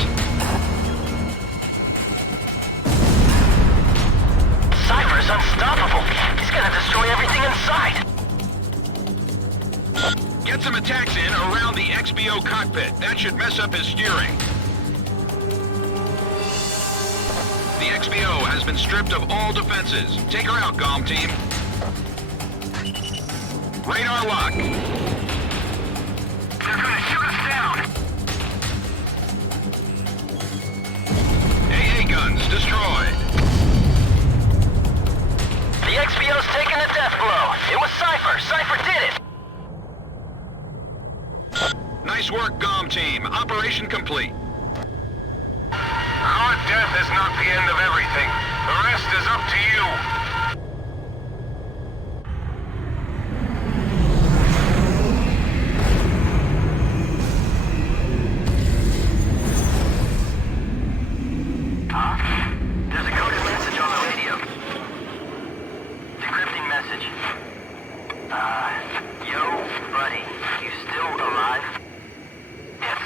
Cypher's unstoppable. He's gonna destroy everything inside. Get some attacks in around the XBO cockpit. That should mess up his steering. The XBO has been stripped of all defenses. Take her out, GOM team. Radar lock. They're gonna shoot us down. AA guns destroyed. The XBO's taking a death blow. It was Cypher. Cypher did it. Nice work, GOM team. Operation complete. Death is not the end of everything. The rest is up to you. There's a coded message on the radio. Decrypting message. Yo, buddy, you still alive? Yes.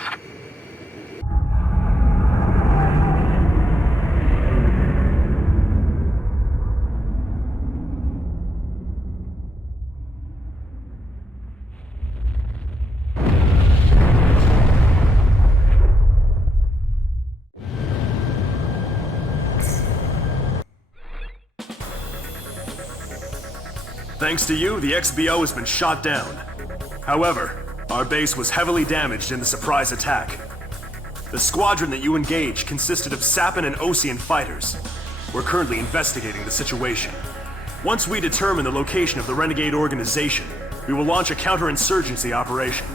Thanks to you, the XBO has been shot down. However, our base was heavily damaged in the surprise attack. The squadron that you engaged consisted of Sappan and Osean fighters. We're currently investigating the situation. Once we determine the location of the renegade organization, we will launch a counterinsurgency operation.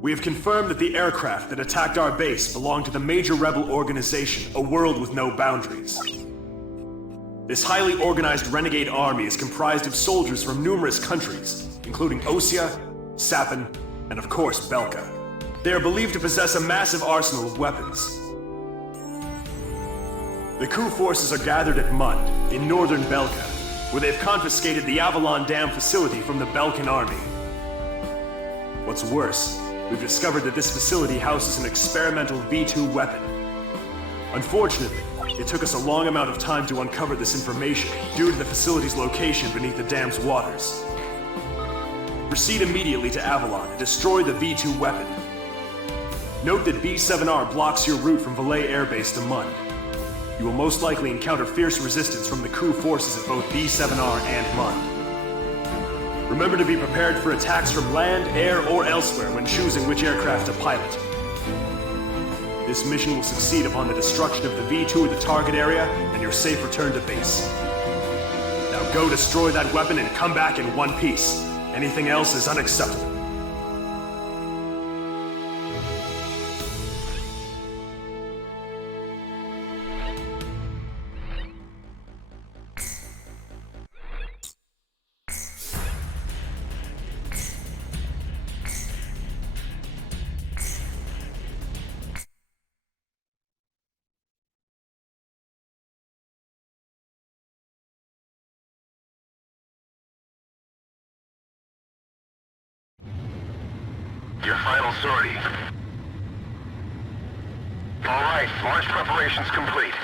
We have confirmed that the aircraft that attacked our base belonged to the major rebel organization, A World with No Boundaries. This highly organized renegade army is comprised of soldiers from numerous countries, including Osea, Sappan, and of course Belka. They are believed to possess a massive arsenal of weapons. The coup forces are gathered at Mund, in northern Belka, where they've confiscated the Avalon Dam facility from the Belkan army. What's worse, we've discovered that this facility houses an experimental V2 weapon. Unfortunately, it took us a long amount of time to uncover this information due to the facility's location beneath the dam's waters. Proceed immediately to Avalon and destroy the V2 weapon. Note that B7R blocks your route from Valais Air Base to Mund. You will most likely encounter fierce resistance from the crew forces at both B7R and Mund. Remember to be prepared for attacks from land, air, or elsewhere when choosing which aircraft to pilot. This mission will succeed upon the destruction of the V2 at the target area and your safe return to base. Now go destroy that weapon and come back in one piece. Anything else is unacceptable. Your final sortie. All right, launch preparations complete.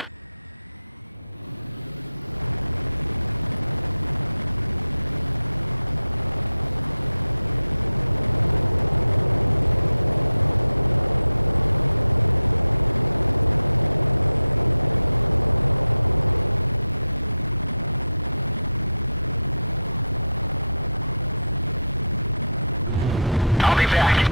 I'll be back.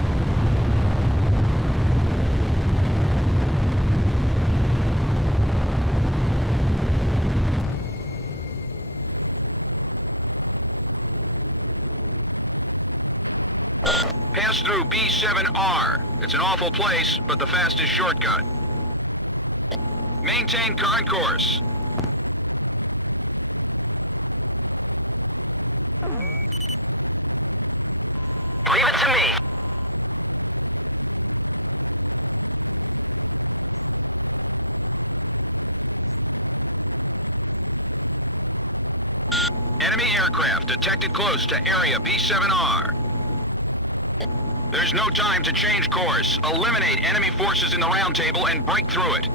Pass through B7R. It's an awful place, but the fastest shortcut. Maintain current course. Leave it to me. Enemy aircraft detected close to area B7R. There's no time to change course. Eliminate enemy forces in the round table and break through it.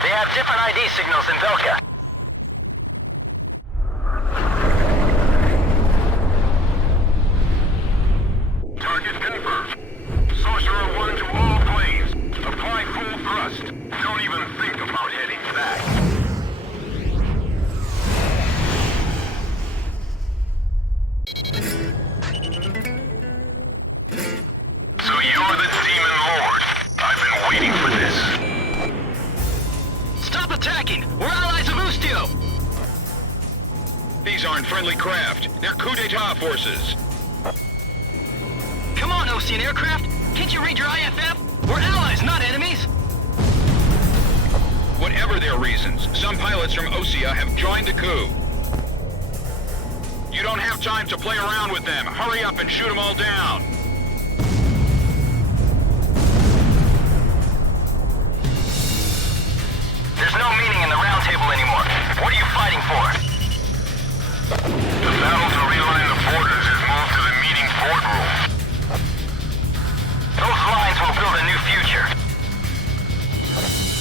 They have different ID signals in Belka. Target confirmed. Sorcerer 1 to all planes. Apply full thrust. Don't even think about heading back. aren't friendly craft. They're coup d'etat forces. Come on, Ocean aircraft! Can't you read your IFF? We're allies, not enemies! Whatever their reasons, some pilots from Osea have joined the coup. You don't have time to play around with them. Hurry up and shoot them all down. There's no meaning in the round table anymore. What are you fighting for? The battle to realign the borders has moved to the meeting boardroom. Those lines will build a new future.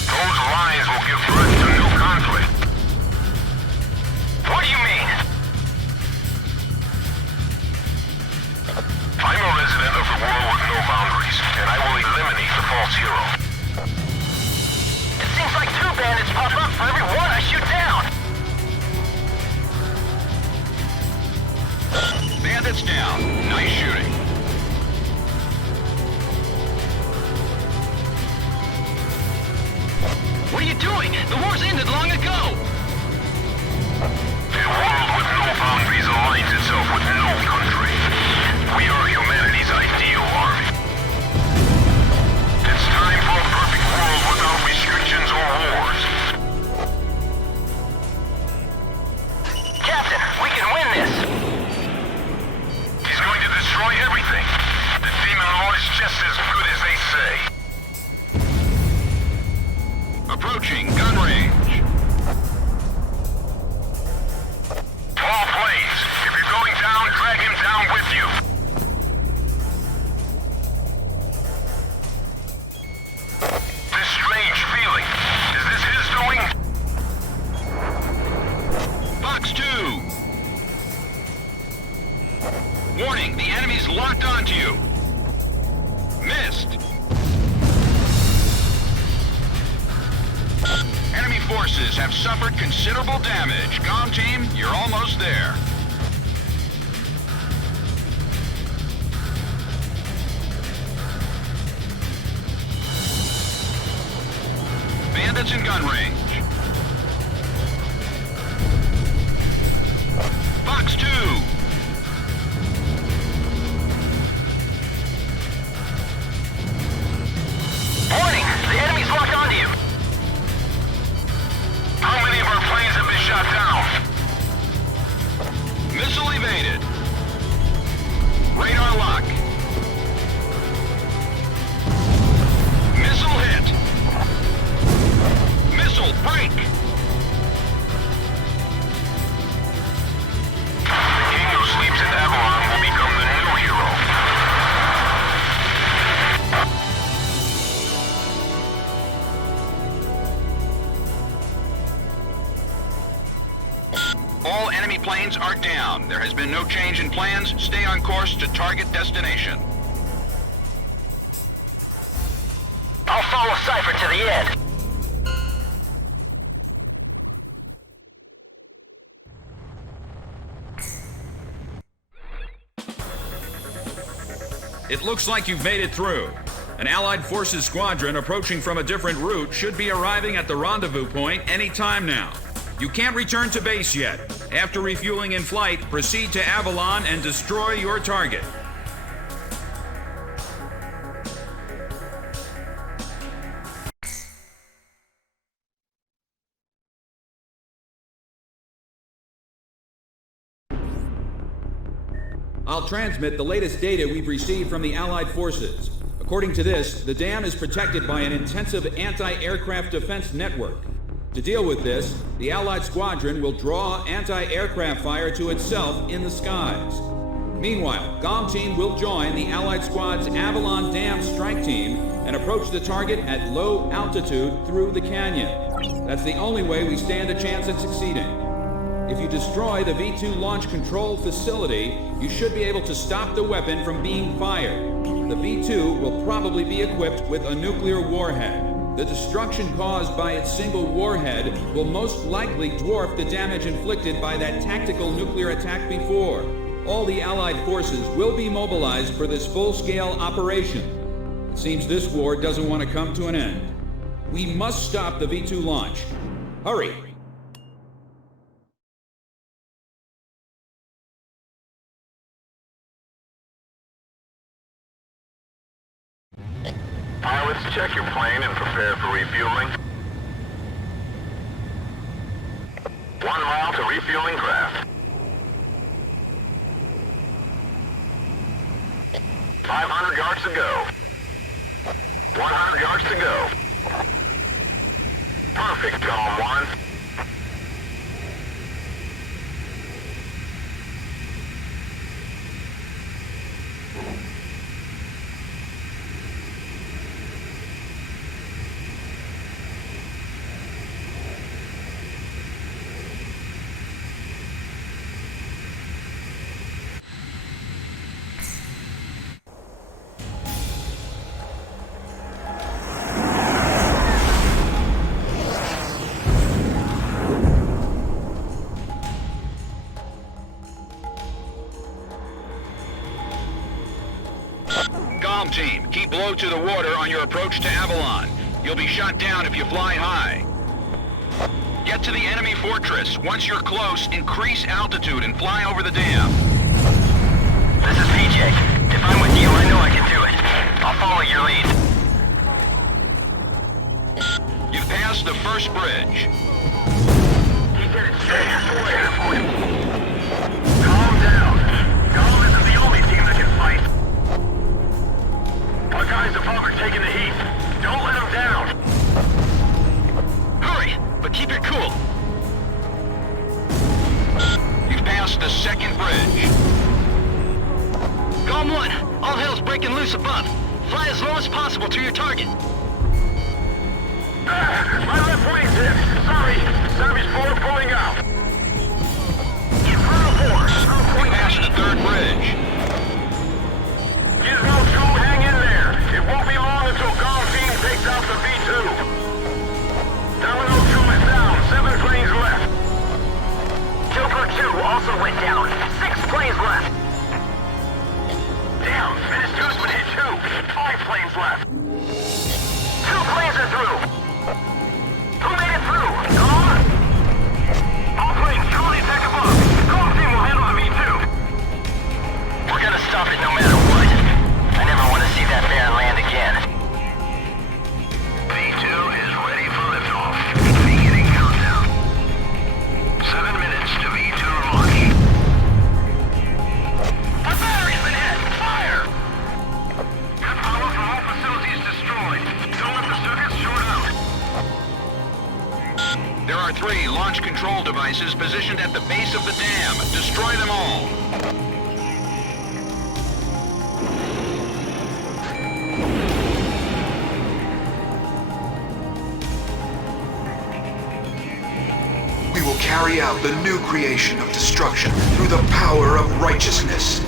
Those lines will give birth to new conflict. What do you mean? I'm a resident of the world with no boundaries, and I will eliminate the false hero. It seems like 2 bandits pop up for every one I shoot down. Bandits down. Nice shooting. What are you doing? The war's ended long ago! A world with no boundaries aligns itself with no country. We are humanity's ideal army. It's time for a perfect world without restrictions or wars. Captain, we can win this! He's going to destroy everything. The Demon Lord is just as good as they say. Approaching gun range. All planes, if you're going down, drag him down with you. This strange feeling, is this his doing? Fox 2. Warning, the enemy's locked onto you. Missed. Enemy forces have suffered considerable damage. Comm team, you're almost there. Bandits in gun range. Fox 2. Warning! The enemy's locked onto you! How many of our planes have been shot down? Missile evaded. Radar lock. Missile hit. Missile break. The king who sleeps in Avalon will become the new hero. All enemy planes are down. There has been no change in plans. Stay on course to target destination. I'll follow Cypher to the end. It looks like you've made it through. An Allied Forces squadron approaching from a different route should be arriving at the rendezvous point any time now. You can't return to base yet. After refueling in flight, proceed to Avalon and destroy your target. I'll transmit the latest data we've received from the Allied forces. According to this, the dam is protected by an intensive anti-aircraft defense network. To deal with this, the Allied squadron will draw anti-aircraft fire to itself in the skies. Meanwhile, GOM team will join the Allied squad's Avalon Dam strike team and approach the target at low altitude through the canyon. That's the only way we stand a chance at succeeding. If you destroy the V2 launch control facility, you should be able to stop the weapon from being fired. The V2 will probably be equipped with a nuclear warhead. The destruction caused by its single warhead will most likely dwarf the damage inflicted by that tactical nuclear attack before. All the Allied forces will be mobilized for this full-scale operation. It seems this war doesn't want to come to an end. We must stop the V2 launch. Hurry! Pilots, check your plane and prepare for refueling. 1 mile to refueling craft. 500 yards to go. 100 yards to go. Perfect, Column 1. Team, keep low to the water on your approach to Avalon. You'll be shot down if you fly high. Get to the enemy fortress. Once you're close, increase altitude and fly over the dam. This is PJ. If I'm with you, I know I can do it. I'll follow your lead. You've passed the first bridge. Keep it straight. Calm down. Calm isn't the only team that can fight. Our guys above are taking the heat. Don't let them down. Hurry, but keep it cool. You've passed the second bridge. Column 1, all hell's breaking loose above. Fly as low as possible to your target. My left wing's hit. Sorry. Savage 4 pulling out. Inferno 4. You passed the third bridge. Gizmo 2, hang in there. It won't be long until Golf Team takes out the V2. Talon of 2 is down. 7 planes left. Joker 2 also went down. 6 planes left. Damn, Menace 2's been hit too. 5 planes left. 2 planes are through. Who made it through? Gone? All planes, control the attack above. Golf Team will handle the V2. We're gonna stop it no matter what. I never want to see that Baron land again. V2 is ready for liftoff. Beginning countdown. 7 minutes to V2 launch. The battery's been hit! Fire! Got power from all facilities destroyed. Don't let the circuits short out. There are 3 launch control devices positioned at the base of the dam. Destroy them all. We will carry out the new creation of destruction through the power of righteousness.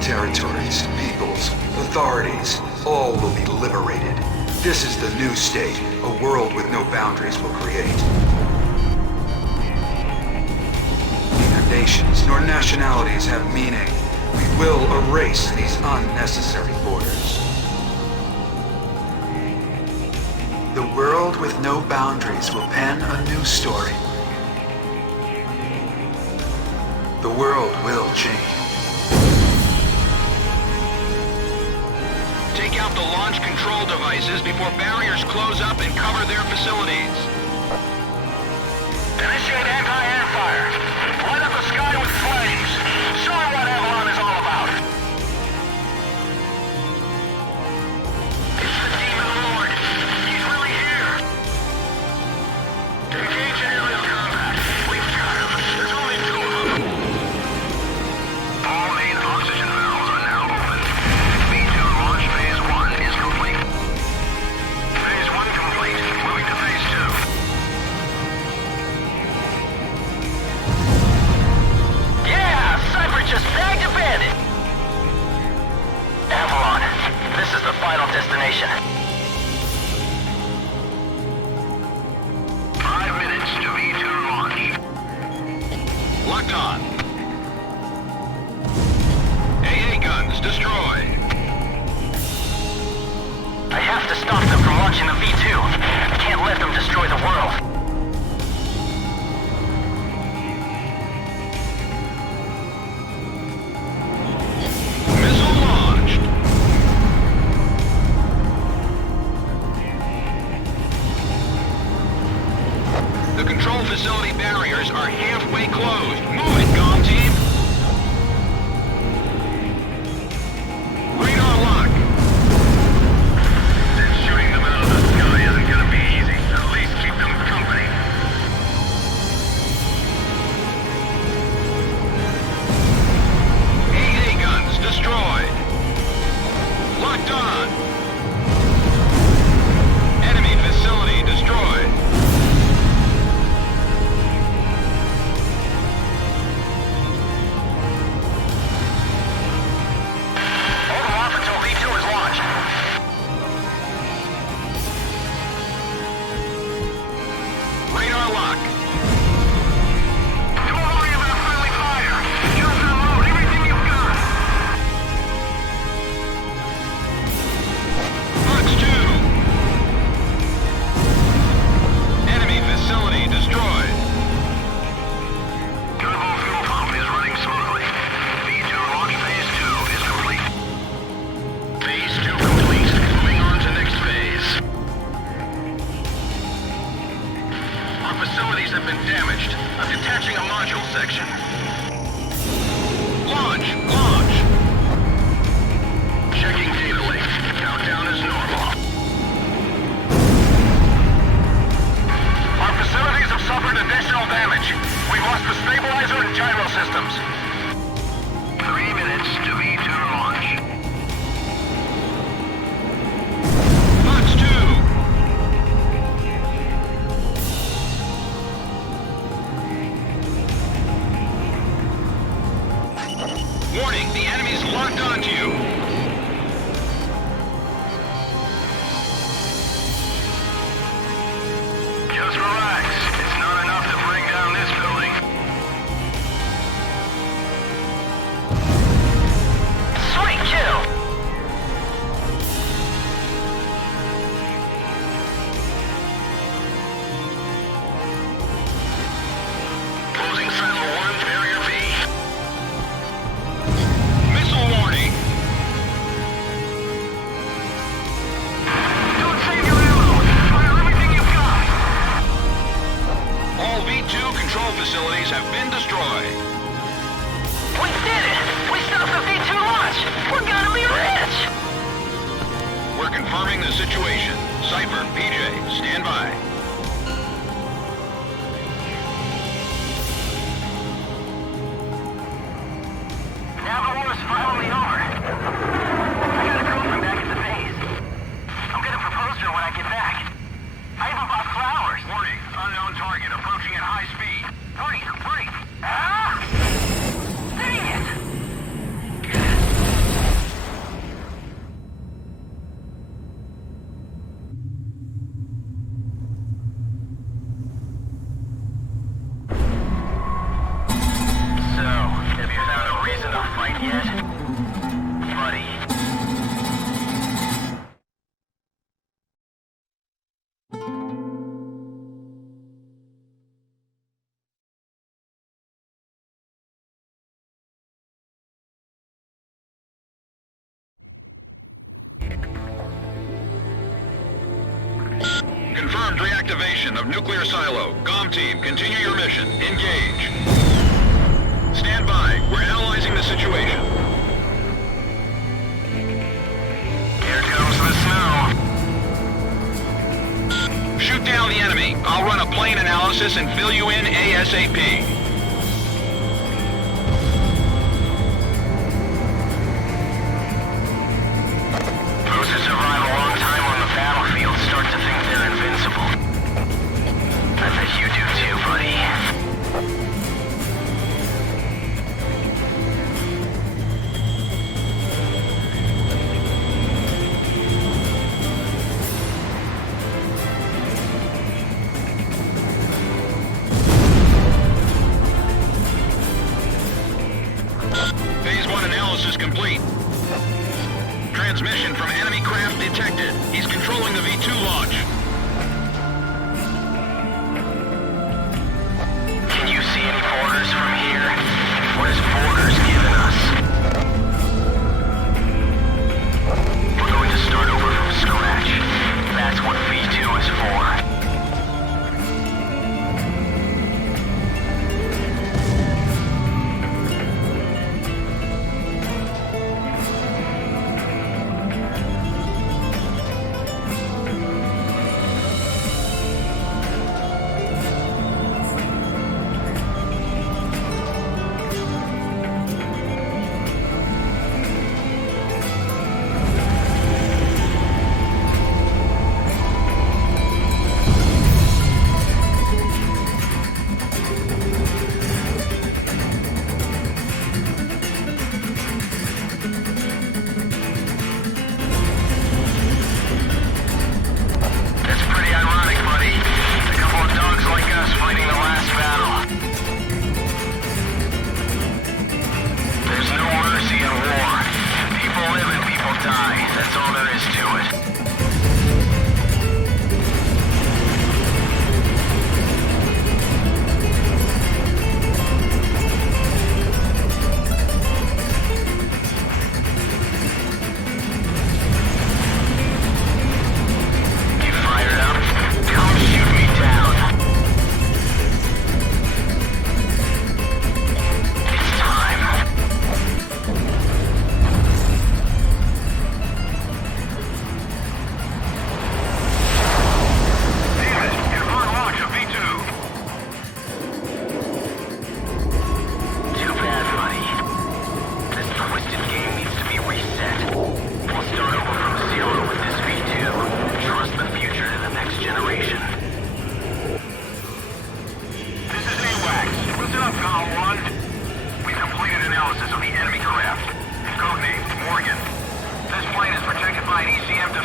Territories, peoples, authorities, all will be liberated. This is the new state, a world with no boundaries will create. Neither nations nor nationalities have meaning. We will erase these unnecessary borders. The world with no boundaries will pen a new story. The world will change. Take out the launch control devices before barriers close up and cover their facilities. Initiate anti-air fire. Light up the sky with flames. Show them what Avalon is all about. It's the Demon Lord. He's really here. Engage in aerial combat. We've got him. There's only 2 of them. All main oxygen valves are now open. V2 launch phase 1 is complete. Phase 1 complete. Moving to phase 2. Yeah! Cypher just bagged a bandit! Avalon, this is the final destination. 5 minutes to V2 launch. Locked on. AA guns destroyed. I have to stop them from launching the V2. I can't let them destroy the world. Missile launched. Warning, the enemy's locked onto you. Just relax. It's not enough to bring down this building. Sweet kill! Closing silo 1, barrier B. Missile warning. Don't save your ammo. Fire everything you've got. All V2 control facilities have been destroyed. We did it! We stopped the V2 launch! We're gonna be rich! We're confirming the situation. Cypher, PJ, stand by. Navarro's finally over. I got a girlfriend back at the base. I'm gonna propose to her when I get back. I even bought flowers. Warning, unknown target approaching at high speed. Hurry, hurry! Ah! Dang it! So, have you found a reason to fight yet? Buddy. Confirmed reactivation of nuclear silo. GOM team, continue your mission. Engage. Stand by. We're analyzing the situation. Here comes the snow. Shoot down the enemy. I'll run a plane analysis and fill you in ASAP. Those who survive a long time on the battlefield start to think they're invincible. I bet you do too, buddy. Phase 1 analysis complete. Transmission from enemy craft detected. He's controlling the V2 launch. Can you see any borders from here? What has borders given us? We're going to start over from scratch. That's what V2 is for.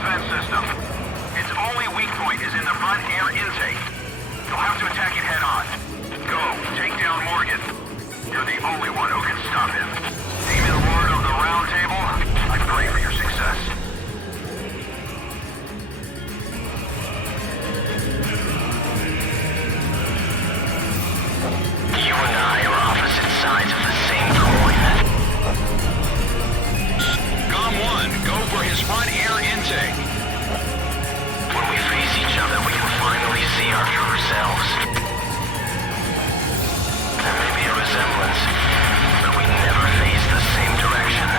defense system. Its only weak point is in the front air intake. You'll have to attack it head-on. Go, take down Morgan. You're the only one who can stop him. Demon Lord of the Round Table, I pray for your success. You and I are opposite sides of the same coin. COM-1, go for his front air intake. When we face each other, we can finally see our true selves. There may be a resemblance, but we never face the same direction.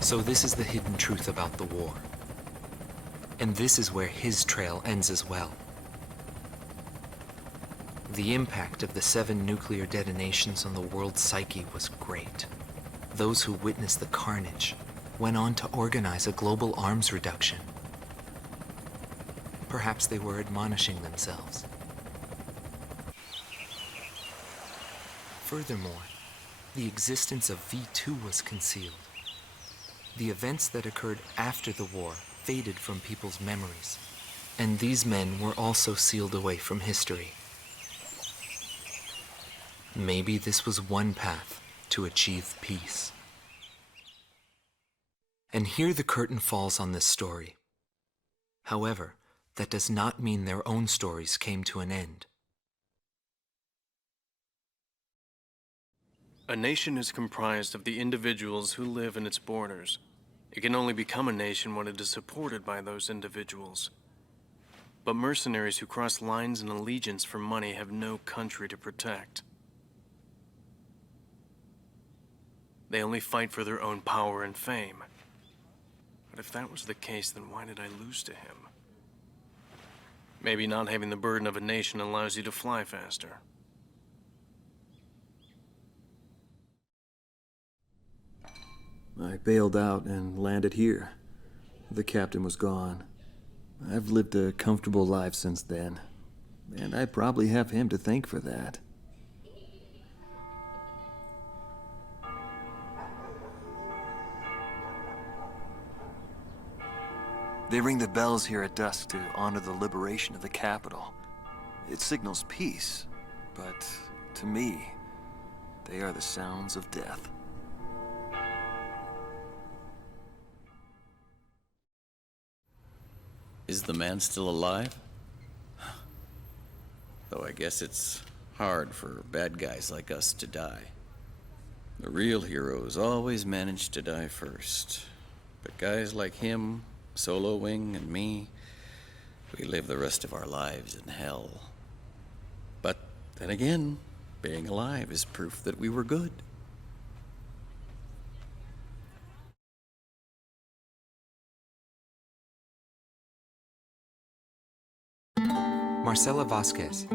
So this is the hidden truth about the war. And this is where his trail ends as well. The impact of the 7 nuclear detonations on the world's psyche was great. Those who witnessed the carnage went on to organize a global arms reduction. Perhaps they were admonishing themselves. Furthermore, the existence of V2 was concealed. The events that occurred after the war faded from people's memories, and these men were also sealed away from history. Maybe this was one path to achieve peace. And here the curtain falls on this story. However, that does not mean their own stories came to an end. A nation is comprised of the individuals who live in its borders. It can only become a nation when it is supported by those individuals. But mercenaries who cross lines in allegiance for money have no country to protect. They only fight for their own power and fame. But if that was the case, then why did I lose to him? Maybe not having the burden of a nation allows you to fly faster. I bailed out and landed here. The captain was gone. I've lived a comfortable life since then, and I probably have him to thank for that. They ring the bells here at dusk to honor the liberation of the capital. It signals peace, but to me, they are the sounds of death. Is the man still alive? Though I guess it's hard for bad guys like us to die. The real heroes always manage to die first. But guys like him, Solo Wing, and me, we live the rest of our lives in hell. But then again, Being alive is proof that we were good. Marcela Vasquez,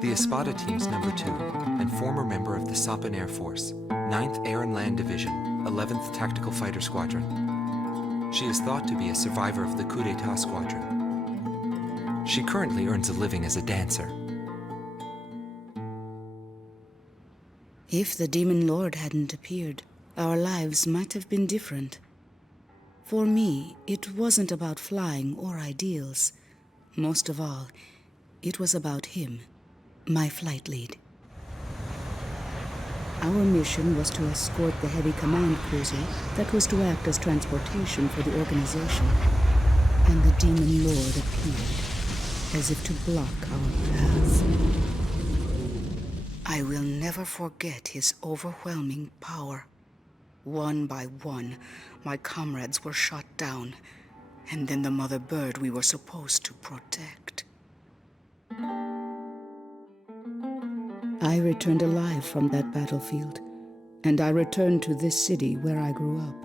the Espada Team's number 2 and former member of the Sapan Air Force, 9th Air and Land Division, 11th Tactical Fighter Squadron. She is thought to be a survivor of the Coup d'etat squadron. She currently earns a living as a dancer. If the Demon Lord hadn't appeared, our lives might have been different. For me, it wasn't about flying or ideals. Most of all, it was about him, my flight lead. Our mission was to escort the heavy command cruiser that was to act as transportation for the organization. And the Demon Lord appeared, as if to block our path. I will never forget his overwhelming power. One by one, my comrades were shot down, and then the mother bird we were supposed to protect. I returned alive from that battlefield, and I returned to this city where I grew up.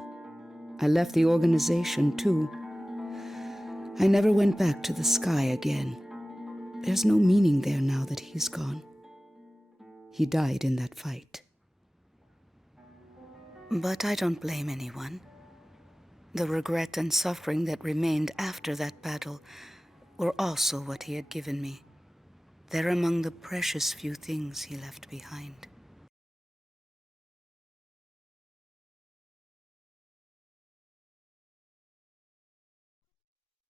I left the organization, too. I never went back to the sky again. There's no meaning there now that he's gone. He died in that fight. But I don't blame anyone. The regret and suffering that remained after that battle were also what he had given me. They're among the precious few things he left behind.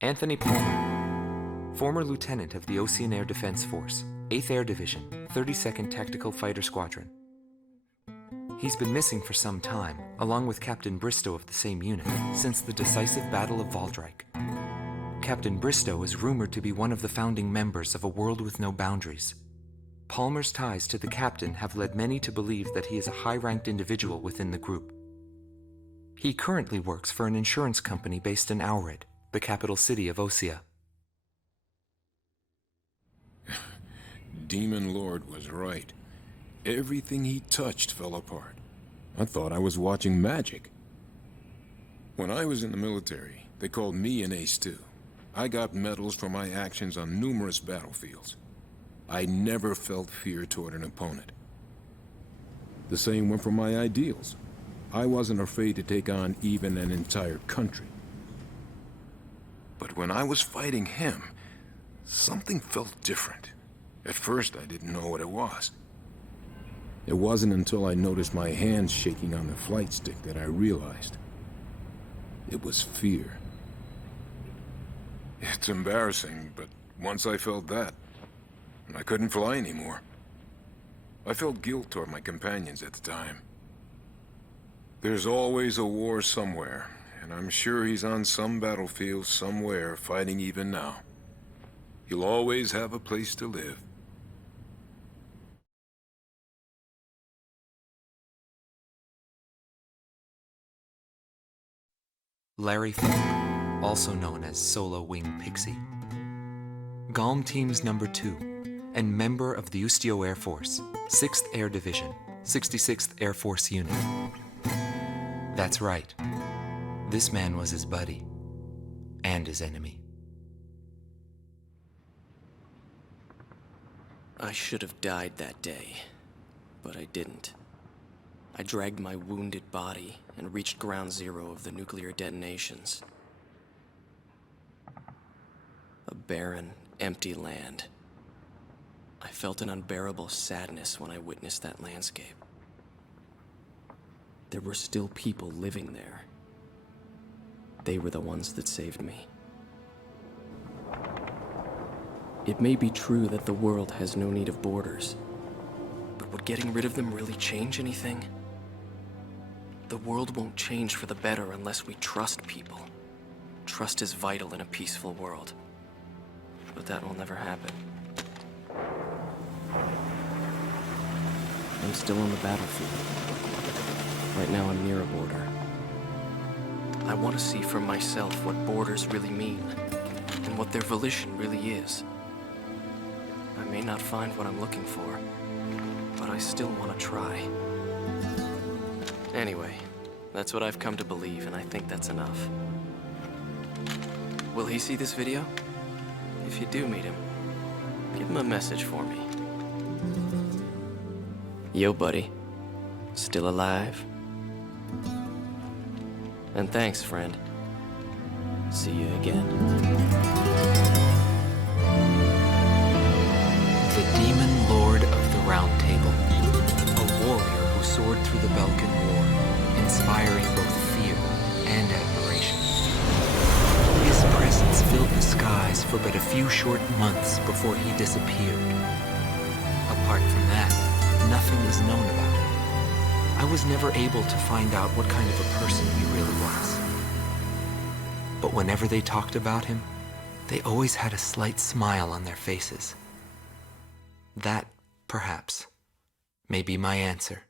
Anthony Palmer, former lieutenant of the Ocean Air Defense Force, 8th Air Division, 32nd Tactical Fighter Squadron. He's been missing for some time, along with Captain Bristow of the same unit, since the decisive Battle of Valdreich. Captain Bristow is rumored to be one of the founding members of A World with No Boundaries. Palmer's ties to the captain have led many to believe that he is a high-ranked individual within the group. He currently works for an insurance company based in Aurid, the capital city of Osea. Demon Lord was right. Everything he touched fell apart. I thought I was watching magic. When I was in the military, they called me an ace too. I got medals for my actions on numerous battlefields. I never felt fear toward an opponent. The same went for my ideals. I wasn't afraid to take on even an entire country. But when I was fighting him, something felt different. At first, I didn't know what it was. It wasn't until I noticed my hands shaking on the flight stick that I realized. It was fear. It's embarrassing, but once I felt that, I couldn't fly anymore. I felt guilt toward my companions at the time. There's always a war somewhere, and I'm sure he's on some battlefield somewhere fighting even now. He'll always have a place to live. Larry Falk, also known as Solo Wing Pixie. GALM Team's number 2 and member of the Ustio Air Force, 6th Air Division, 66th Air Force Unit. That's right. This man was his buddy and his enemy. I should have died that day, but I didn't. I dragged my wounded body and reached ground zero of the nuclear detonations. A barren, empty land. I felt an unbearable sadness when I witnessed that landscape. There were still people living there. They were the ones that saved me. It may be true that the world has no need of borders, but would getting rid of them really change anything? The world won't change for the better unless we trust people. Trust is vital in a peaceful world. But that will never happen. I'm still on the battlefield. Right now I'm near a border. I want to see for myself what borders really mean, and what their volition really is. I may not find what I'm looking for, but I still want to try. Anyway, that's what I've come to believe, and I think that's enough. Will he see this video? If you do meet him, give him a message for me. Yo, buddy. Still alive? And thanks, friend. See you again. The Demon Lord of the Round Table. A warrior who soared through the Belkan War, inspiring both fear and admiration. His presence filled the skies for but a few short months before he disappeared. Apart from that, nothing is known about him. I was never able to find out what kind of a person he really was. But whenever they talked about him, they always had a slight smile on their faces. That, perhaps, may be my answer.